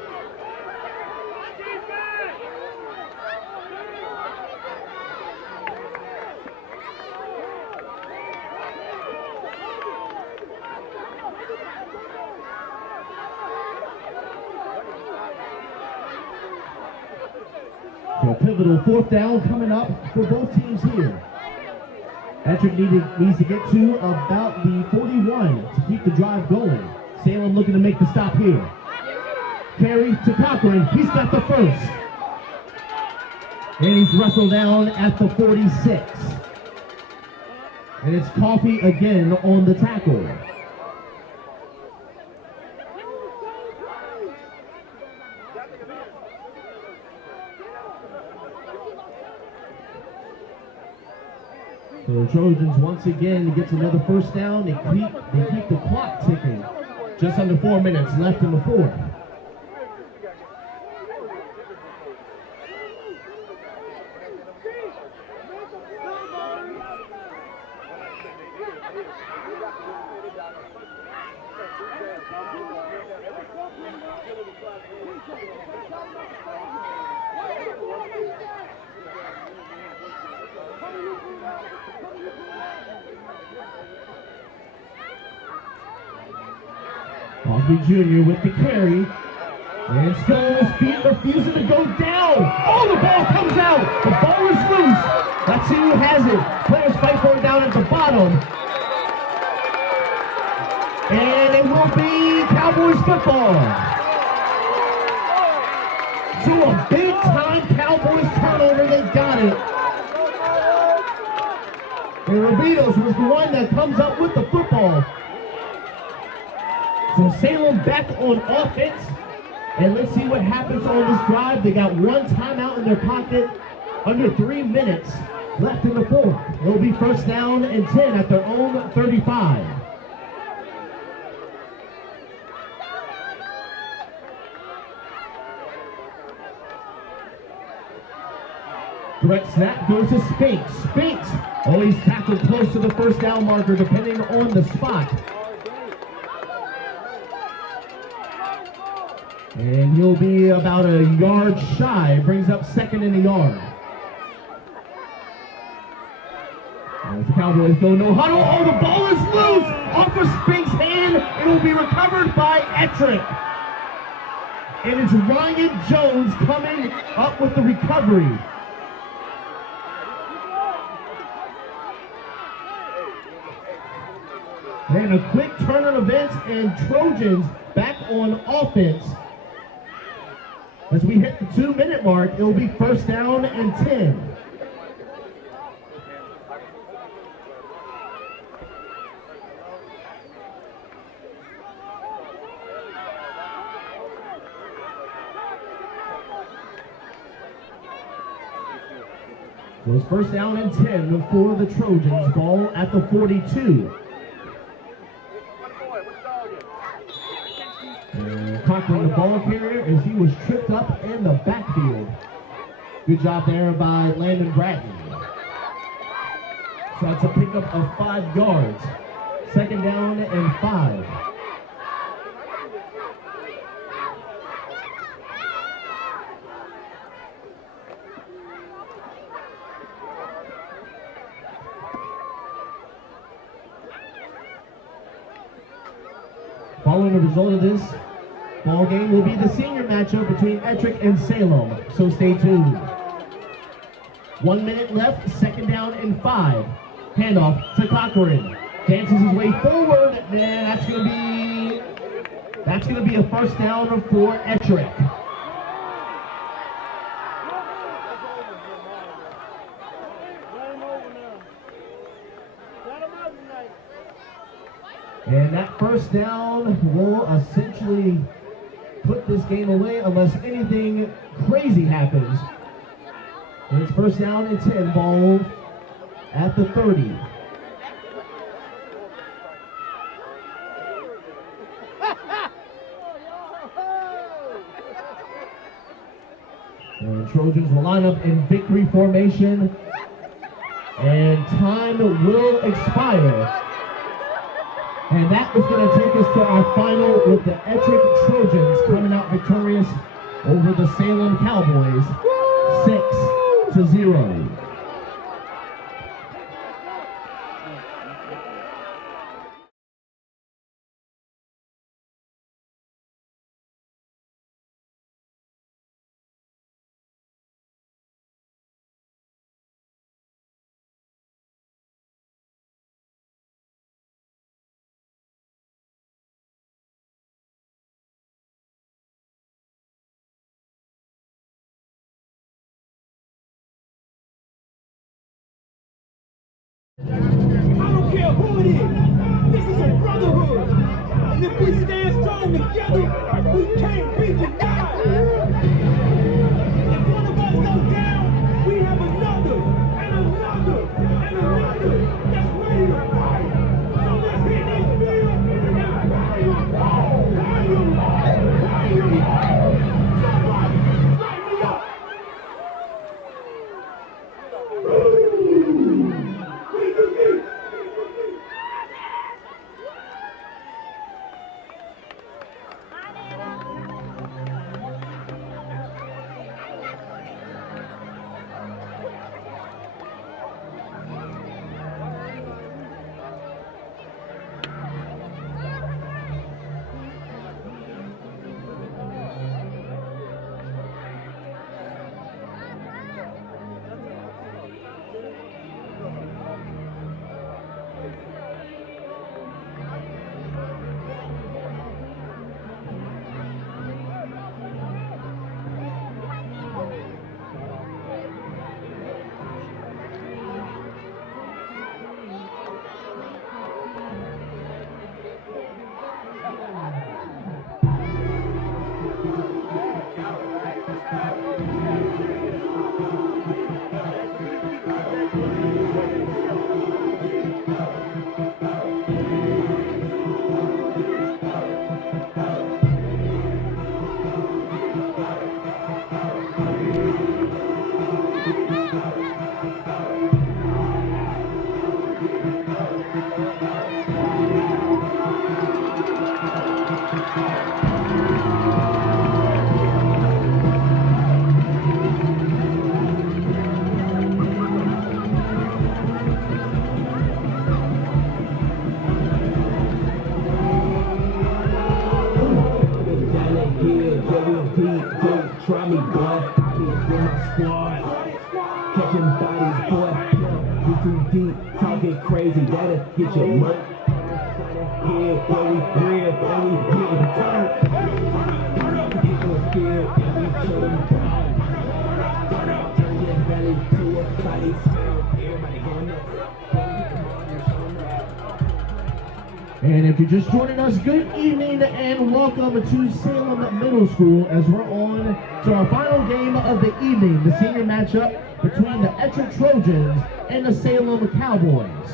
So a pivotal 4th down coming up for both teams here. Ettrick needs to get to about the 41 to keep the drive going. Salem looking to make the stop here. Carry to Cochran. He's got the first. And he's wrestled down at the 46. And it's Coffey again on the tackle. So the Trojans once again gets another first down. They keep the clock ticking. Just under 4 minutes left in the 4th. Osby Jr. with the carry. And still on his feet, refusing to go down. Oh, the ball comes out. The ball is loose. Let's see who has it. Players fight for it down at the bottom. And it will be Cowboys football. So a big-time Cowboys turnover. They got it. And Rabitos was the one that comes up with the football. So Salem back on offense, and let's see what happens on this drive. They got one timeout in their pocket, under 3 minutes left in the 4th. It'll be first down and 10 at their own 35. Direct snap goes to Spinks. Spinks always tackled close to the first down marker depending on the spot. And he'll be about a yard shy. Brings up 2nd in the yard. As the Cowboys go no huddle. Oh, the ball is loose! Off of Spinks' hand. It will be recovered by Ettrick. And it's Ryan Jones coming up with the recovery. And a quick turn on events, and Trojans back on offense. As we hit the 2-minute mark, it will be first down and 10. So it's first down and 10 for the Trojans. Ball at the 42. Cochran, the ball carrier, as he was tripped up in the backfield. Good job there by Landon Bratton. So that's a pickup of 5 yards. Second down and 5. Following the result of this ball game will be the senior matchup between Ettrick and Salem, so stay tuned. 1 minute left, second down and 5. Handoff to Cochran. Dances his way forward, and that's gonna be a first down for Ettrick. And that first down will essentially put this game away unless anything crazy happens. And it's first down and 10, ball at the 30. And Trojans will line up in victory formation. And time will expire. And that is going to take us to our final with the Ettrick Trojans coming out victorious over the Salem Cowboys, 6-0. I don't care who it is. This is a brotherhood. And if we stand strong together, we can't be denied. If one of us goes down, we have another, and another, and another that's ready to fight. So let's hit this field and somebody light me up. Try me, boy. I be with my squad. Catching bodies, boy. You too deep, talking crazy. That'll get your money. Yeah, boy, we real, boy, we getting turned. Turn up, get in the field, and we show them down. Turn your belly to a body sound. Everybody going nuts. And if you're just joining us, good evening and welcome to Salem Middle School as we're on to our final game of the evening, the senior matchup between the Ettrick Trojans and the Salem Cowboys.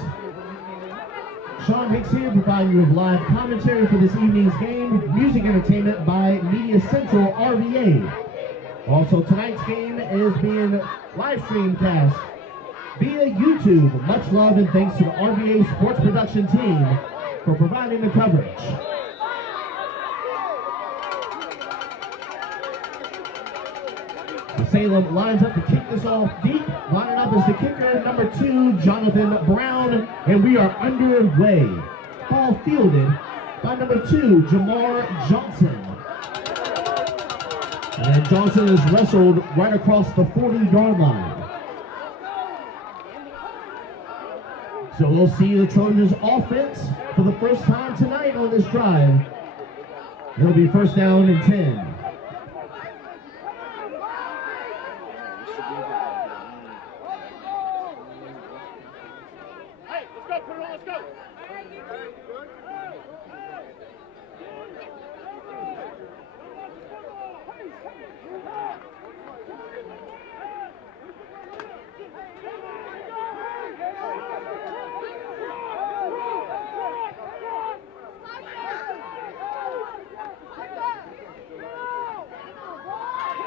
Sean Hicks here providing you with live commentary for this evening's game, music entertainment by Media Central RVA. Also, tonight's game is being live streamcast via YouTube. Much love and thanks to the RVA Sports Production team for providing the coverage. The Salem lines up to kick this off deep. Lining up is the kicker, number 2, Jonathan Brown, and we are underway. Ball fielded by number 2, Jamar Johnson. And Johnson is wrestled right across the 40-yard line. So we'll see the Trojans offense for the first time tonight on this drive. It'll be first down and 10.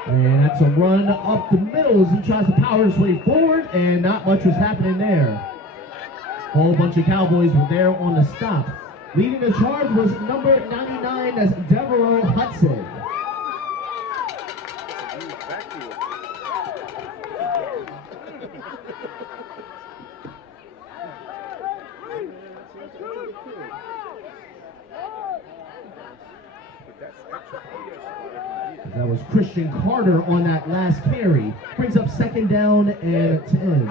And that's a run up the middle as he tries to power his way forward, and not much was happening there. A whole bunch of Cowboys were there on the stop. Leading the charge was number 99, that's Devereaux Hudson. That was Christian Carter on that last carry. Brings up second down and 10.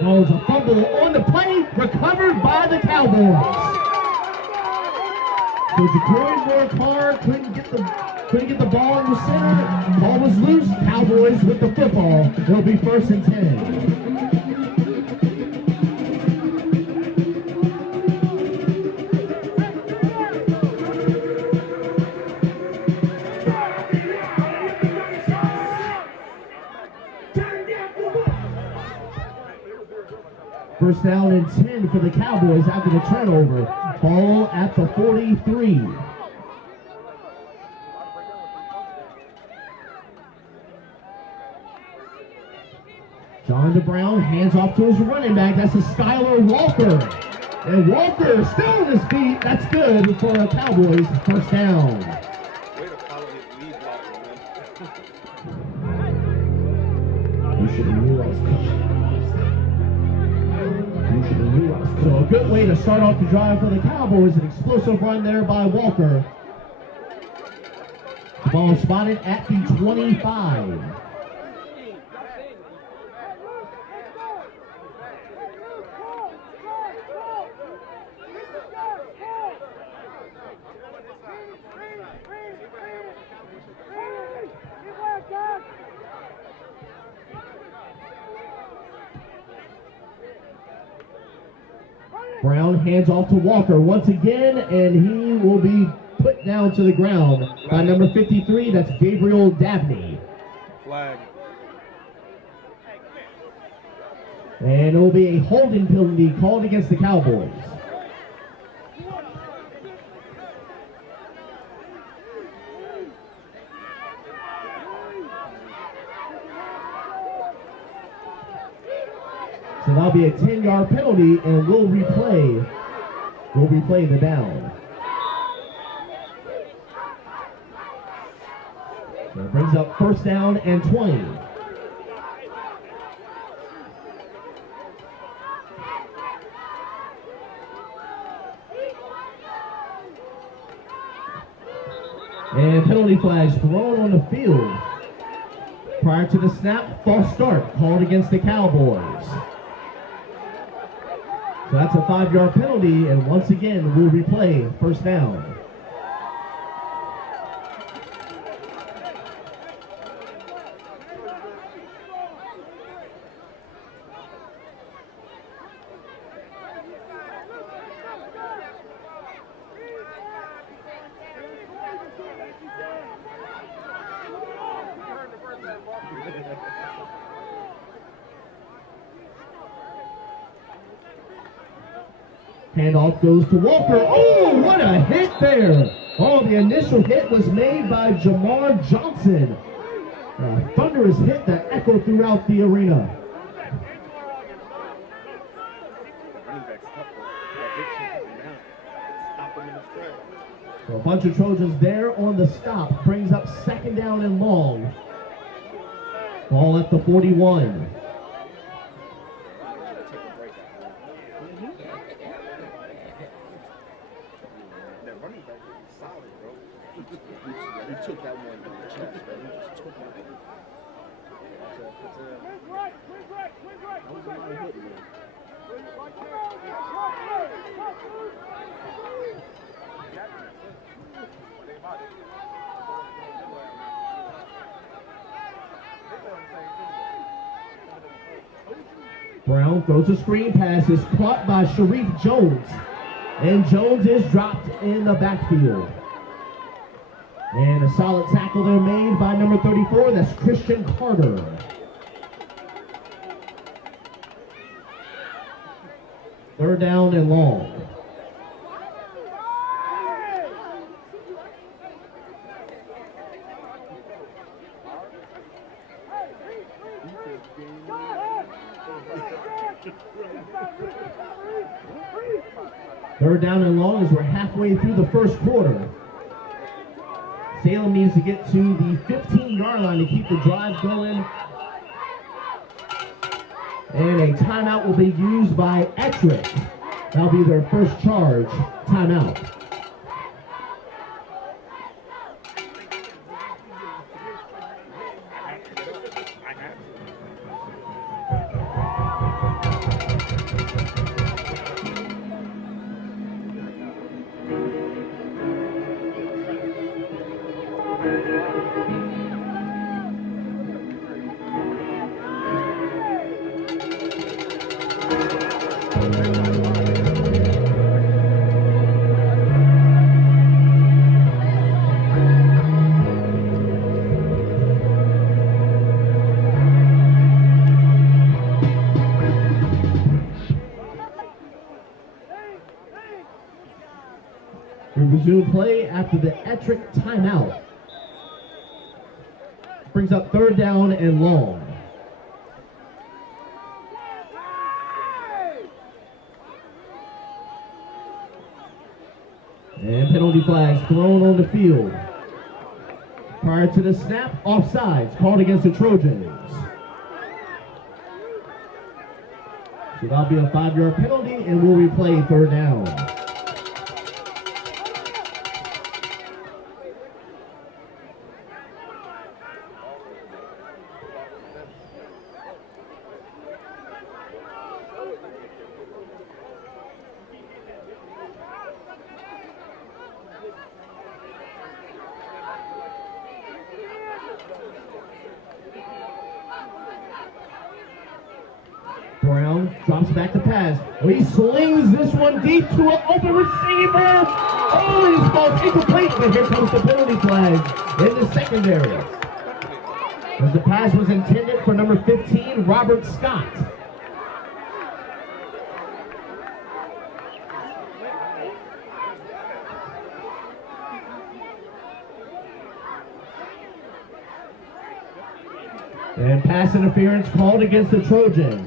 Oh, it's a fumble on the play, recovered by the Cowboys. So Jacory worked hard, couldn't get the ball in the center. Ball was loose. Cowboys with the football. It'll be first and 10. First down and 10 for the Cowboys after the turnover. Ball at the 43. John DeBrown hands off to his running back. That's a Skylar Walker. And Walker is still on his feet. That's good for the Cowboys. First down. Way to follow his lead blocking, man. You should have knew I was coming. So a good way to start off the drive for the Cowboys. An explosive run there by Walker. The ball is spotted at the 25. Brown hands off to Walker once again, and he will be put down to the ground by number 53. That's Gabriel Dabney. Flag. And it will be a holding penalty called against the Cowboys. So that'll be a 10-yard penalty, and we'll replay the down. So it brings up first down and 20. And penalty flags thrown on the field. Prior to the snap, false start called against the Cowboys. So that's a 5-yard penalty, and once again, we'll replay first down. Handoff goes to Walker. Oh, what a hit there. Oh, the initial hit was made by Jamar Johnson. A thunderous hit that echoed throughout the arena. So a bunch of Trojans there on the stop. Brings up second down and long. Ball at the 41. That running back is solid, bro. He took that one to the chest, bro. He just took that one. Brown throws a screen pass, is caught by Sharif Jones. And Jones is dropped in the backfield. And a solid tackle there made by number 34, that's Christian Carter. Third down and long. Third down and long as we're halfway through the first quarter. Salem needs to get to the 15-yard line to keep the drive going. And a timeout will be used by Ettrick. That'll be their first charge timeout. We resume play after the Ettrick timeout. Brings up third down and long. And penalty flags thrown on the field. Prior to the snap, offsides called against the Trojans. So that'll be a 5-yard penalty and we'll replay third down. Brown drops back to pass. He slings this one deep to an open receiver. Oh, he falls incomplete, but here comes the penalty flag in the secondary. As the pass was intended for number 15, Robert Scott. And pass interference called against the Trojans.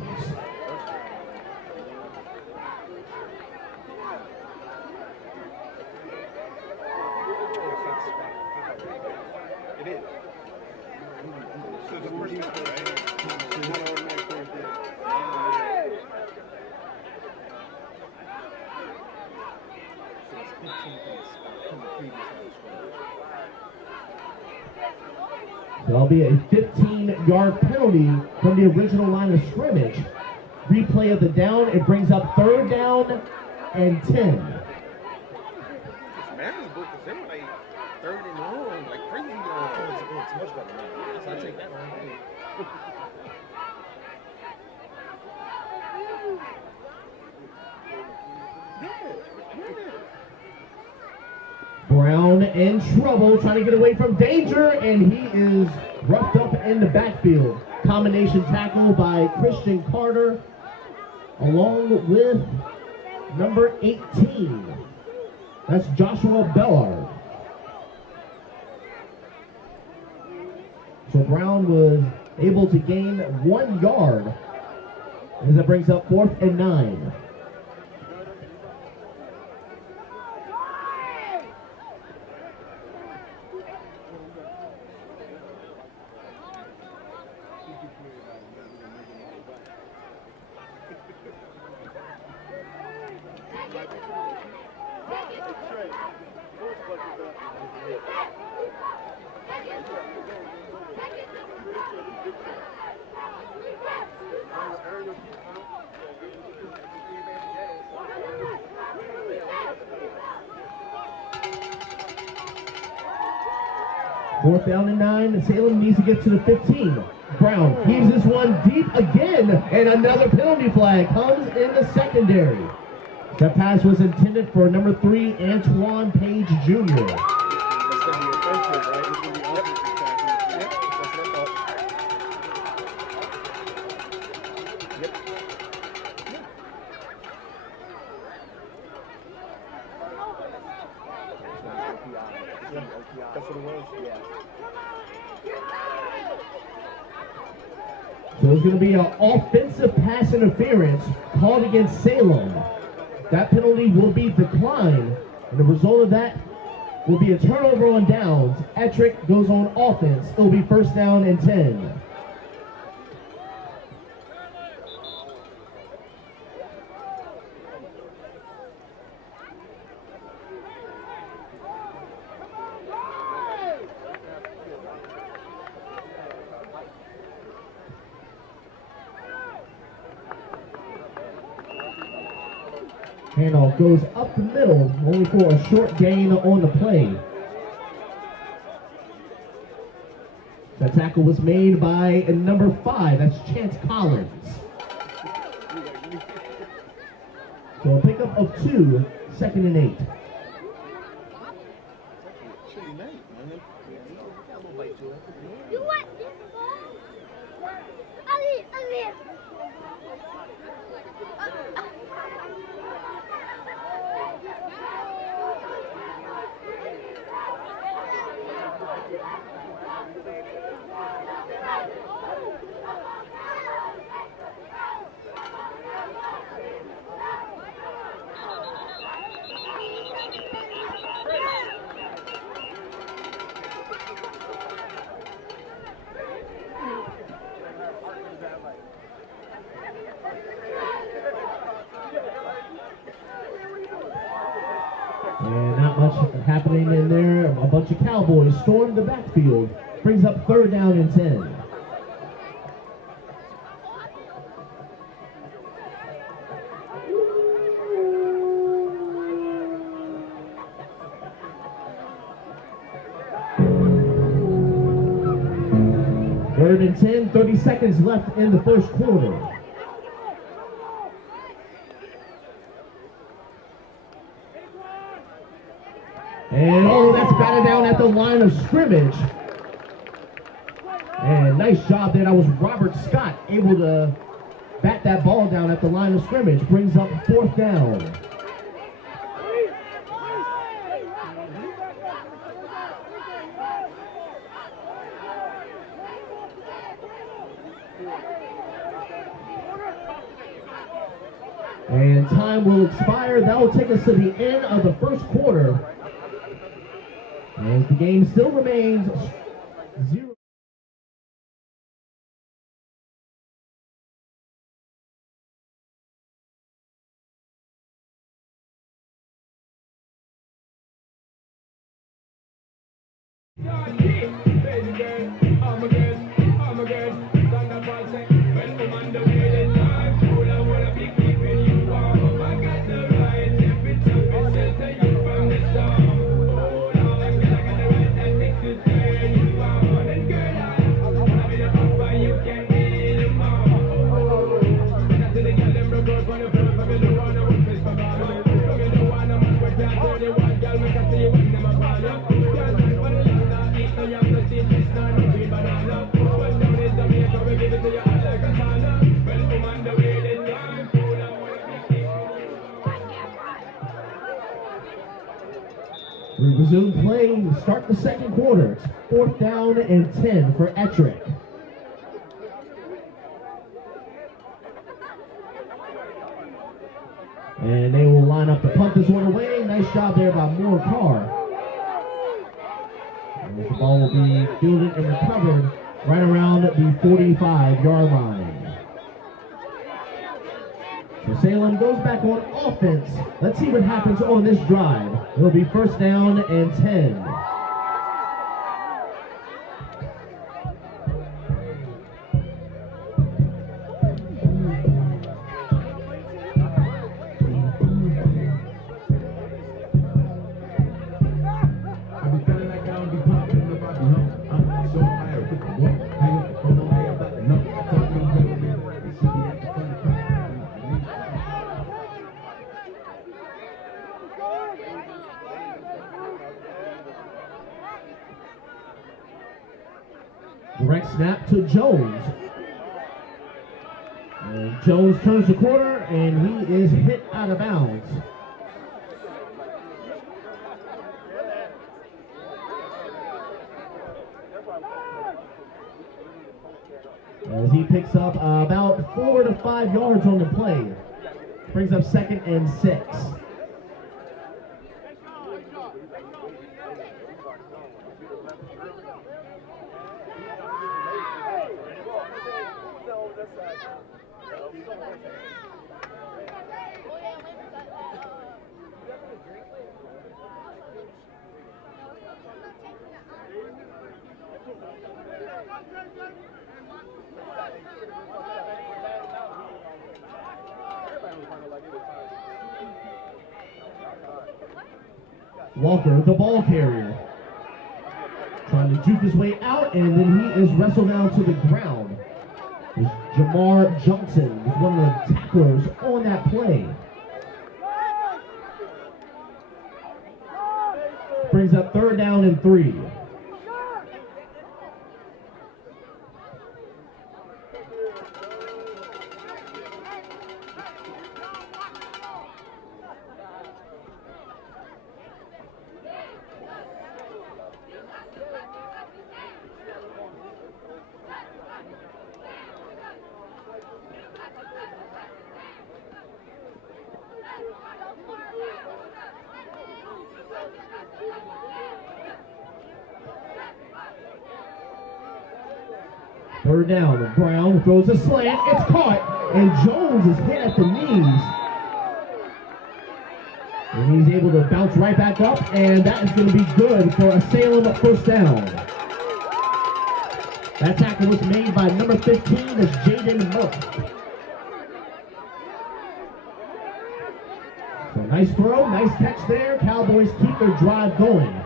There'll be a 15-yard penalty from the original line of scrimmage. Replay of the down, it brings up third down and 10. This Maryland book is in like third and long, like crazy long. It's much better now. So I take that one. Brown in trouble, trying to get away from danger, and he is roughed up in the backfield. Combination tackle by Christian Carter, along with number 18. That's Joshua Bellard. So Brown was able to gain 1 yard as it brings up 4th and 9. Fourth down and 9. Salem needs to get to the 15. Brown heaves this one deep again, and another penalty flag comes in the secondary. That pass was intended for number 3, Antoine Page Jr. That's going to be offensive, right? It's going to be offensive tackle. Yep, that's what I thought. Yep. That's what it was? Yeah. So it's going to be an offensive pass interference called against Salem. That penalty will be declined, and the result of that will be a turnover on downs. Ettrick goes on offense. It'll be first down and 10. Handoff goes up the middle, only for a short gain on the play. The tackle was made by number 5, that's Chance Collins. So a pickup of 2, second and 8. You what? Ali. And not much happening in there. A bunch of Cowboys storm the backfield. Brings up third down and 10. Third and 10, 30 seconds left in the first quarter. And that's batted down at the line of scrimmage. And nice job there. That was Robert Scott able to bat that ball down at the line of scrimmage. Brings up fourth down. And time will expire. That will take us to the end of the first quarter. As the game still remains 0. We resume play, start the second quarter. It's fourth down and 10 for Ettrick. And they will line up to punt this one away. Nice job there by Moore Carr. And the ball will be fielded and recovered right around the 45-yard line. So Salem goes back on offense. Let's see what happens on this drive. It'll be first down and 10. Direct snap to Jones. And Jones turns the corner and he is hit out of bounds. As he picks up about 4 to 5 yards on the play. Brings up 2nd and 6. Walker, the ball carrier, trying to juke his way out, and then he is wrestled down to the ground. Jamar Johnson was one of the tacklers on that play. Brings up 3rd down and 3. Third down, Brown throws a slant, it's caught, and Jones is hit at the knees. And he's able to bounce right back up, and that is going to be good for a Salem first down. That tackle was made by number 15, that's Jaden Murph. So nice throw, nice catch there. Cowboys keep their drive going.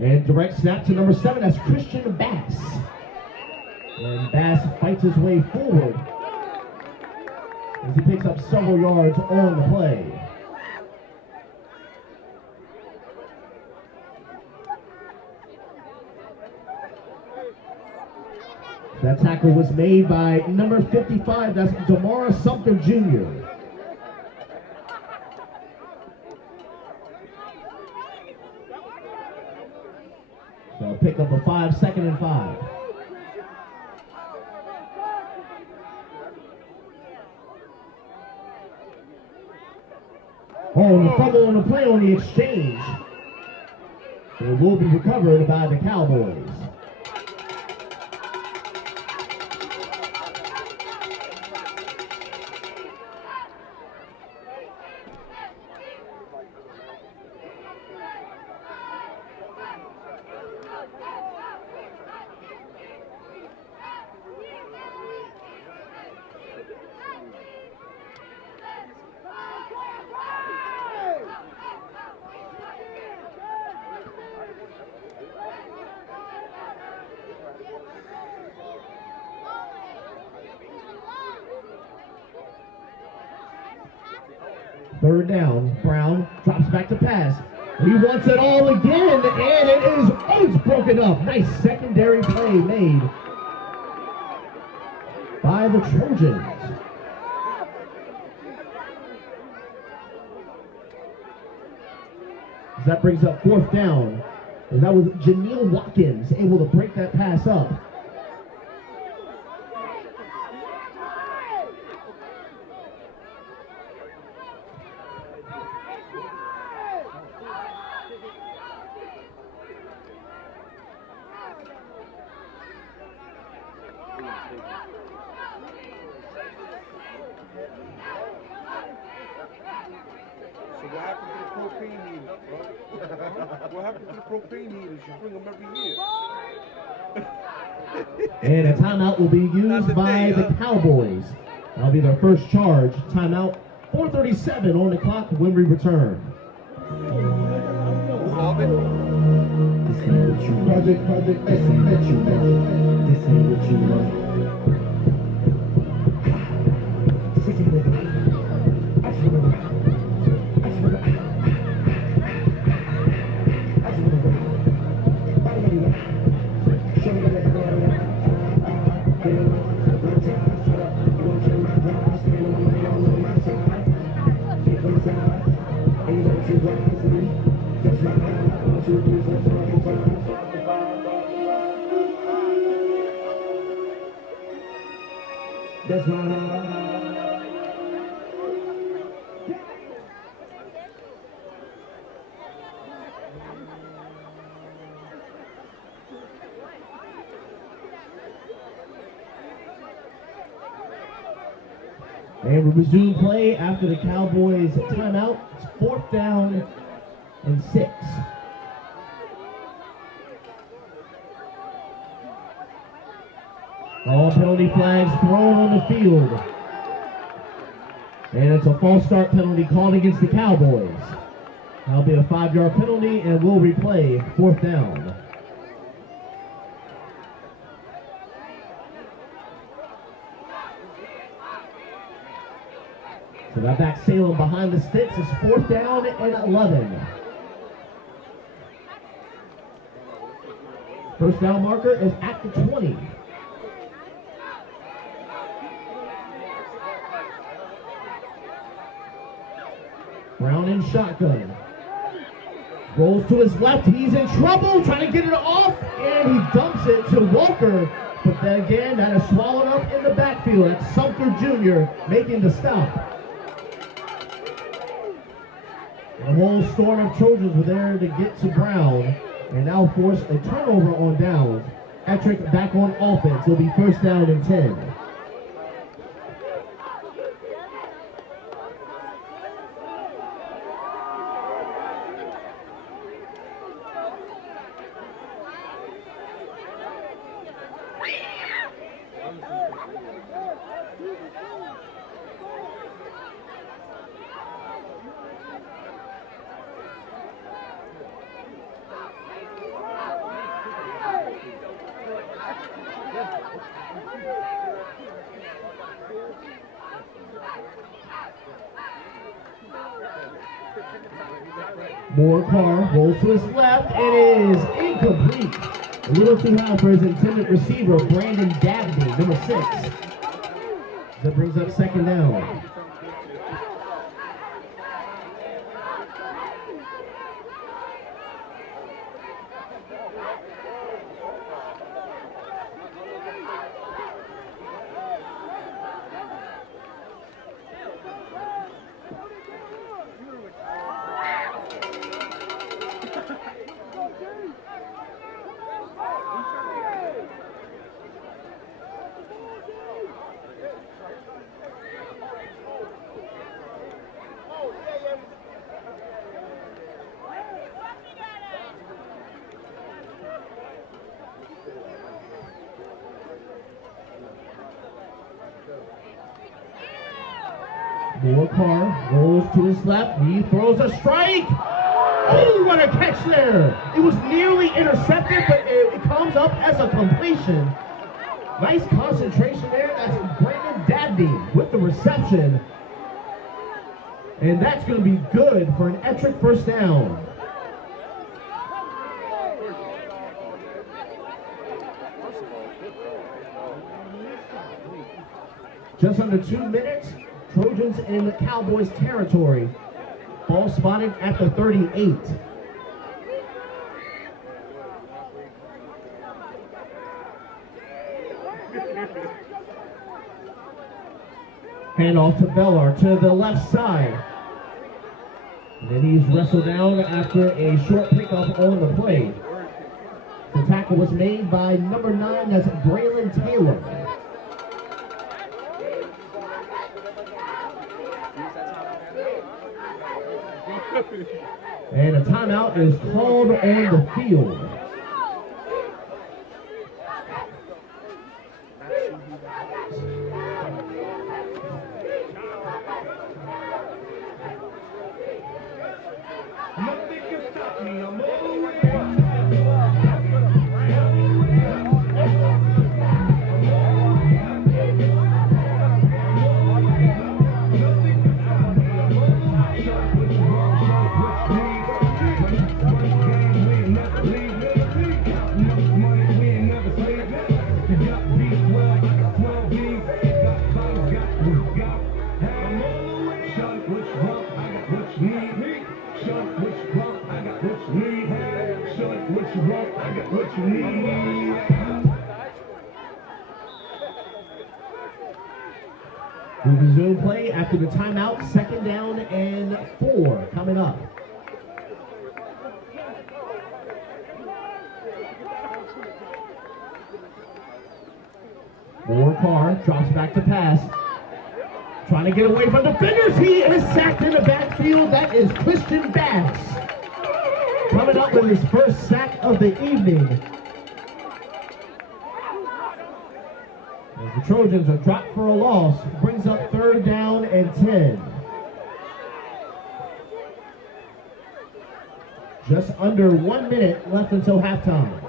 And direct snap to number 7, that's Christian Bass. And Bass fights his way forward as he picks up several yards on the play. That tackle was made by number 55, that's Damara Sumter Jr. So pick up a 5, 2nd and 5. Oh, the fumble on the play on the exchange. It will be recovered by the Cowboys. Third down, Brown drops back to pass. He wants it all again, and it's broken up. Nice secondary play made by the Trojans. That brings up 4th down. And that was Janelle Watkins able to break that pass up. So what happened to the propane heaters, bro? What happened to the propane heaters? You bring them every year. And a timeout will be used by the Cowboys. That'll be their first charge. Timeout, 4:37 on the clock when we return. This ain't what you want. This ain't what you want. This ain't what you want. That's my And we resume play after the Cowboys timeout. It's 4th down and 6. All penalty flags thrown on the field. And it's a false start penalty called against the Cowboys. That'll be a 5-yard penalty, and we'll replay 4th down. So that back Salem behind the sticks is 4th down and 11. First down marker is at the 20. Brown in shotgun. Rolls to his left. He's in trouble, trying to get it off, and he dumps it to Walker. But then again, that is swallowed up in the backfield. That's Sumter Jr. making the stop. The whole storm of Trojans were there to get to Brown, and now force a turnover on downs. Ettrick back on offense. It'll be 1st down and 10. Moore Carr rolls to his left. It is incomplete. A little too high for his intended receiver, Brandon Dabney, number 6. That brings up 2nd down. Moore Carr rolls to his left. He throws a strike. Oh, what a catch there. It was nearly intercepted, but it comes up as a completion. Nice concentration there. That's Brandon Dabney with the reception. And that's going to be good for an Ettrick 1st down. Just under 2 minutes. Trojans in the Cowboys territory. Ball spotted at the 38. Handoff to Bellar to the left side. And then he's wrestled down after a short pickup on the play. The tackle was made by number 9, that's Braylon Taylor. And a timeout is called on the field. Nothing can stop me, I'm all the way. We resume play after the timeout. 2nd down and 4 coming up. Carr drops back to pass. Trying to get away from defenders. He is sacked in the backfield. That is Christian Bass. Coming up with his first sack of the evening. As the Trojans are dropped for a loss, brings up 3rd down and 10. Just under 1 minute left until halftime.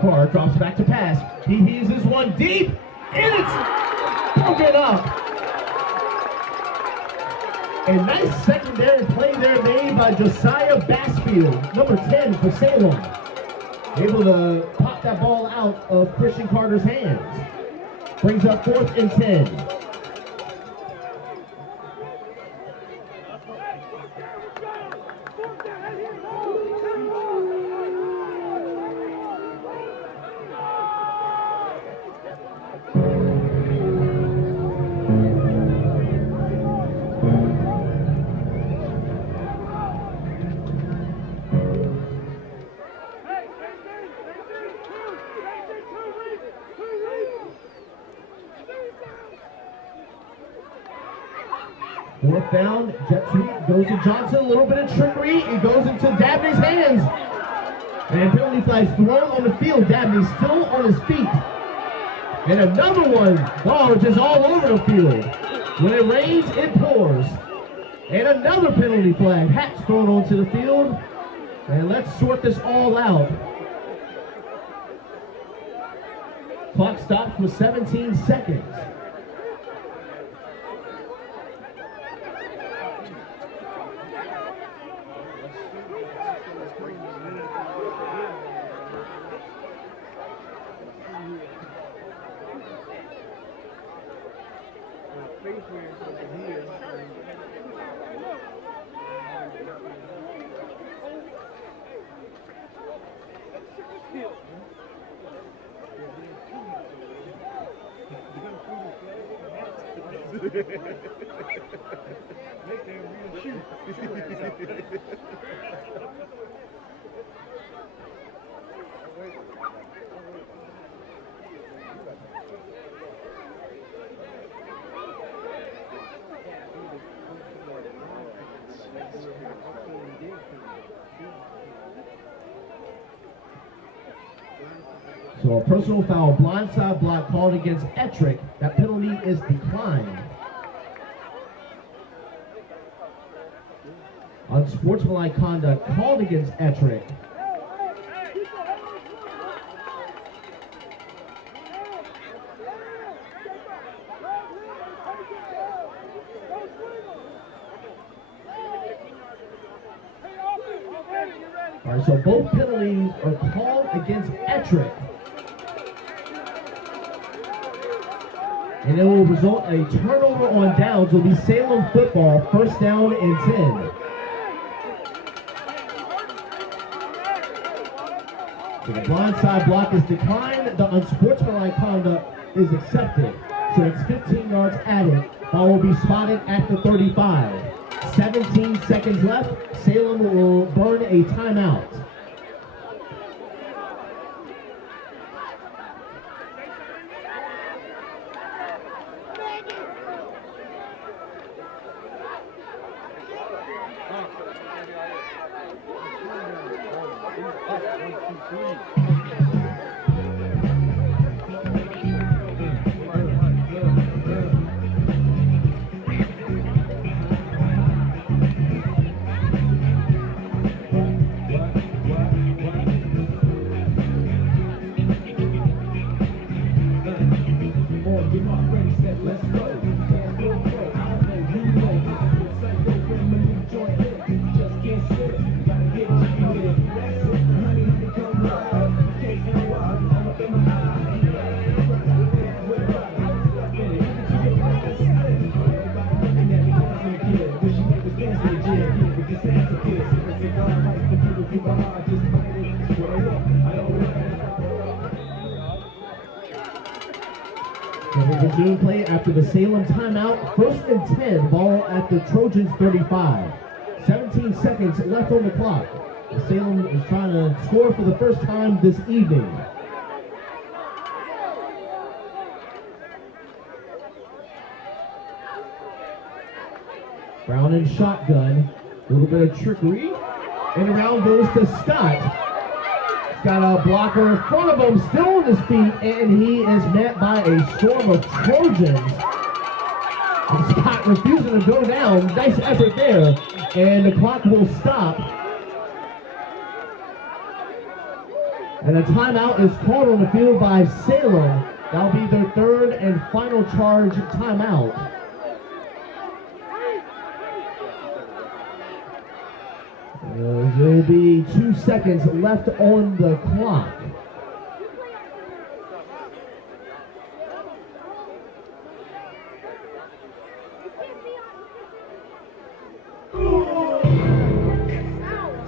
Carr drops back to pass. He eases one deep, and it's broken up. A nice secondary play there made by Josiah Bassfield, number 10 for Salem. Able to pop that ball out of Christian Carter's hands. Brings up 4th and 10. Fourth down, jet sweep, goes to Johnson, a little bit of trickery, it goes into Dabney's hands. And penalty flags thrown on the field, Dabney still on his feet. And another one, ball just all over the field. When it rains, it pours. And another penalty flag, hats thrown onto the field. And let's sort this all out. Clock stops with 17 seconds. So a personal foul, blindside block called against Ettrick. That penalty is declined. Unsportsmanlike conduct called against Ettrick. All right, so both penalties are called against Ettrick. And it will result in a turnover on downs. It will be Salem football, 1st down and 10. So the blindside block is declined. The unsportsmanlike conduct is accepted. So it's 15 yards added. Ball will be spotted at the 35. 17 seconds left. Salem will burn a timeout. Resume play after the Salem timeout. 1st and 10, ball at the Trojans 35. 17 seconds left on the clock. Salem is trying to score for the first time this evening. Brown in shotgun. A little bit of trickery. And around goes to Scott. Got a blocker in front of him, still on his feet, and he is met by a storm of Trojans. And Scott refusing to go down. Nice effort there, and the clock will stop. And a timeout is called on the field by Salem. That'll be their 3rd and final charge timeout. There will be 2 seconds left on the clock.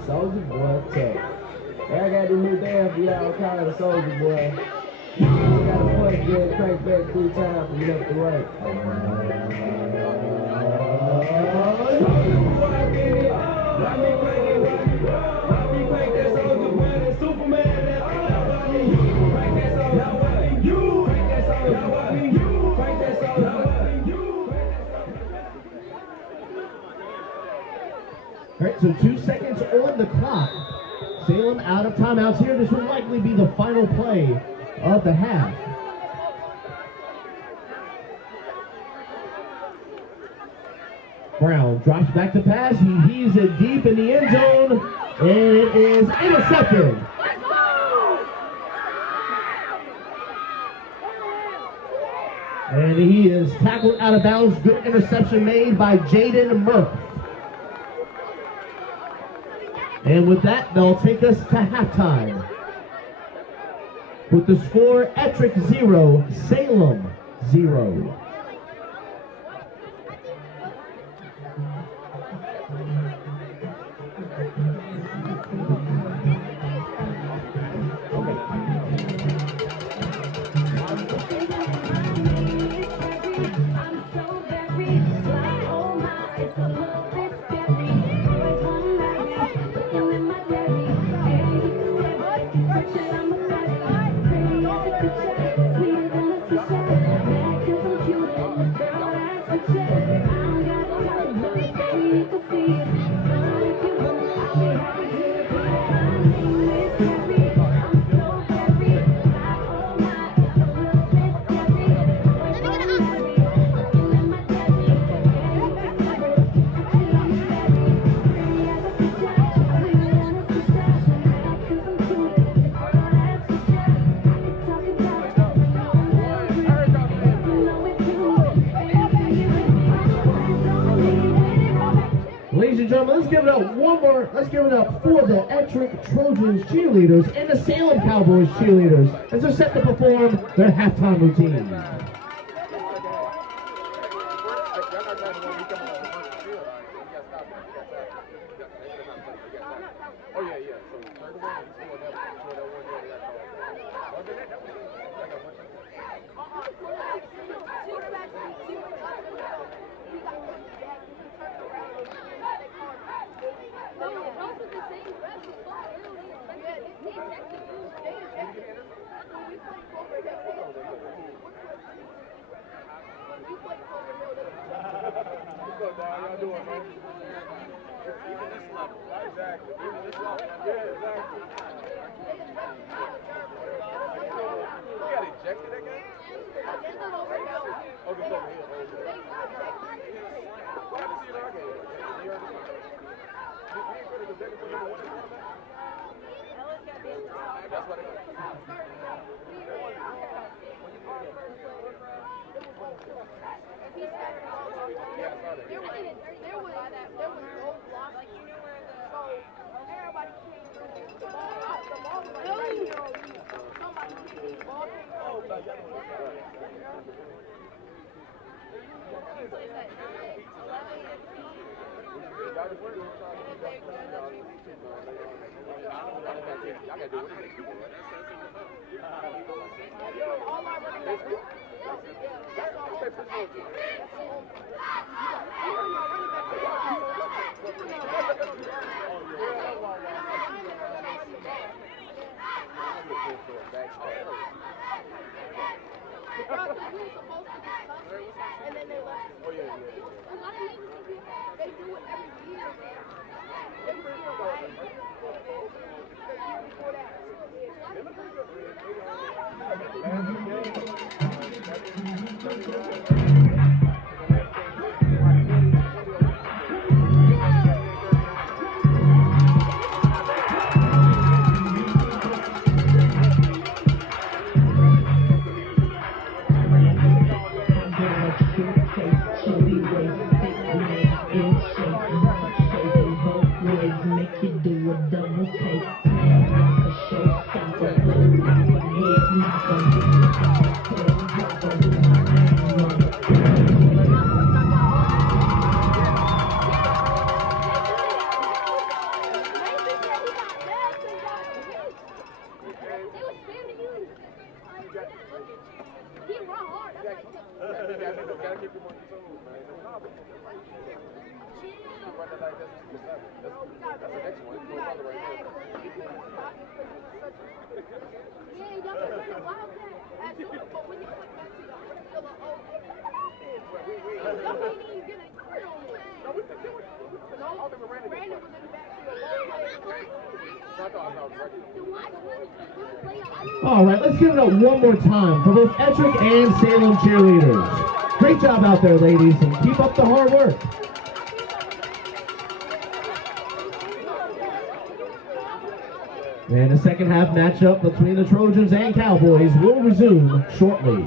Soldier boy, tech. I got the new damn for y'all, call it a soldier boy. You got a punch good, crank back 3 times from left to right. All right, so 2 seconds on the clock. Salem out of timeouts here. This will likely be the final play of the half. Brown drops back to pass. He heaves it deep in the end zone, and it is intercepted. And he is tackled out of bounds. Good interception made by Jaden Murph. And with that, they'll take us to halftime. With the score, Ettrick 0, Salem 0. Let's give it up one more. Let's give it up for the Ettrick Trojans cheerleaders and the Salem Cowboys cheerleaders as they're set to perform their halftime routine. Y'all doing, man? Even this level. Exactly. Even this level. Yeah, exactly. You got ejected that game? Okay, so over here. Okay. I haven't seen our game. You heard it? You ain't ready to take it for number one in quarterback? That's what it is. There was no block. Like, you know where the everybody came through. The ball was like right here on you. Somebody came in, the ball came through. Plays at 9, 11, all my running backs. And then they left. Oh, yeah. A lot of niggas, they do it every year, man. They were still right. The year before that. All right, let's give it up one more time for both Ettrick and Salem cheerleaders. Great job out there, ladies, and keep up the hard work. And the second half matchup between the Trojans and Cowboys will resume shortly.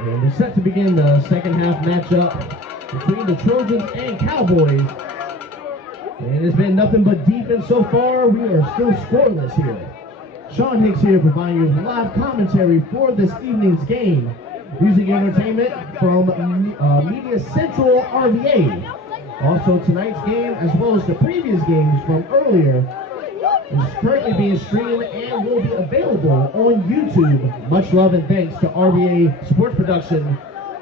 And we're set to begin the second half matchup between the Trojans and Cowboys. And it's been nothing but defense so far. We are still scoreless here. Sean Hicks here providing you with live commentary for this evening's game. Music entertainment from Media Central RVA. Also tonight's game, as well as the previous games from earlier, is currently being streamed and will be available on YouTube. Much love and thanks to RVA Sports Production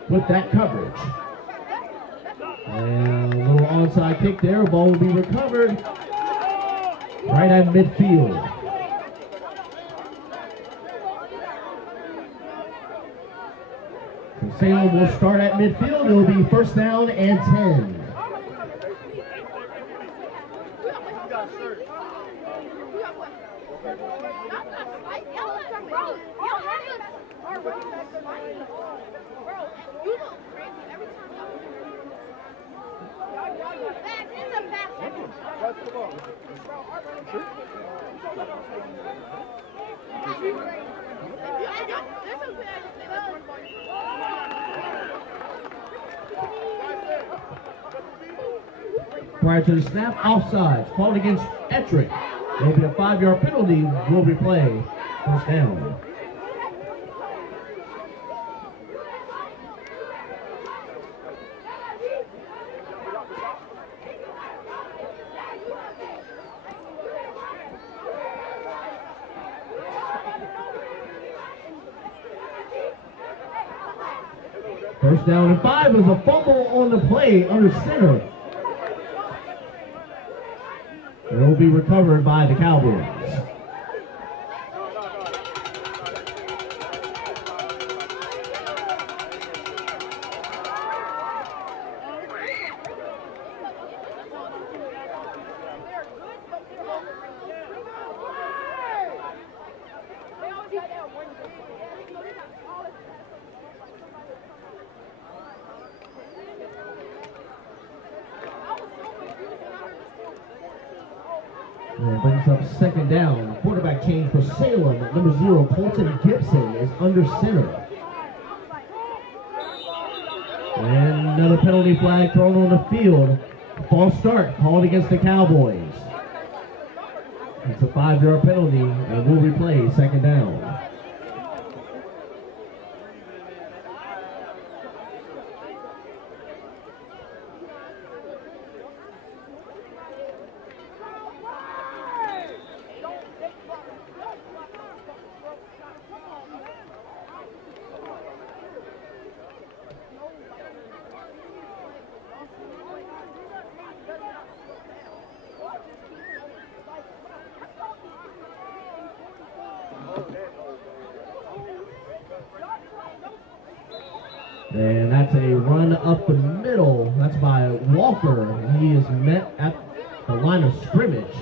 with that coverage. And a little onside kick there. Ball will be recovered right at midfield. So Salem will start at midfield. It will be first down and 10. Prior to the snap, offsides called against Ettrick. There will be a 5-yard penalty. Will replay. First down. First down and 5 is a fumble on the play under center. It will be recovered by the Cowboys. And brings up second down. Quarterback change for Salem. Number 0, Colton Gibson is under center. And another penalty flag thrown on the field. False start called against the Cowboys. It's a 5-yard penalty and will replay second down. And that's a run up the middle. That's by Walker. He is met at the line of scrimmage.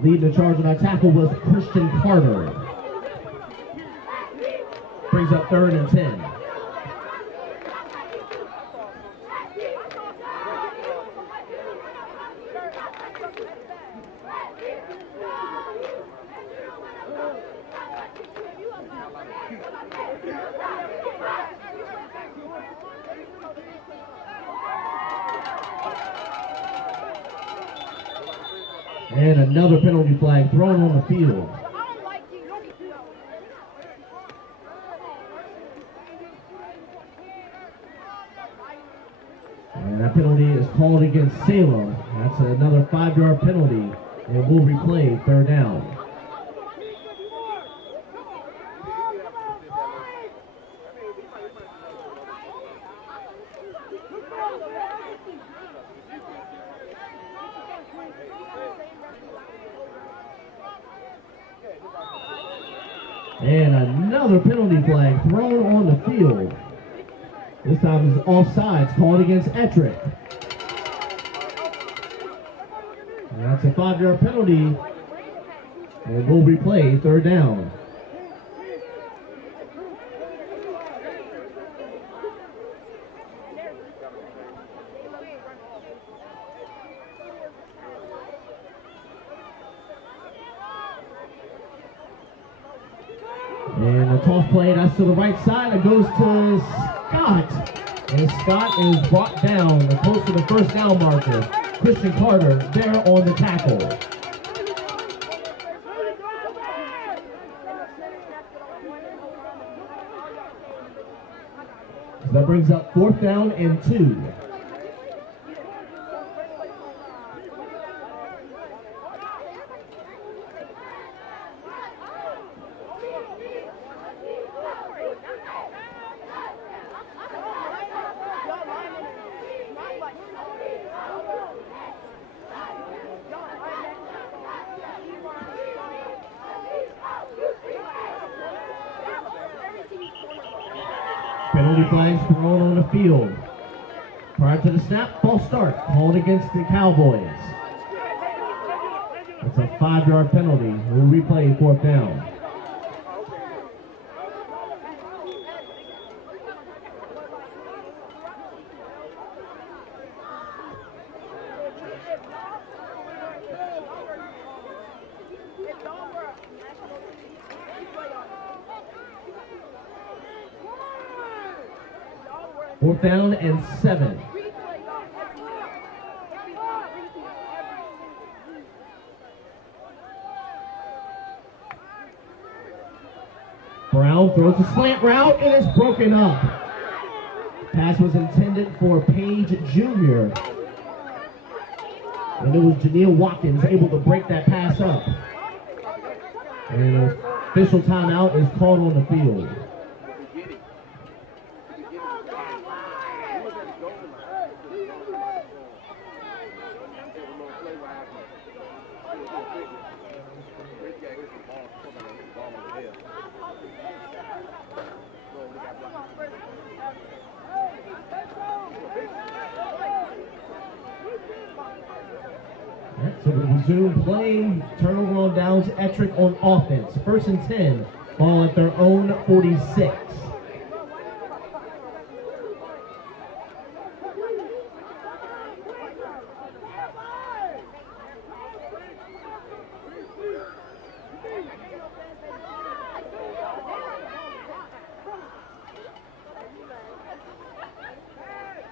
Leading the charge on that tackle was Christian Carter. Brings up 3rd and 10. And another penalty flag thrown on the field. And that penalty is called against Salem. That's another 5-yard penalty. And will replay 3rd down. And another penalty flag thrown on the field. This time is offsides called against Ettrick. And that's a 5-yard penalty. And will replay 3rd down. And the toss play, that's to the right side. It goes to Scott. And Scott is brought down close to the first down marker. Christian Carter there on the tackle. So that brings up 4th down and 2. Penalty flags thrown on the field. Prior to the snap, false start called against the Cowboys. It's a 5-yard penalty. We'll replay 4th down. Fourth down and 7. Brown throws a slant route and it's broken up. Pass was intended for Page Jr. And it was Janelle Watkins able to break that pass up. And an official timeout is called on the field. So we resume playing. Turnover on downs. Ettrick on offense. 1st and 10. Ball at their own 46.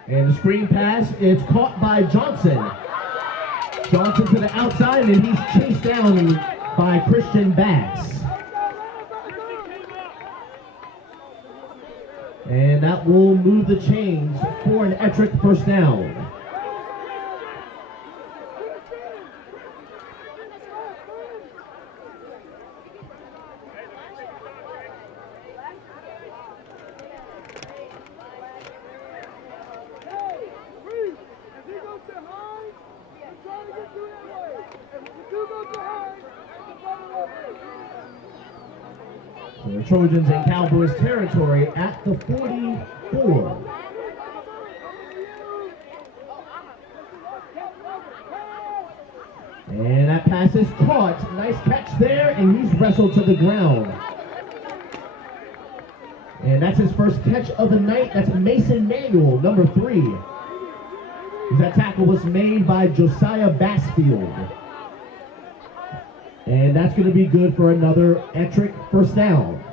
And the screen pass is caught by Johnson. Johnson to the outside, and he's chased down by Christian Bass. And that will move the chains for an Ettrick 1st down. So the Trojans in Cowboys territory at the 44. And that pass is caught. Nice catch there, and he's wrestled to the ground. And that's his first catch of the night. That's Mason Manuel, number 3. That tackle was made by Josiah Bassfield. And that's going to be good for another Ettrick 1st down.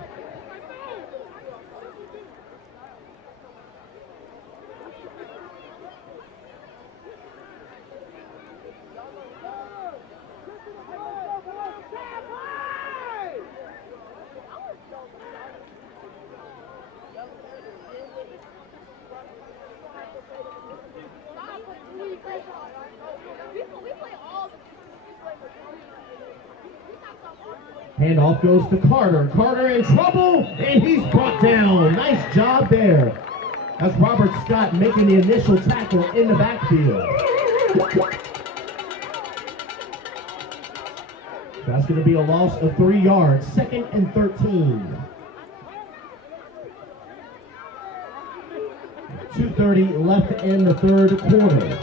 Handoff goes to Carter. Carter in trouble, and he's brought down. Nice job there. That's Robert Scott making the initial tackle in the backfield. That's going to be a loss of 3 yards. 2nd and 13. 2:30 left in the 3rd quarter.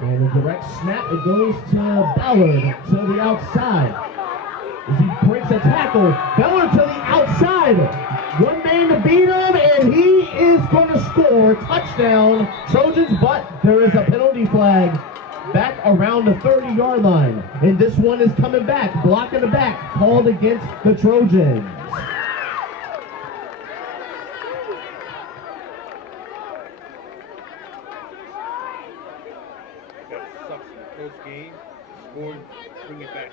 And a direct snap, it goes to Ballard to the outside. As he breaks a tackle, Ballard to the outside. One man to beat him, and he is going to score. Touchdown, Trojans, but there is a penalty flag back around the 30-yard line. And this one is coming back, blocking the back, called against the Trojans. Close game, score, bring it back.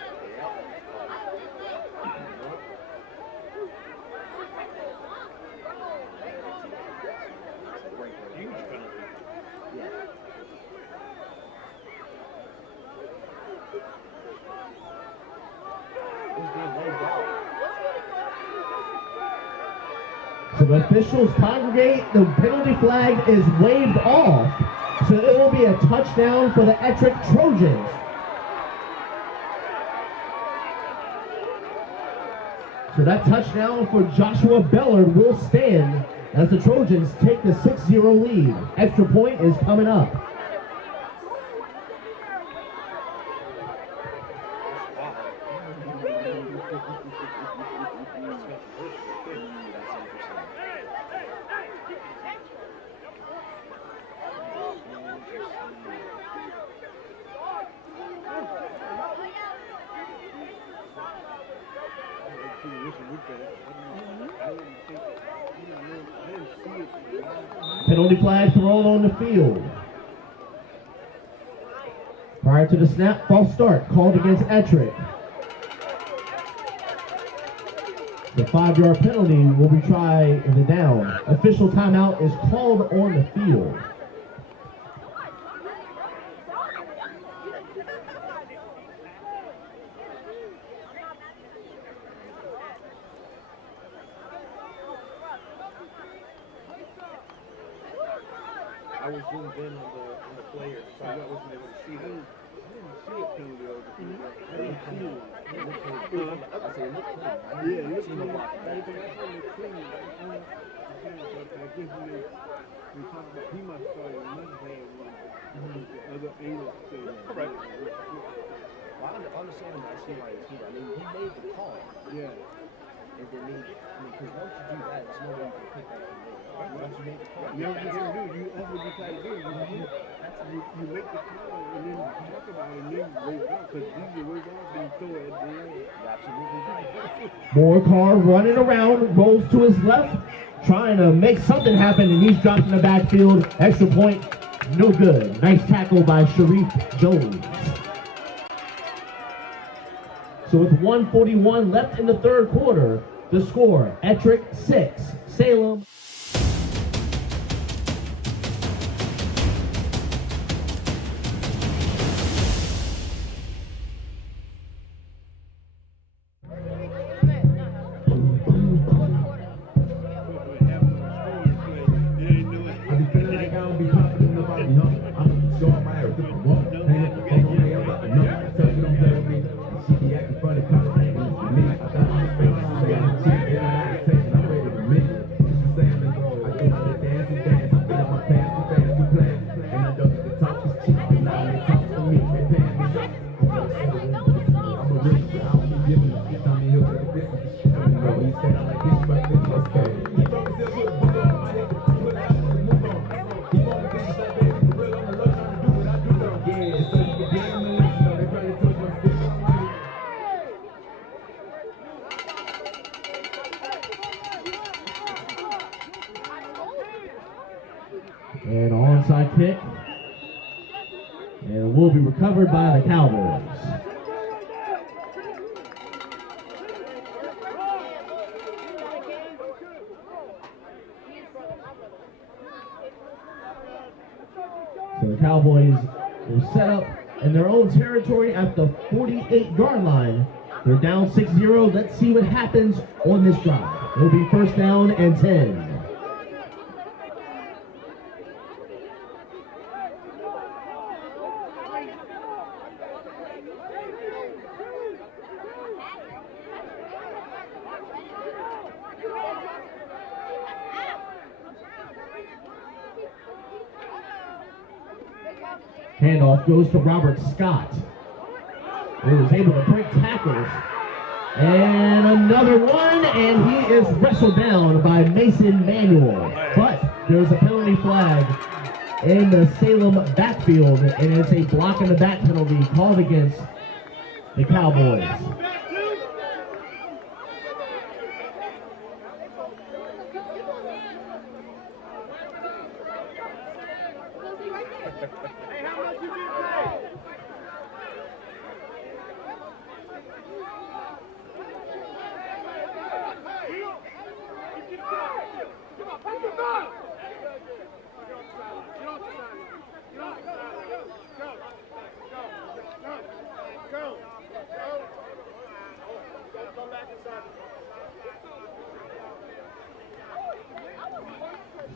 Huge penalty. So the officials congregate, the penalty flag is waved off. So it will be a touchdown for the Ettrick Trojans. So that touchdown for Joshua Bellard will stand as the Trojans take the 6-0 lead. Extra point is coming up. Penalty flag thrown on the field. Prior to the snap, false start called against Ettrick. The 5-yard penalty will be tried in the down. Official timeout is called on the field. I was zoomed in on the players, so I wasn't able to see them. I didn't see a penalty over the I didn't see it. Yeah, it looked clean. I guess we talked about he must start another bad one. The other angle. Correct. Well, I understand him. I see why he's here. I mean, he made the call. Yeah. And then because once you do that, there's no way you can pick up from there. Once you make the call, You know what you're going to do? You overdecide it. You make the call and then talk about it and then wait out. Because these are way off and you throw it at the end. you're absolutely right. Morcar running around, rolls to his left, trying to make something happen, and he's dropped in the backfield. Extra point, no good. Nice tackle by Sharif Jones. So with 1:41 left in the third quarter, the score, Ettrick 6, Salem. And onside kick. And it will be recovered by the Cowboys. So the Cowboys will set up in their own territory at the 48-yard line. They're down 6-0. Let's see what happens on this drive. It'll be first down and 10. Handoff goes to Robert Scott, who was able to break tackles. And another one, and he is wrestled down by Mason Manuel. But there's a penalty flag in the Salem backfield, and it's a block in the back penalty called against the Cowboys.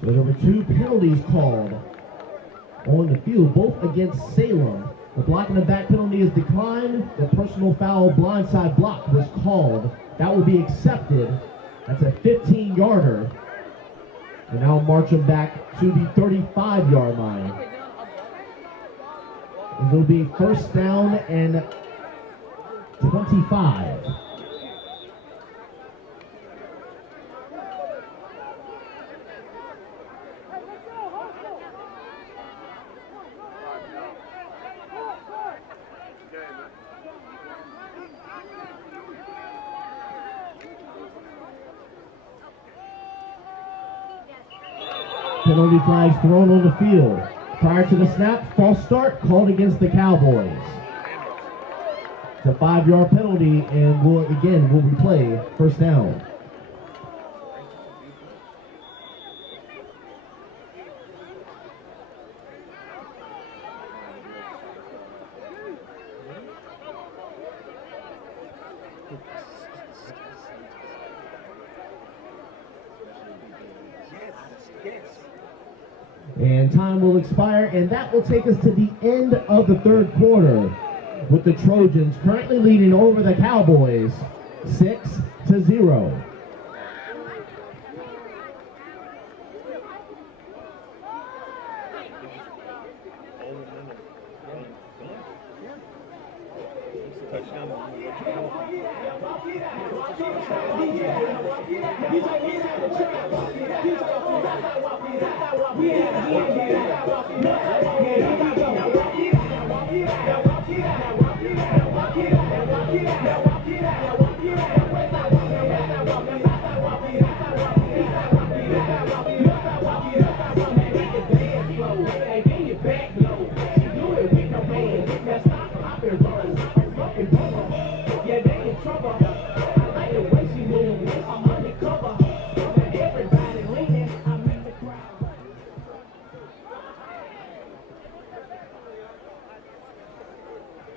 So there were two penalties called on the field, both against Salem. The block in the back penalty is declined. The personal foul blindside block was called. That will be accepted. That's a 15-yarder. And now march them back to the 35-yard line. It will be first down and 25. Penalty flags thrown on the field. Prior to the snap, false start called against the Cowboys. It's a 5-yard penalty, and will replay first down. And time will expire, and that will take us to the end of the third quarter, with the Trojans currently leading over the Cowboys 6-0.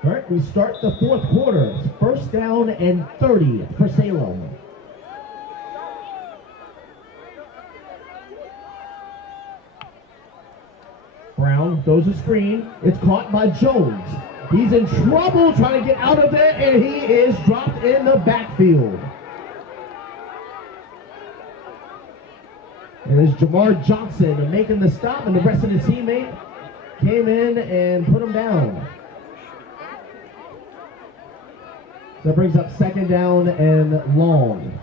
All right, we start the fourth quarter. First down and 30 for Salem. Brown throws a screen. It's caught by Jones. He's in trouble trying to get out of there, and he is dropped in the backfield. And it's Jamar Johnson making the stop, and the rest of the teammate came in and put him down. So that brings up second down and long.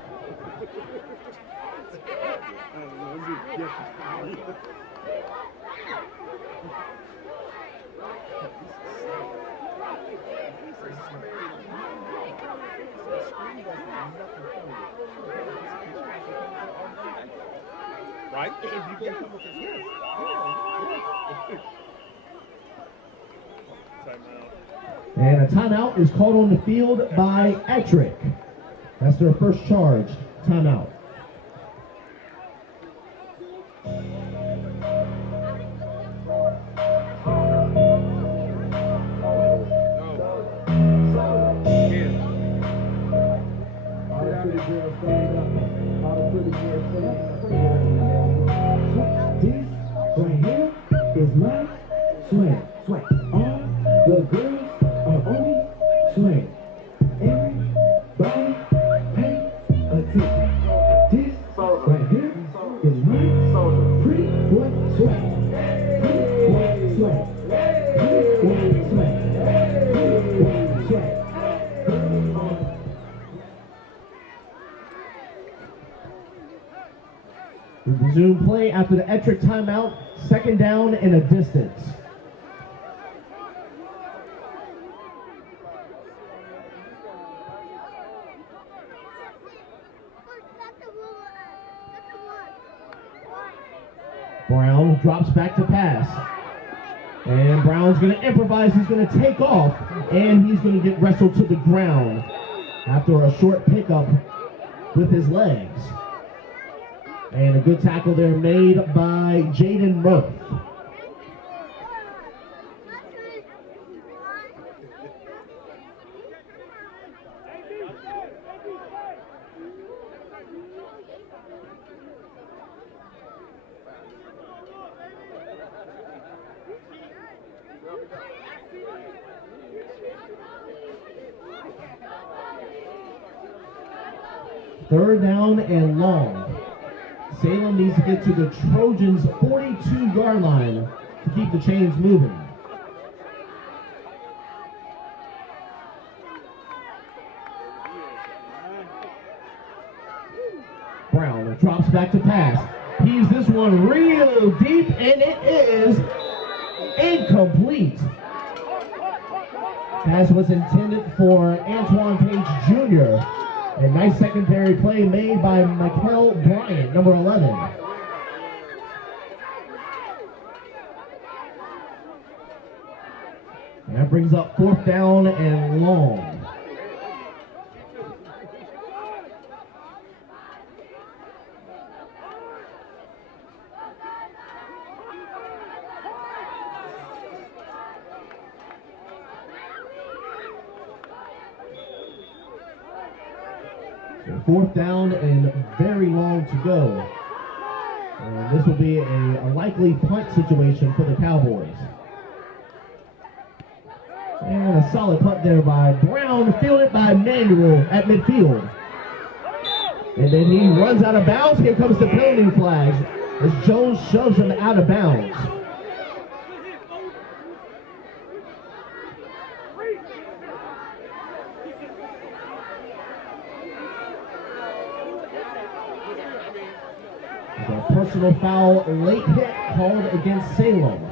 Right? If you get come with this, yes. Timeout. And a timeout is called on the field by Ettrick. That's their first charge. Timeout. This right here is my swag. Swag. All the girls are on me. Swag. Everybody pay attention. This right here is my pretty boy swag. Pretty boy swag. Pretty We resume play after the Ettrick timeout, 2nd down and a distance. Brown drops back to pass. And Brown's going to improvise. He's going to take off. And he's going to get wrestled to the ground after a short pickup with his legs. And a good tackle there made by Jaden Murph. Third down and long. Salem needs to get to the Trojans' 42-yard line to keep the chains moving. Brown drops back to pass. Heaves this one real deep, and it is incomplete. Pass was intended for Antoine Page Jr. A nice secondary play made by Michael Bryant, number 11. And that brings up 4th down and long. So 4th down and very long to go. And this will be a likely punt situation for the Cowboys. And a solid punt there by Brown, fielded by Manuel at midfield. And then he runs out of bounds. Here comes the penalty flag as Jones shoves him out of bounds. A personal foul, late hit called against Salem.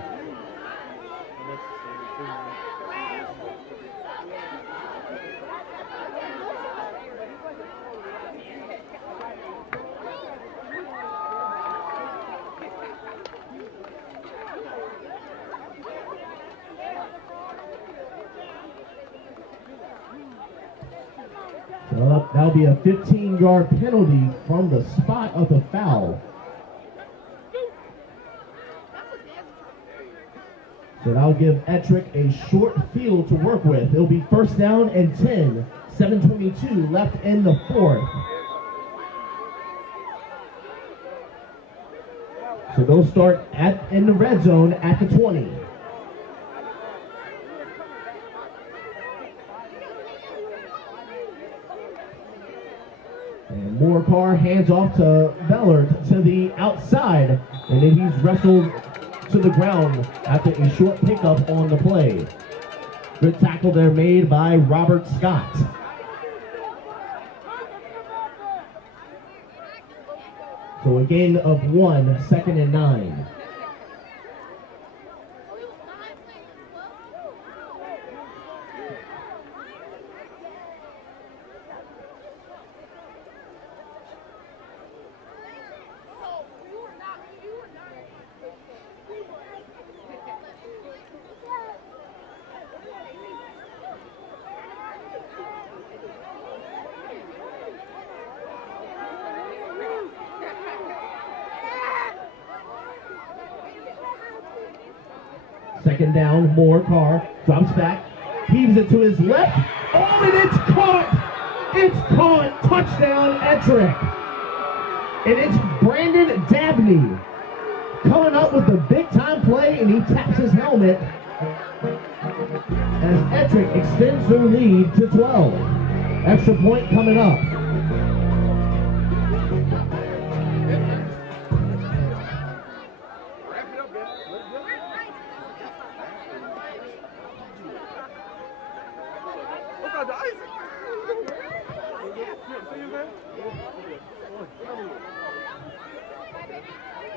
So that'll be a 15-yard penalty from the spot of the foul. So that'll give Ettrick a short field to work with. It'll be 1st down and 10. 7:22 left in the 4th. So they'll start in the red zone at the 20. And Moorcar hands off to Bellard to the outside. And then he's wrestled to the ground after a short pickup on the play. Good tackle there made by Robert Scott. So a gain of 1, 2nd and 9. Second down, Moorcar drops back, heaves it to his left. Oh, and it's caught! It's caught! Touchdown, Ettrick! And it's Brandon Dabney coming up with a big-time play, and he taps his helmet as Ettrick extends their lead to 12. Extra point coming up.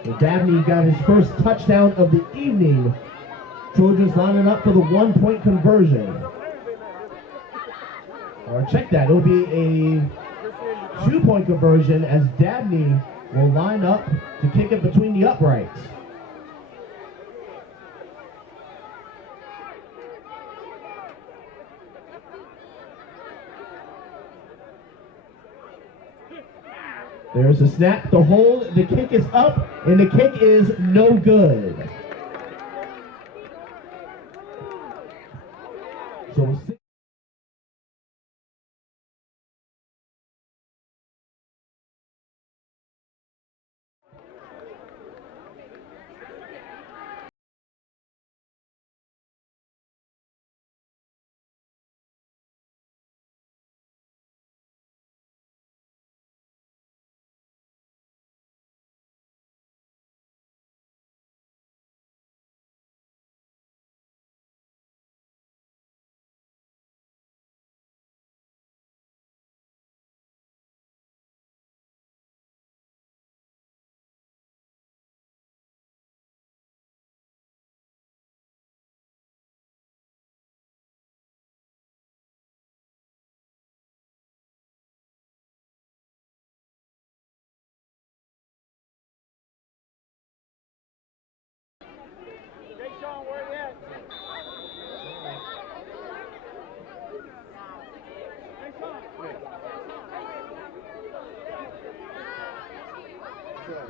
So Dabney got his first touchdown of the evening. Trojans lining up for the 1-point conversion. Or check that, it'll be a 2-point conversion as Dabney will line up to kick it between the uprights. There's a snap, the hold, the kick is up, and the kick is no good. So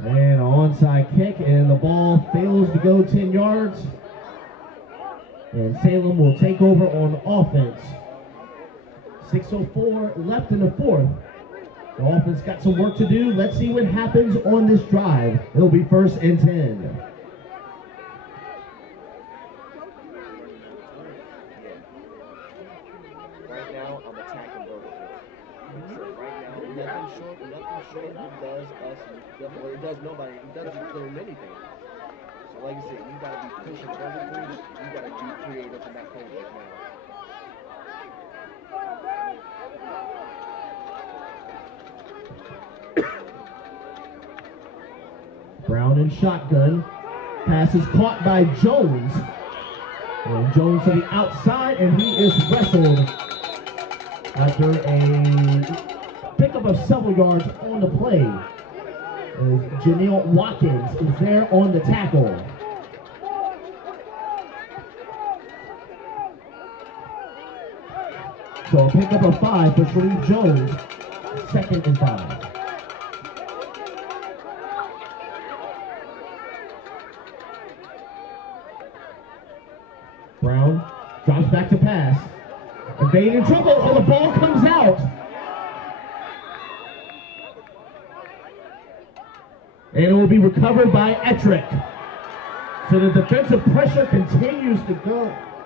and an onside kick, and the ball fails to go 10 yards. And Salem will take over on offense. 6:04 left in the fourth. The offense got some work to do. Let's see what happens on this drive. It'll be 1st and 10. Right now, I'm attacking vertical. So right now, nothing short does us, well, it does nobody, it doesn't clear anything. So like I said, you gotta be pushing vertically, you gotta be creative in that playbook now. Brown in shotgun. Pass is caught by Jones. And Jones to the outside, and he is wrestled after a pickup of several yards on the play. As Janelle Watkins is there on the tackle. So a pickup of 5 for Sharif Jones. 2nd and 5. Brown drops back to pass. Evade in trouble, and the ball comes out. And it will be recovered by Ettrick. So the defensive pressure continues to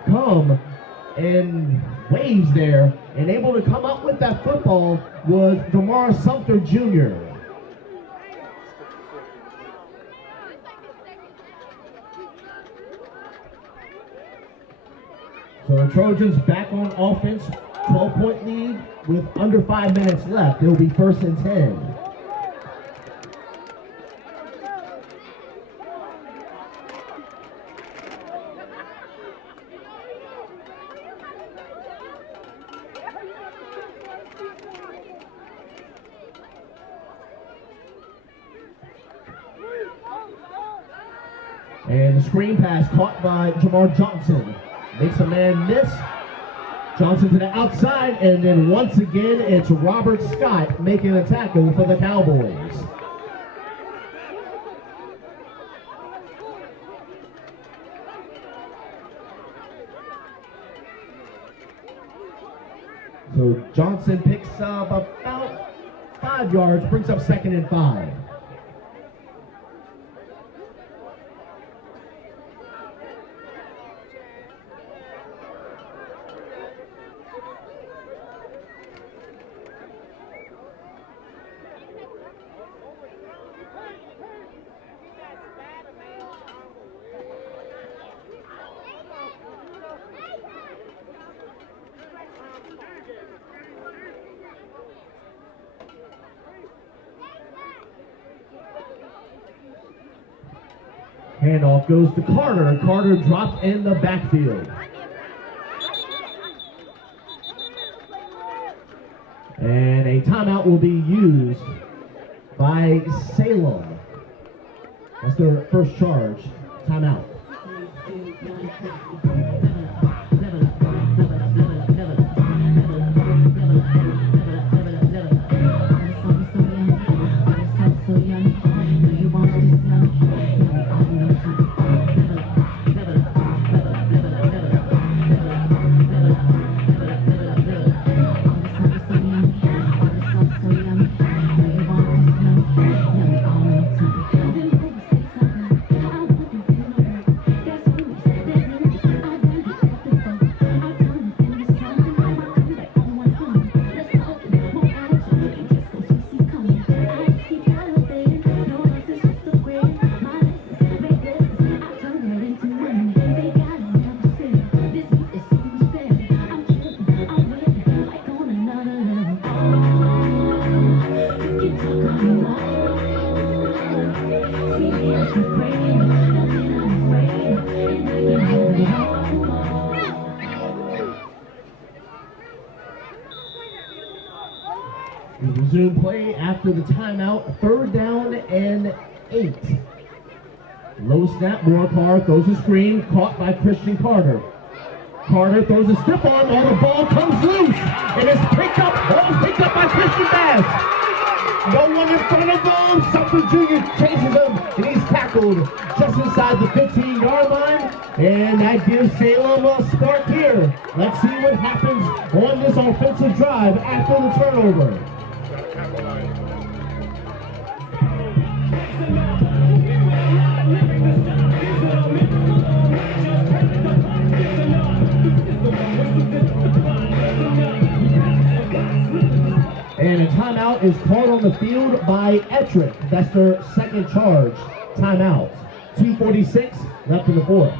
come in waves there. And able to come up with that football was Damar Sumter Jr. So the Trojans back on offense, 12-point lead with under 5 minutes left. It'll be 1st and 10. And the screen pass caught by Jamar Johnson. Makes a man miss. Johnson to the outside, and then once again, it's Robert Scott making a tackle for the Cowboys. So Johnson picks up about 5 yards, brings up 2nd and 5. Handoff goes to Carter. Carter dropped in the backfield. And a timeout will be used by Salem. That's their first charge. Timeout. We resume play after the timeout. 3rd down and 8. Low snap, Moorcar throws a screen, caught by Christian Carter. Carter throws a stiff arm, and the ball comes loose. It is picked up by Christian Bass. No one in front of him. Sumter Jr. chases him, and he's tackled just inside the 15-yard line. And that gives Salem a spark here. Let's see what happens on this offensive drive after the turnover. And a timeout is called on the field by Ettrick. That's their second charge. Timeout. 2:46 left in the fourth.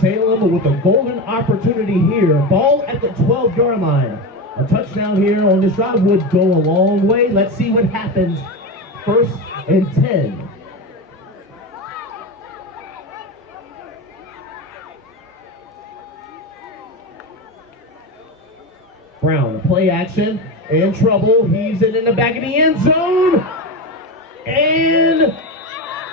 Salem with a golden opportunity here. Ball at the 12-yard line. A touchdown here on this drive would go a long way. Let's see what happens. 1st and 10. Brown, play action, in trouble. He's in the back of the end zone. And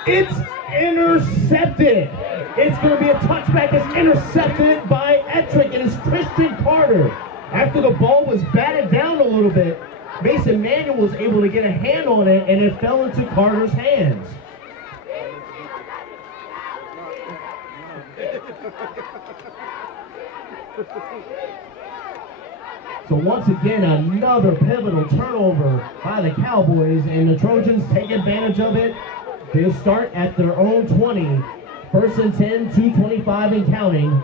it's intercepted. It's going to be a touchback. It's intercepted by Ettrick, and it's Christian Carter. After the ball was batted down a little bit, Mason Manuel was able to get a hand on it, and it fell into Carter's hands. So once again, another pivotal turnover by the Cowboys, and the Trojans take advantage of it. They'll start at their own 20. 1st and 10, 2:25 and counting.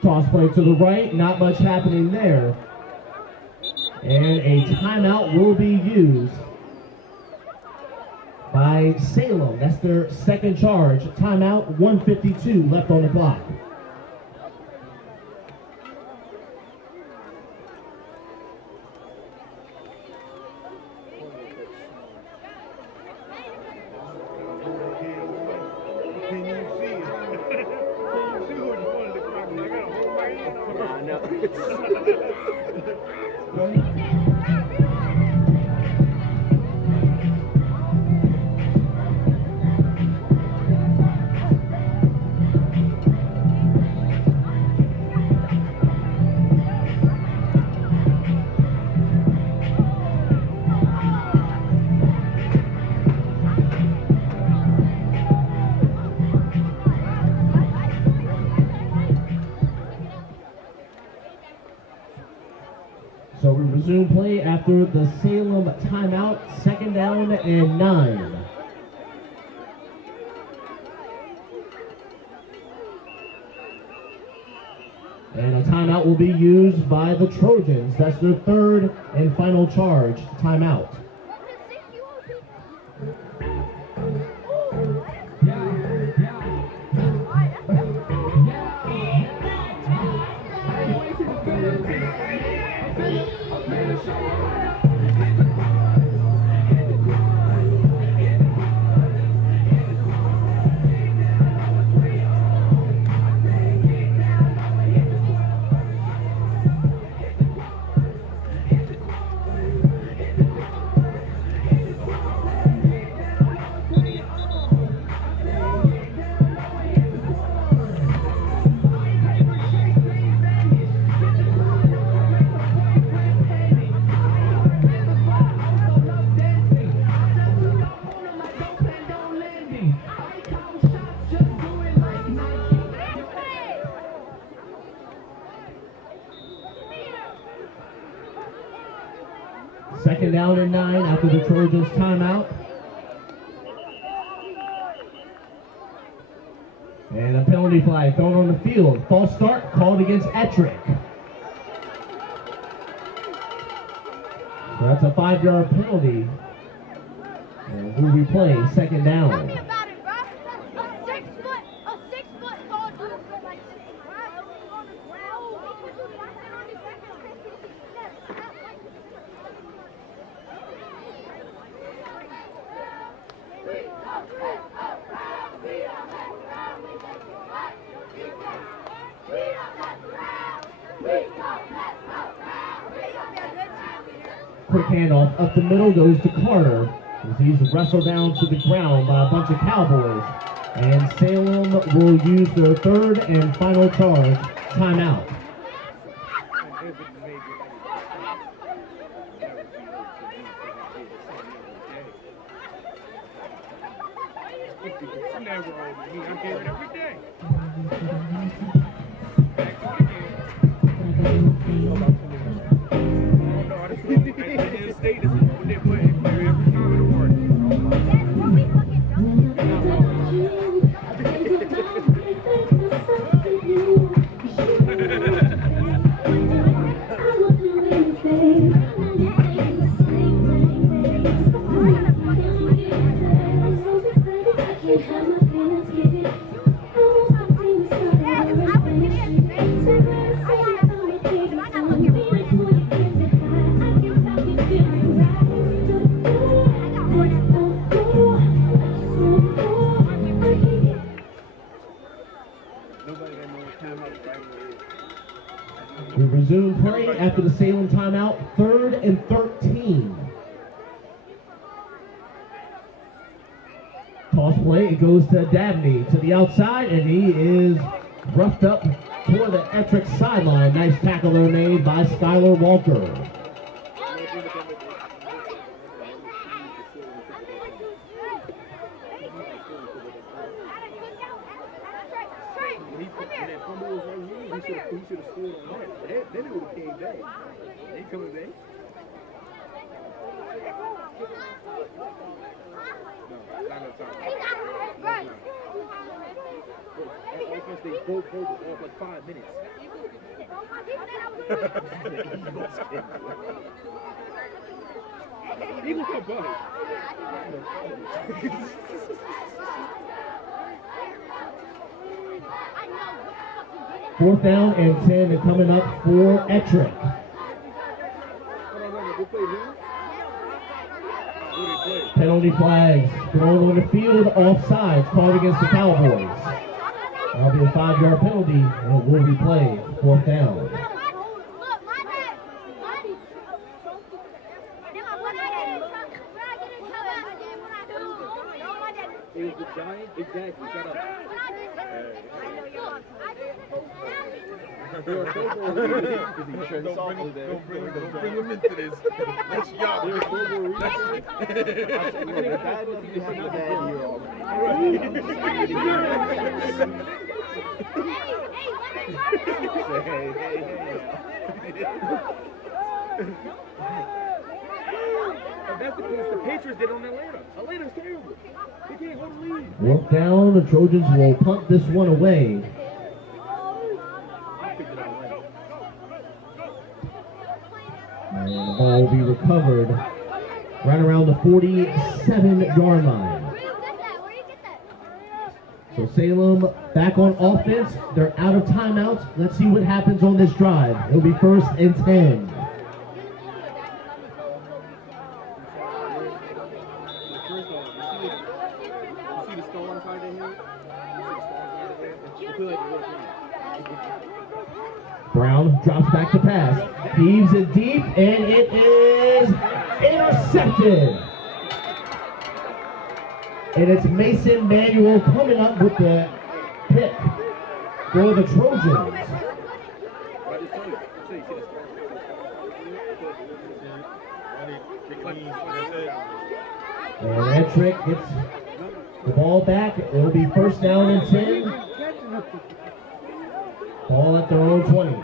Toss play to the right, not much happening there. And a timeout will be used by Salem. That's their second charge. Timeout, 1:52 left on the clock. I know. So we resume play after the Salem timeout, 2nd down and 9. And a timeout will be used by the Trojans. That's their 3rd and final charge, timeout. Second down and 9 after the Trojans timeout. And a penalty flag thrown on the field. False start called against Ettrick. So that's a 5-yard penalty. And who we play? 2nd down. Quick handoff up the middle goes to Carter as he's wrestled down to the ground by a bunch of Cowboys. And Salem will use their 3rd and final charge, timeout. We resume play after the Salem timeout, 3rd and 13. Toss play, it goes to Dabney to the outside, and he is roughed up toward the Ettrick sideline. Nice tackle there made by Skylar Walker. He should have scored on that. Then it would have came back. They coming back. No, not enough time. That offense, they both hold it off like 5 minutes. Eagles come by. 4th down and 10 coming up for Ettrick. Penalty flags thrown on the field, offsides called against the Cowboys. That'll be a 5-yard penalty, and it will be played. 4th down. It was the Giants? Exactly, shut up. Don't bring him into this. That's y'all. They're that's the case the Patriots did on Atlanta. Atlanta's terrible. They can't hold the lead. 4th down, the Trojans will punt this one away. And the ball will be recovered right around the 47-yard line. So Salem back on offense. They're out of timeouts. Let's see what happens on this drive. It'll be 1st and 10. Brown drops back to pass, heaves it deep, and it is intercepted. And it's Mason Manuel coming up with the pick for the Trojans. And Ettrick gets the ball back. It'll be 1st down and 10. Ball at their own 20.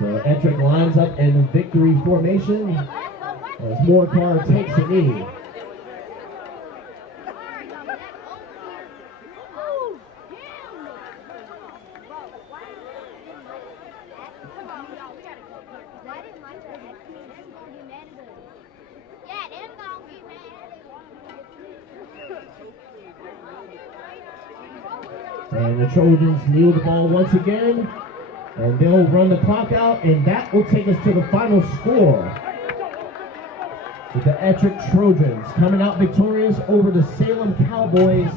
So Ettrick lines up in victory formation as Morcar takes a knee. And the Trojans kneel the ball once again, and they'll run the clock out, and that will take us to the final score. With the Ettrick Trojans coming out victorious over the Salem Cowboys,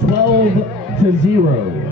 12-0.